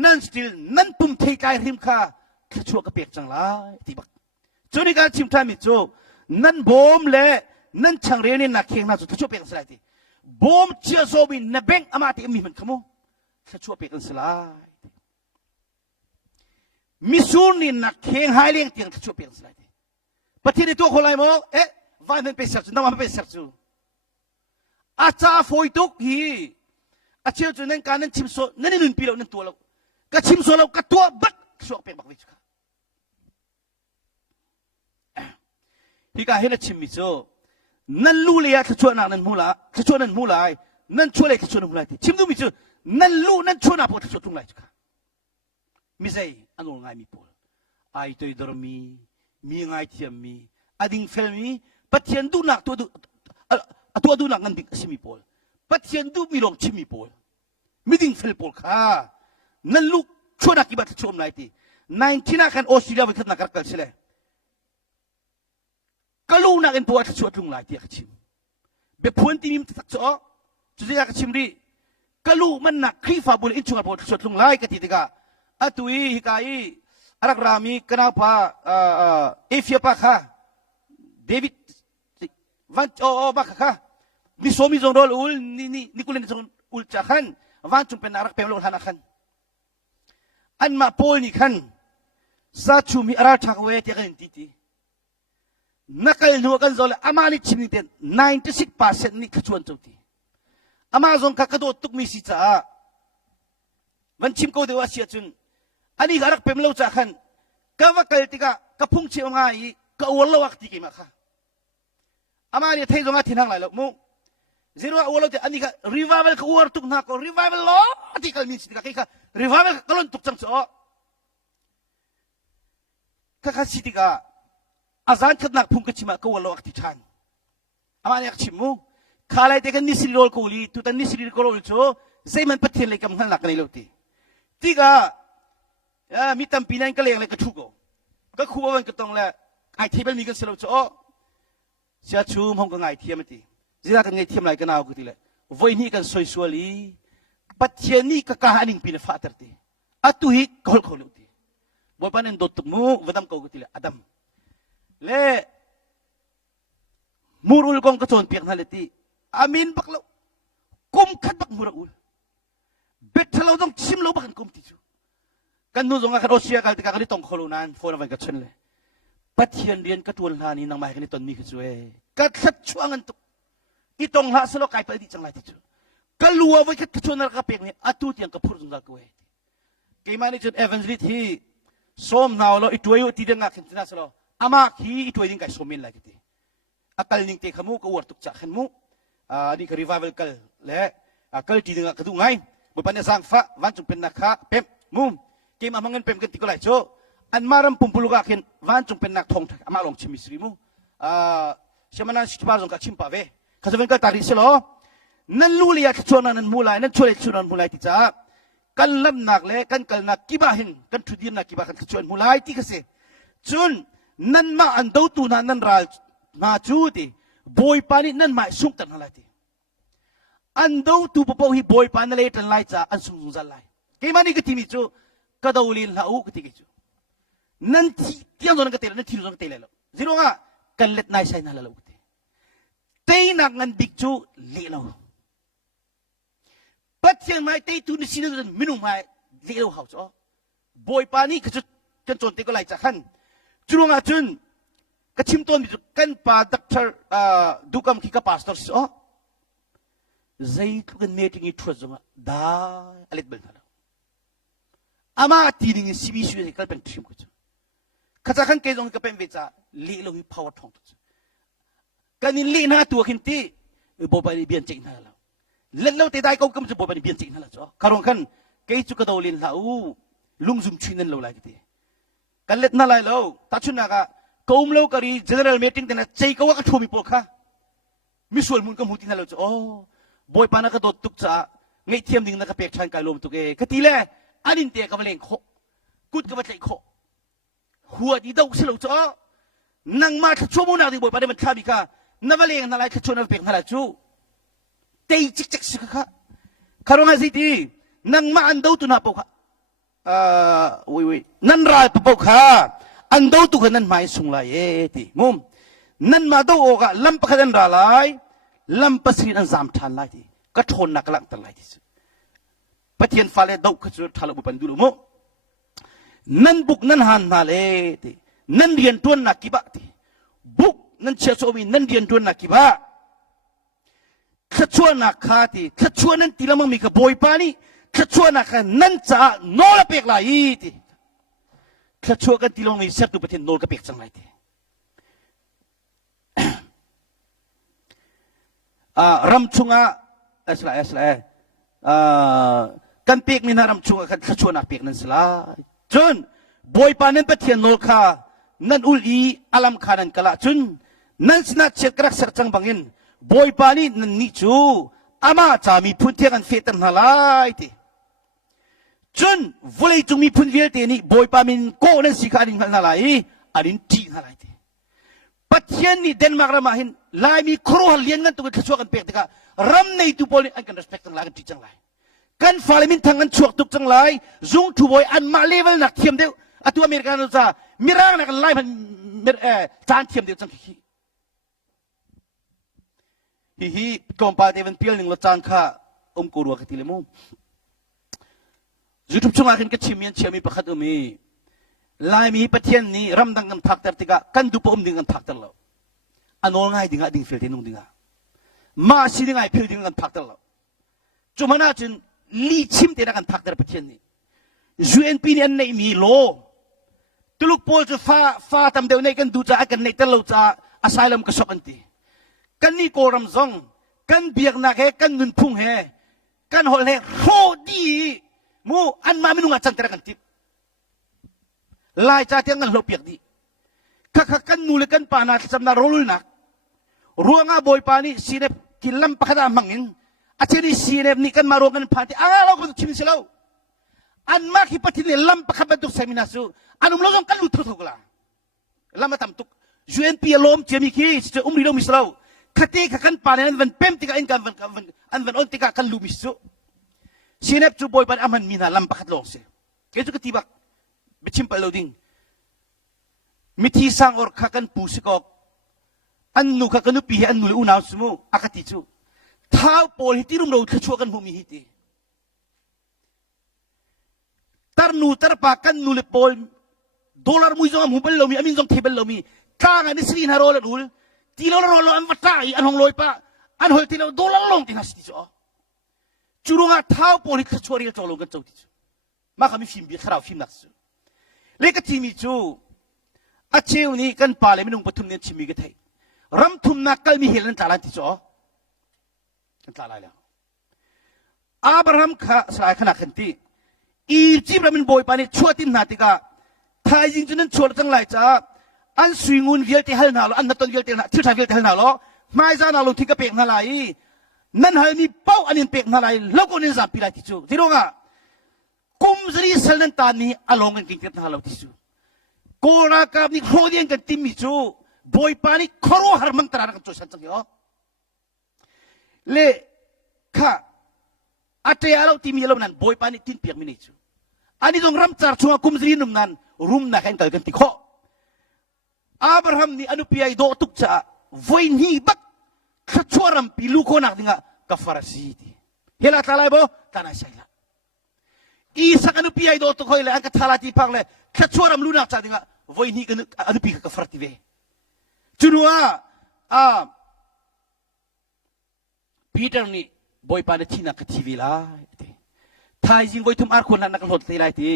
นั่นสติลนั่นปุ่มเทใจริมค่ะกระช่วงกระเปียกจังไรที่บักจุดนี้การชิมทามิโจนั่นบอมเล่นั่นช่างเรียนนี่นักเข่งน่าจะช่วยเปลี่ยนสลายทีบอมเชื่อโซบินนับเบงอามาติมีมันขโมยช่วยเปลี่ยนสลายมิสูนี่นักเข่งหายเลี้ยงเตียงช่วยเปลี่ยนสลายทีปฏิทินตัวคนไรมั้งวันนั้นไปเสิร์ชน้ำมันไปเสิร์ชอาจารย์ฝอยตุกฮีอาเชื่อจุดนั้นการนั้นชิมโซนั่นนี่1 ปีแล้วนั่นตัวเราก็ชิมโซเราก็ตัวบักช่วยเปลี่ยนบักวิจุกที่การเห็นชิมมิโซนั่นรู้เลยอะช่วยนั่นมูลาช่วยนั่นมูลานั่นช่วยเลยช่วยนั่นมูลาที่ชิมดูมิโซนั่นรู้นั่นช่วยน่ะพอช่วยตรงไหนจุกมิใช่อันนู้นไงมีพอไอ้ตัวดอร์มีไงเทียมมีอดิ่งเฟลมีปัจจัยดูนักตัวดูนักงั้นดิชิมีพอปัจจัยดูมีลงชิมีพอมีดิ่งเฟลพอค่ะนั่นลูกช่วยนักกี่บาทช่วยไหนที่19นักกันออสเตรเลียวิเคราะห์นักการเฉลยก็รู้นักเอ็นปวดช่วยตรงไหนที่อยากชิมเบบพวนที่มีตักโซ่จุดที่อยากชิมดีก็รู้มันนักครีฟ้าบุญอินช่วยปวดช่วยตรงไหนกันที่ตะกาอัตุยฮิกายอารักรามีกันเอาพาเอฟเอปะค่ะเดวิดวันโอบักค่ะมิโซมิจงรอลอุลนี่กุลินจงอุลจากขันวันจุ่มเป็นอารักเป็นโลหะนักขันอันมาโพลนี่ขันซาชูมีอารักทักเวทีกันที่นักเรียนหัวกันโซลอามานี่ชิมนี่เต็น96% นี่ขจวนจุดที่อามาซงกักกระโดดตุกมิสิจ้าวันชิมก็เดี๋ยวเสียจุนอันนี้อารักเป็นโลจากขันก็ว่าเกิดที่กะพุ่งเชี่ยวง่ายก็อวลวักที่กี่มาค่ะอามาเนี่ยเทจงอาทิตย์ทั้งหลายแล้วมุเจรว่าอวลที่อันนี้ก็รีไวเวลก็อวลตุกนักก็รีไวเวลล้อที่กันมิสิที่ก็รีไวเวลก็ล้นตุกจังโซ่ก็ขัดสิที่ก็อาจารย์ขัดนักพุ่งกชิมาก็วันละวักที่ชันอามาเนี่ยชิมมุข้าเลยแต่กันนิสิริโรลกูลีตุตันนิสิริโรลโซ่ใจมันพัฒน์เลยกำลังหนักในโลกที่ก็มีตั้มปีนั้นก็เลยอะไรก็ทุกข์ก็คู่วันก็ต้องแหละไอทีเป็นมีกันเสร็จแล้วเสียชูมห้องก็ไงเทียมตีจีน่ากันไงเทียมอะไรกันเอาก็ทีเลยวันนี้กันสวยๆลีปัจเจนี่ก็การนิ่งปีนฟ้าตัดตีอัตุฮิกอลคนตีบ่ปนันโดดมูวัดมก็ก็ทีเลยอดัมเล่มูรุลกงก็ชนเปียกนั่นเลยตีอามินบักเรากุมขัดบักมูรุลเบ็ดเราต้องชิมเราบักกันกุมติจูกันนู้นตรงกันรัสเซียกันที่กันที่ต้องโคโลนันโฟนวันกันเช่นเลยปัจจัยเรียนกัตัวหานี่นางหมายกันที่ตอนนี้คือช่วยกัดขัดช่วงกันตุกอีตรงหาสโลกายไปที่จังไรที่จูกัลัวไว้กัดช่วงนั้นก็เปียกเนี่ยอัตุที่ยังกับพูดตรงกันกูเองกี่มันนี่จุดเอเวนส์ลิที่ส้มนาวเราอีตัวอยู่ที่เด้งกันที่นั่นสโลอามาขี้อีตัวยิ่งไก่ส้มมินอะไรกันที่อักลิ่งเตะขมูก็วัดตุกจักขันมูนี่คือรีไวเวลกัลและกัลที่เด้งกันดูไงบุปผาสังฟ้าวันจุเป็นนักข่าเป็มมุมเกมอามังเงินเป็นกันที่ก็ไหลโจอันมารัมปุ่มปลุกกันวันจงเป็นนักทองอามาลงชิมิสริมูเชื่อมันนั่นสิบาจงกับชิมปะเวข้าจะเป็นกันตาดิเสลอนั่นรู้เลยqueชวนนั่นมูลายนั่นช่วยชวนนั่นมูลายที่จ้ากันลำนักเลยกันนักกีบาหินกันทุดีนักกีบากันชวนมูลายที่ก็เสียจนนั่นมาอันดูตูนั่นรามาจูดีบอยปานี่นั่นมาสุงตันอะไรที่อันดูตูปะปะฮีบอยปานี่เลยตันไล่จ้าอันสุงจัลไล่เกมันนี่ก็ที่มิจูก็ดาวลินลาอูก็ที่กิจูนั่นที่อันโดนก็เตะนั่นที่โดนก็เตะเลยแล้วจีโร่งะกันเล็ดนายใช้นั่นแล้วก็เตะเตะนักงันดิกจูเลี้ยวปัจจัยไม่เตะตูนี่สินะมินุไม่เลี้ยวเขาจ้ะบอยปานี่ก็จะกันโจนเตะก็ไล่จากขันจีโร่งะจุนก็ชิมต้นมิจูกันปาดักเตอร์ดูคำคิดกับพาสตอร์จ้ะใจทุกคนเนี่ยที่นี่ทรวจงะได้อะไรแบบนั้นอามาตีนิ่งสิบิสุยก็เป็นทริมกุจข้าจะขันเกจงก็เป็นเวจ้าลีโลหิพาวทองตุกันนี่ลีน่าตัวขินตีบ่ไปเบียนจริงนั่นแล้วเล่นแล้วแต่ได้ก็กำจะบ่ไปเบียนจริงนั่นแล้วจ้ะคารองขันเกจุกระโดดลินลาอูลุงซุมชินันเราไล่กันตี กันเล็ดน่าไรแล้วตัดชุนนักะกลุ่มเรากรี general meeting แต่ละใจก็ว่ากันทุ่มอีปอค่ะมิส่วนมุนก็มุตินั่นเราจะโอ้บอยปานักก็โดดตุกจ้าไงเทียมดิ่งนักเปียกชันกายลมตุกกตีเล่อันนี้เตียกับมาเล่งโคกุดกับมาใจโคหัวดีดอกสิเราจะนั่งมาขชั่วโมงนาทีบอยปาได้มันข้ามีค่ะนับมาเล่งนั่นไรขชั่วนับเปียกนั่นแหละจูเตยจิกจิกสิค่ะคารวะสิทีนั่งมาอันดูตุนาปกค่ะวินั่นรายปกค่ะอันดูตุกันนั่นไม่สุงไลเอติมุมนั่นมาดูโอกะลำปะขันราไลลำปะสีนันจามทันไลทีก็ทนนักลังตันไลทีสุปะเทียนฟ้าเลดูขจุดทะลุบุปันดูลมุนั่นบุกนั่นหันมาเลตินั่นเรียนตัวนักกิบะติบุกนั่นเชื่อโซมีนั่นเรียนตัวนักกิบะขจวนนักขาติขจวนนั่นตีละมังมีกับโบยปานี่ขจวนนักนั่นจะโนละเปียกไลติขจวนกันตีละมังมีเสตุปะเทียนโนละเปียกจังไลติรำชุงะสลายกันเปียกนี่นะรำชุงะกันขจวนนักเปียกนั่นสลายจนบอยปานันปะเทียนโนละขานั่นอุลีอาลัมขานันกะละจนนั่นสนัดเช็ดกระสักจังบังอินบอยปานี่นั่นนิจูอามาจามีพุทธิกันเฟตันฮาไลติจนวลัยจุมีพุทธิเวลเตนี่บอยปามินโกนั่นสิกาดินฮาไลอันนี้จีฮาไลติปัจเจียนนี่เดนมาร์กมาหินลายมีครัวเลี้ยงกันตัวกันชัวกันเปียกติการำในตัวบอลอันกัน respect จังไรกันจีจังไรกันฟาเลมินทางกันชัวตุกจังไรซุงทูบอยอันมาเลเวลนักเทียมเดียวอัตัวอเมริกันเราจะมิร่างนักไล่พันจานเทียมเดียวจังฮีกอมปาเดวันเปียลหนึ่งเราจานข้ากูรัวกันทีละมุมยูทูบช่องอาคินก็ชิมยันเชื่อมีประคัตมีลายมีประเทศนี้รำดังกันทักแต่ติกากันดูปมดิ่งกันทักแต่เราอันโน้ง่ายดิ่งดิ่งเฟลที่นุ่งดิ่งมาสิดิ่งไงเฟลดิ่งกันทักแต่เราจุมานาจนลีชิมเตระกันทักแต่ประเทศนี้ยูเอ็นพีเนี่ยในมีโลตุลุกโพลจะฟ้าทำเดียวในกันดูจะกันในแต่เราจะอาศัยลำกระสอบกันทีกันนี่โกรำซองกันเบียกนักเกันเงินพุ่งกันหอลโคดีมูอันมาไม่นุ่งอาจันเตระกันทิลายจ่าเทียงกันหลบเปียกดีข้ากันนูเลกันปานาสำนักรู้นักรัวงาบอยปานี่ซีเนปกินลำปะขดามังอินอาเจนี่ซีเนปนี่กันมารวมกันพาที่เราก็ชิมสิเราอันมาคิดปฏิเนลำปะขบันตุกเซมินาสูอันเราต้องกันลุทุกละลำมาทำตุกยูเอ็นพีลมเจมิคีจะรีเรามิสเราคดีกันปานี่อันวันเพ็มติกาอินกันอันวันอนติกากันลุมิสูซีเนปจูบอยปานอามันมีนาลำปะขดลงเสียเกี่ยวกับที่บักบิชิมไปแล้วดิ้งมิทีสังอร์ขักันปูสิกอกอันนูขักันนุปีอันนูเลอุนาวสมูอาคติจูท้าวโพลฮิติรุมเราขชัวกันหูมีฮิติตารนูตารปากันนูเลโพลดอลลาร์มุยจงหูเปลเรามีอามินจงเทเปลเรามีข้างอันนี้สินฮารอลนูลทีเราเราอันวัตไตอันหงลอยปะอันหอยทีเราดอลลาร์ลงที่นัสติจูจูรุงาท้าวโพลฮิขชัวเรียจอลงกันจูติจูมาขมิฟิมบีขราวฟิมนักจูเล็กที่มีจูอาเชวนี้กันป่าเลยไม่นุ่งปฐุมเนี่ยชิมีกันไทยรำทุมนักกัลมีเฮลันตาลันที่จ่อกันตาลายแล้วอับราฮัมข้าสลายขณะขันตีอีจิบรามินบอยปานี่ชั่วติมนาติกาทายยิงจนนั้นชั่วตั้งหลายจ้าอันสวยงุนเวียลที่ฮัลนาลอันนัตตนเวียลที่ชื่อทายเวียลที่ฮัลนาลไม่จ้านาลงที่กระเปกนาลายนั่นฮัลมีเป้าอันนี้เปกนาลายแล้วก็นิสัยปีไรที่จูที่รู้งะกุมสรีเซลนันตานี้อารมณ์กันกินกันนาลที่จูโกรากับนี่โคดียงกันติมิจูบอยปานี่ครัวหามังตรากันจูฉันจังเหรอเล่ข้าอัตยาเราที่มีเรานั้นบอยปานี่ทิ้งเปียกมินิจูอันนี้ต้องรำจาร์ชัวกุมสรีนุ่มนั้นรุมนักเห็นกันติโคอับราฮัมนี่อนุพิยโดตุกจ้าวัยนี้บักขจวรำพิลูกคนนักดิ่งกับฟาร์ซีดีเฮลัตาลายบ่ตานาชัยละอีสักอนุพิยโดตุกคอยเลยอันกัทาลาตีพังเลยขจวรำลูนักจ้าดิ่งวัยนี้กันอนุพิยกับฟาร์ตีเวจุนัวปีเตอร์นี่บอยปานี่ที่นักทีวีละท้ายจริงบอยทุ่มอาร์คนนั้นนักหดตีไรที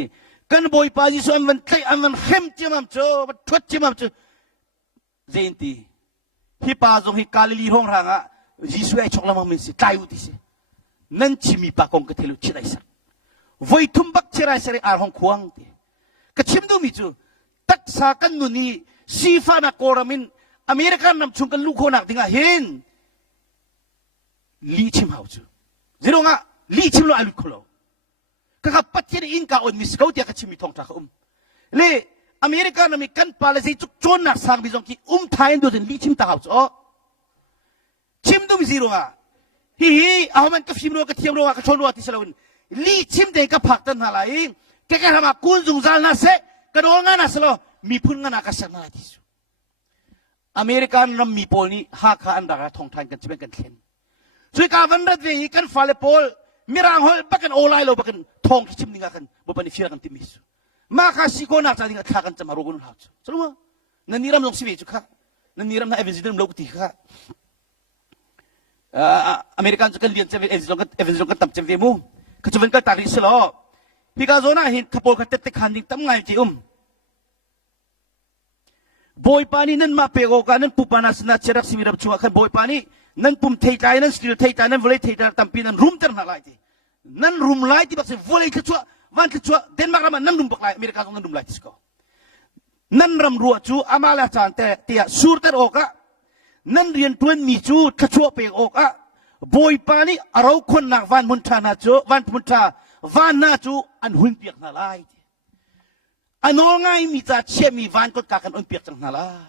กันบอยปาจิส่วนมันใครอันมันเข้มจิมามโจมันทวดจิมามโจเจนตีฮิปาจงฮิกาลิลีห้องร่างอ่ะยิสุไอชกลามามิสิตายอุติสินั่นชิมีปากองกเทลุชิได้สักวัยทุ่มบักชิไรสิอาร์ห้องควงตีก็ชิมดูมิจู ตักษากันนุนีซีฟานักโกรามินอเมริกันนำชุงกันลูกคนนักดิ้งเห็นลีชิมเฮาจูเจรงะลีชิมโลอาลุคโลก็ขับปัจจัยอินกาอนมิสกาวที่กัชิมิทองทักเล่อเมริกันนำมีกันพาเลซีจุกจนนักสังบิจงกีไทยดูดิลีชิมตาเฮาจูชิมดูมิซิรงะฮีเอามันกับชิมโลกับเทียมโลกับชนโลที่สลาวนลีชิมเด็กกับผักตันหาไลแกแค่ทำมากุนจุงซัลนัสเซกระโดดงานนัสโลมีพุ่งงานนักสังนาที่สุอเมริกันนำมีโพลนี้หากอันดักทองไทยกันจะเป็นกันเข็นส่วนการวันรัฐเวย์กันฟาเลโพลมีรางหอยบักกันโอไลโลบักกันทองที่ชิมนิ่งกันบุปผานิฟิรักันติมิสุมาคาสิโกนักจะดิ่งทักกันจะมาโรกุนหาจุสรุปว่านั่นนิรัมย์ลงสิเวจุค่ะนั่นนิรัมย์น่าเอเวนซิเดมโลกุติค่ะอเมริกันจะกันเรียนจะเอเวนซิลกันตั้มจะเวมูเขาจะเป็นกันตาริสโลพี่กาโซน่าเห็นขบวนกันเตะขันดิ่งตั้มไงจีบอยปานีนั่นมาเปโกกันนั่นปุปานาสนาเชรักสิมิรับชัวกันบอยปานีนั่นปุ่มเทใจนั่นสติลเทใจนั่นวอลเลย์เทใจตั้มปีนั่นรุมเตอร์นาไลที่นั่นรุมไลที่บักเซวอลเลย์ขชัววันขชัวเดนมาร์กมันนั่นรุมบักไลอเมริกาต้องนั่นรุมไลที่สกอนั่นรำรัวจูอามาลาจานเตะเตียสูร์เตอร์โอกะนั่นเรียนทวนมีจูขชัวเปโอกะบอยปานีเราคนนักวันมุนทานาจูวันมุนทาวันนาจูอันหุ่นเปียกนาไลอันนั้นไงมีจ่าเชื่อมีวันก็กากันอุ่นเปียกจังนาลาย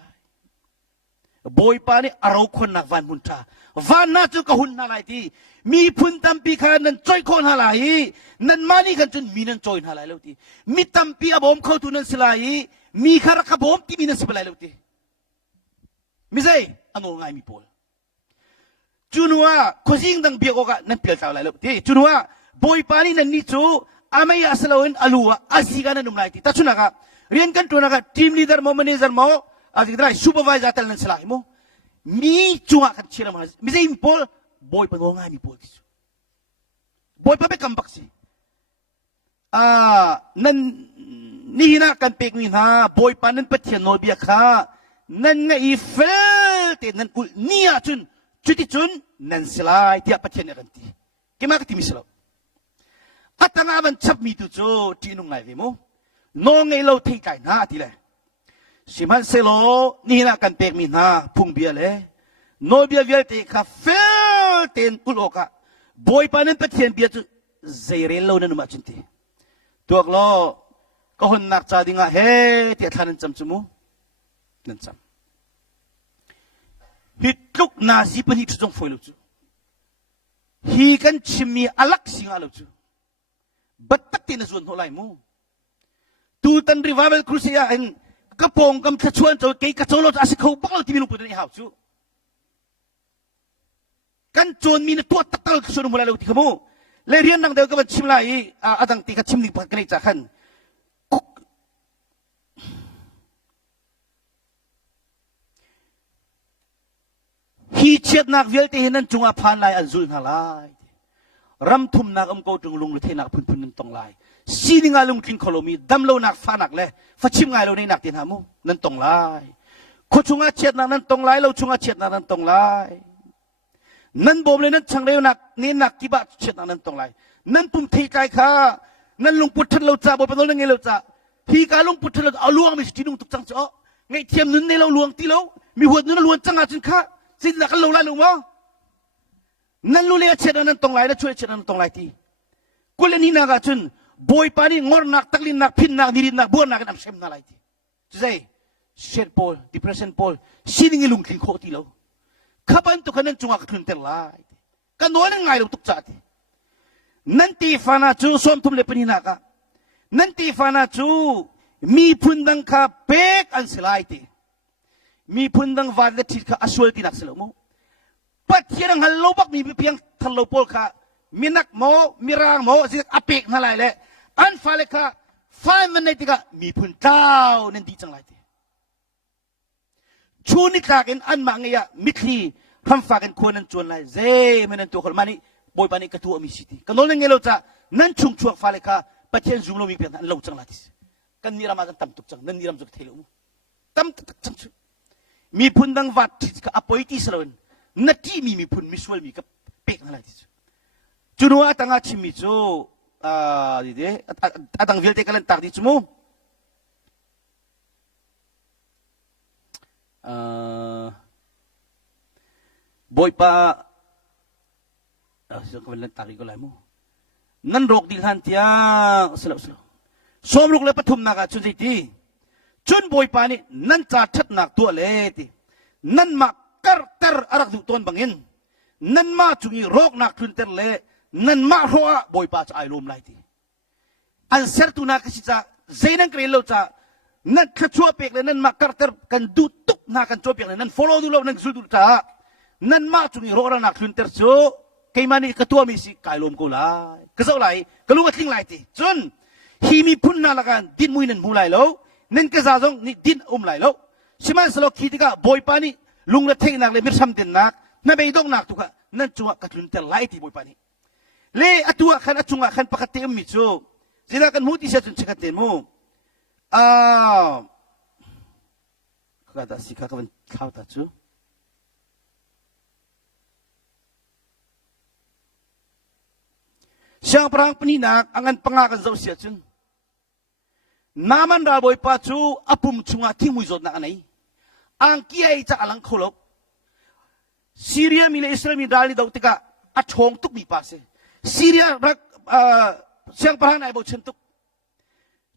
บอยปานี่เราคนนักวันมุนทาวันน่าจะก็หุ่นนาลายที่มีพุ่นตัมปีขานันจอยคนนาลายนันมานี่กันจนมีนันจอยนาลายแล้วที่มีตัมปีอบอมเข้าตุนันสลายมีคารักบอมที่มีนันสบลายแล้วที่มิใช่อันนั้นไงมีโพลจุนว่าคนสิ่งดังเบียกกันนั่นเปลี่ยนสาวแล้วที่จุนว่าบอยปานี่นันนี่จูอาไม่ยาสลาวนอลัวอาศิกานันนุ่มไลที่แต่ชุนนะคะเรียนกันตัวนะคะทีมลีดเดอร์โมเมนเจอร์โมอาศิกาได้ซูเปอร์ไวเซอร์เตลนันสลายโมมีจังกันเชื่อมันมิใช่อิมพอลบอยปนงานมีพอลที่สุดบอยปะเป็นคำบักซีนั่นนี่นะกันเป็กนี่นะบอยปะนั่นเป็นเทียนโนบิอาค่ะนั่นไงอีเฟลต์นั่นกุนี่อาจุนจุดที่จุนนั่นสลายที่อาเป็นเทียนกันที่เกี่ยมกับที่มิสลาอัตนาบันชับมีตุโจที่นุ่งไงเวโมน้องไงเราเทใจหน้าทีเลยสิมันเซโลนี่นะกันเป็กมีนาพุ่งเบียเลยโนเบียเวียเตะคาเฟลเต็นอุโลกะบอยปานันเป็นเทียนเบียจุเซเรลโลนันมาจินทีตัวกล้อก็คนนักจ่าดิ่งอ่ะเฮ้เทียท่านันจำจมูนันจำฮิตลุกนาซีเป็นฮิตจงฟอยลุจูฮีกันชิมีอลักสิงอาลุจูบัตตักที่นั่นส่วนหัวไหล่มูตูตันรีวาเวลครูเซียเองกระโปรงกำขชวนจะเกี่ยกระโจนอาศัยเขาบักเราที่มีลูกปืนในหาวจูกันจวนมีนตัวตักตลกชวนหัวไหล่เราที่ขโมเลยเรียนดังเดียวกับชิมไลอาดังตีกับชิมนี่พักกันอีกจากขันฮีเชียดนักเวลที่เห็นนั้นจงอาพานไลอันซุนฮาไลรำทุ่มนักอมโกจงลุงเลยเทนักพุ่นพุ่นนั่นตรงไลซีนิงาลุงกินคอลมีดำโลนักฟ้านักเลยฟัดชิมไงเราในนักเตียนหามูนั่นตรงไลคนชงอาเชียดนักนั้นตรงไลเราชงอาเชียดนักนั้นตรงไลนั่นบ่มเลยนั่นช่างเร็วนักนี่นักที่บ้าเชียดนักนั้นตรงไลนั่นปุ่มเทใจค่ะนั่นลุงพุทธเราจะบ่เป็นเราไงเราจะพี่กาลุงพุทธเราเอาลวงไม่ใช่ที่ลุงตุกจังเจาะไงเทียมนั้นในเราลวงที่เรามีหัวนั้นลวงจังอาจินค่ะสิ่งนักเราไล่ลงวะนั่นรู้เลยเชื่อนั้นตรงไหนแล้วช่วยเชื่อนั้นตรงไหนที่กุลนี่นักจุนบอยปานี่งอนักตักลินนักพินนักนิรินนักบัวนักน้ำเชื่อมนั่นไรที่ใช่เชดโพลดิเพรสชันโพลสิ่งนี้ลุงคิงโคตรที่เราข้าพันตุกันนั้นจงอักทุนเตลายกันโน้นไงเราตุกจัดนั่นที่ฟานาจูส่วนทุ่มเล็บนี่นักนั่นที่ฟานาจูมีพุ่นดังข้าเป็กอันสลายที่มีพุ่นดังวาดเล็ดที่ข้าอสวลที่นักสลามปัจเจียงฮัลโลบักมีเพียงทัลโลโพลค่ะมีนักโมมีรางโมสิอเปกนั่นแหละเลยอันฟ้าเลยค่ะฟ้ามันในที่ก็มีพุ่นเจ้านั่นดีจังไรที่ชูนิกากันอันมังเงียมิคลีทำฝากกันควรนั่นจวนไรเจ้มันนั่นตัวคนมันนี่บอยปานี่กระตัวมีสิทธิ์กันโน้นเงี้ยเราจะนั่นชุงช่วงฟ้าเลยค่ะปัจเจียงซูมเรามีเพียงนั่นเราจังไรที่กันนี่รามากันตั้มตุกจังนั่นนี่รำจุกเทลุตั้มตุกจังมีพุ่นดังวัดที่ก็อปอยที่สลวนนัดที่มีพุ่นมิสวลมีกับเป็กอะไรที่จุนว่าตั้งอาชิมิโจดิเดตั้งวิลเตกันตักดิจูโม boy pa so kawalan taki ko lai mo nan rok ding han tia slow som rok le pathum na ka chun ti chun boy pa ni nan cha that nak to le ti nan ma kar tar arak du ton bangin nan ma chungi rok nak chun ter le nan ma hoa boy pa cha ai lom lai ti an ser tu na ka si cha zainang kre lo cha nan khachua pek le nan ma kar tar kan du tuk na kan chopek le nan follow du lo nan zul du cha nan ma chungi rok ra nak chun ter cho kay mani katua mi si kailom ko lai kasaw lai kalungat ling lai ti chun hi mi pun na lakan din mui nan mulai lo nen ka zazong ni din lai lo siman salo kitika boy pani lung la theng nak le mir sam din nak na be dong nak tu ka nan chunga katlun tel lai ti boy pani le atua khan khan pakate mi chu sila kan muti sa chun chikaten mo kada sikha ka ban khau ta chu siang perang peninak angan pengakan zau sia chun naman ra boy pa chu apum chunga thimui zot na anai ang kiai cha alang kholok Syria mile Israel mi dali dau tika achong tuk mi pa se Syria rak siang perang nai bo chen tuk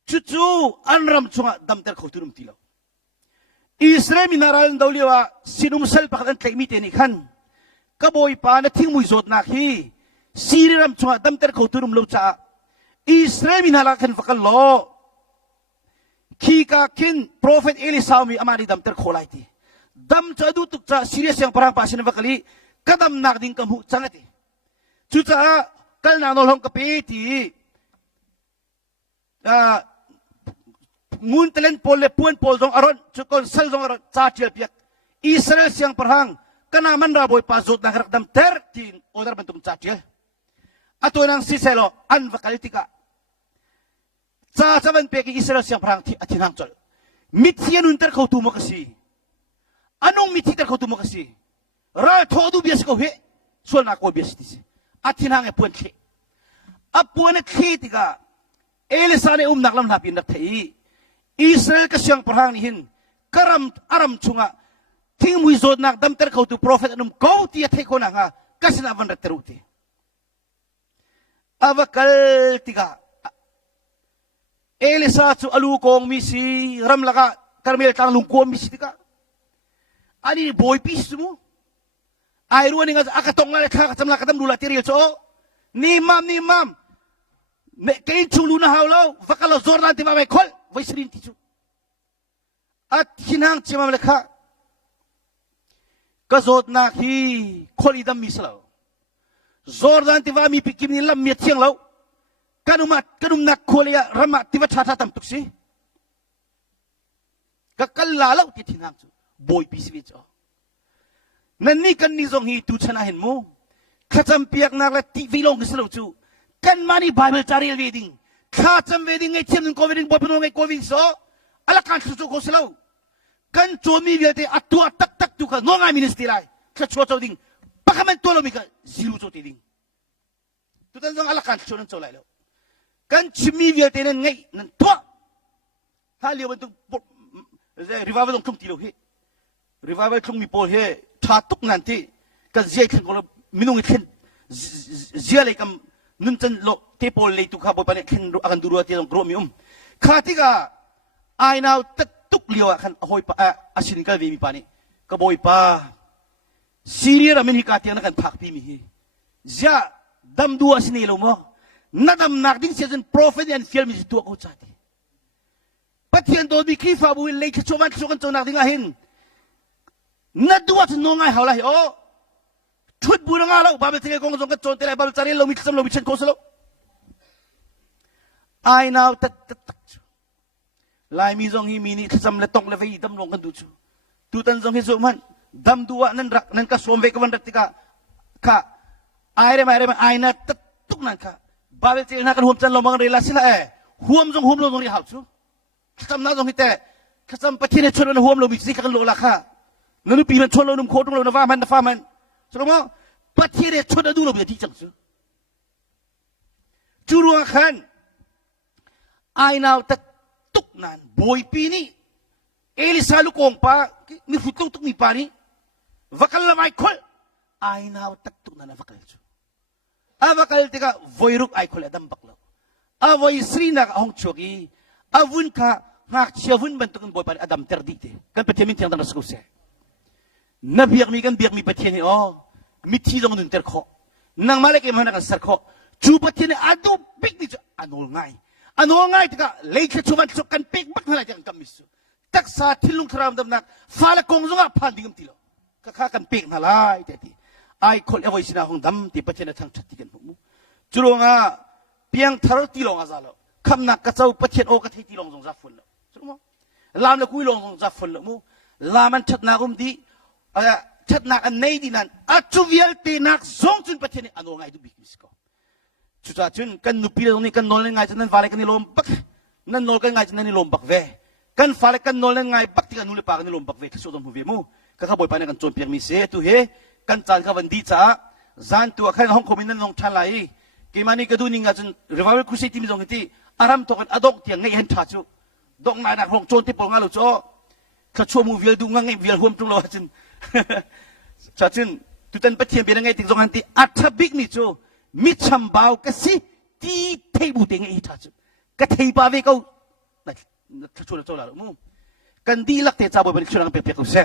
chu anram chunga damter khoturum tilo Israel mi naral dau liwa sinum sel pakan tlek mi te ni khan ka boy pa na thimui zot na khi Syria chunga damter khoturum lo cha Israel min halakan fakal lo kika kin prophet Elisau mi amani damter kholai ti dam cha du tuk cha Syria siang parang pasin fakali kadam nak ding kamu changati chu cha kal na no long kape ti ngun telen pol le puan pol jong aron chu kon sal jong aron cha tiel piak Israel siang parang kana man ra boy pa zot na rak dam ter tin order bentum cha tiel ato nang siselo an vakalitika cha chaban pe ki Israel siang parang ti atinang chol mithian unter khau tu mo kasi anong mithi ter khau tu mo kasi ra thodu bias ko he sol na ko bias ti atinang e puan the apuan the tika elisane naklam napin nak thei Israel ka siang parang ni hin karam aram chunga thing mui zot nak dam ter khau tu prophet anum ko ti the ko na nga kasina van teruti avakal tiga Elisa chu alu kong misi ramlaka karmel tang lungko misi tiga ani boy pis mo ai ruani nga akatong la kha katam la katam dula tiril cho ni mam me kain chulu na hawlo vakalo zordan ti mamay khol vaisrin ti chu at hinang chimam lekha kazot na hi kholidam mislo Zordan tiwa mi pikim ni lam miat siang lau kanum nak kolia rama tiwa chata tam tuksi kakal lalau ti tinang chu boy piswi cho nanni kan ni zong hi tu chana hen mo khacham piak nak la ti vilong selo chu kan mani bible chari wedding khacham wedding ngai chem ko wedding boy ngai ko wing so ala kan chu ko selo kan chomi viate atua tak tu ka no ngai ministry lai khacho choding pakaman tolo mika silu cho tiding tutan jong ala kan chonan cholai lo kan chimi vial tenen ngai nan to hali bentuk revival dong tum tilo he revival tum mi pol he thatuk nanti ka zai khan ko minung khen zia le kam nun chan lo te pol le tu kha bo pane khen akan duru ati dong gro mi khatika ai now tuk liwa khan hoi pa asin ka ve mi pani ka boy pa Syria ramen hikati anak kan pakpi mi hi. Zia dam dua sini lo mo. Nadam nakding season prophet and film is dua ko chati. Patian do bi kifa bu le ke choman chokan chon nakding ahin. Na dua tu no ngai hawla hi o. Chut bu nga lo ba be te kong jong ka chon te lai ba chari lo miksam lo mi chen ko selo. Ai now tat lai mi jong hi mi ni kham le tong le vai dam long kan du chu. Tu tan jong hi zo man dam dua nan ka sombe ka bandak tika ka aire aina tuk nan ka babel te na kan hum chan lo mang relasi la hum lo ngri hau chu kham na jong hite kham pathine chon na hum lo mi si kan lo la kha nanu pi man chon lo num khotung lo na fa man so mo pathine chon da du lo bi ti chang chu churuang khan ai now tuk nan boy pi ni Elisa lukong pa, ni futong tuk ni pani, vakal na may kol, ay na taktuk na vakal jo. Avakal tika voiruk ay kol adam baklo. Avoy sri na hong chogi, avun ka ngak siavun bentukun boy pani adam terdite. Kan petiamin tiang tanah skuse. Na biak mi petiani miti dong nun terko. Nang malek mana kan sarko. Chu petiani adu big ni anol ngai tika leika cuman kan pik bak na jangan kamisu. Taksa tilung teram dam nak fala kongjunga pandingam tilo kakakan pek nalai teti ai kol avoy sina hong dam ti pachena thang chatigen mu chulonga piang thar tilong azalo kham nak ka chau pachen o ka thei tilong jong za fun lo chumo lam la kui long jong za fun lo mu laman chat na gum di chat nak an nei di nan achuvial te nak zong chun pachen ano ngai du bikmis ko chuta chun kan nupil ni kan nol ngai chun vale kan ni lombak nan nol kan ngai chun ni lombak ve kan fale kan nol ngai bakti kan nule pa kan lombak ve so dom huve mu ka boy pa kan chon piang mi se tu he kan chan ka wandi cha zan tu akhan hong khomin nong thalai ki mani ka du ninga chun revival crusade tim jong ti aram to kan adok tiang ngai hen tha chu dok na hong chon ti pol nga lo cho ka chu mu vil du ngai vil hom tung lo chun cha chun tu tan pathiam be ngai ti jong han ti athabik ni chu mi cham baw ka si ti thei bu te ngai tha chu ka thei ba ve ko na chu la mu kan di lak te cha boy ba chu lang pe pe ko se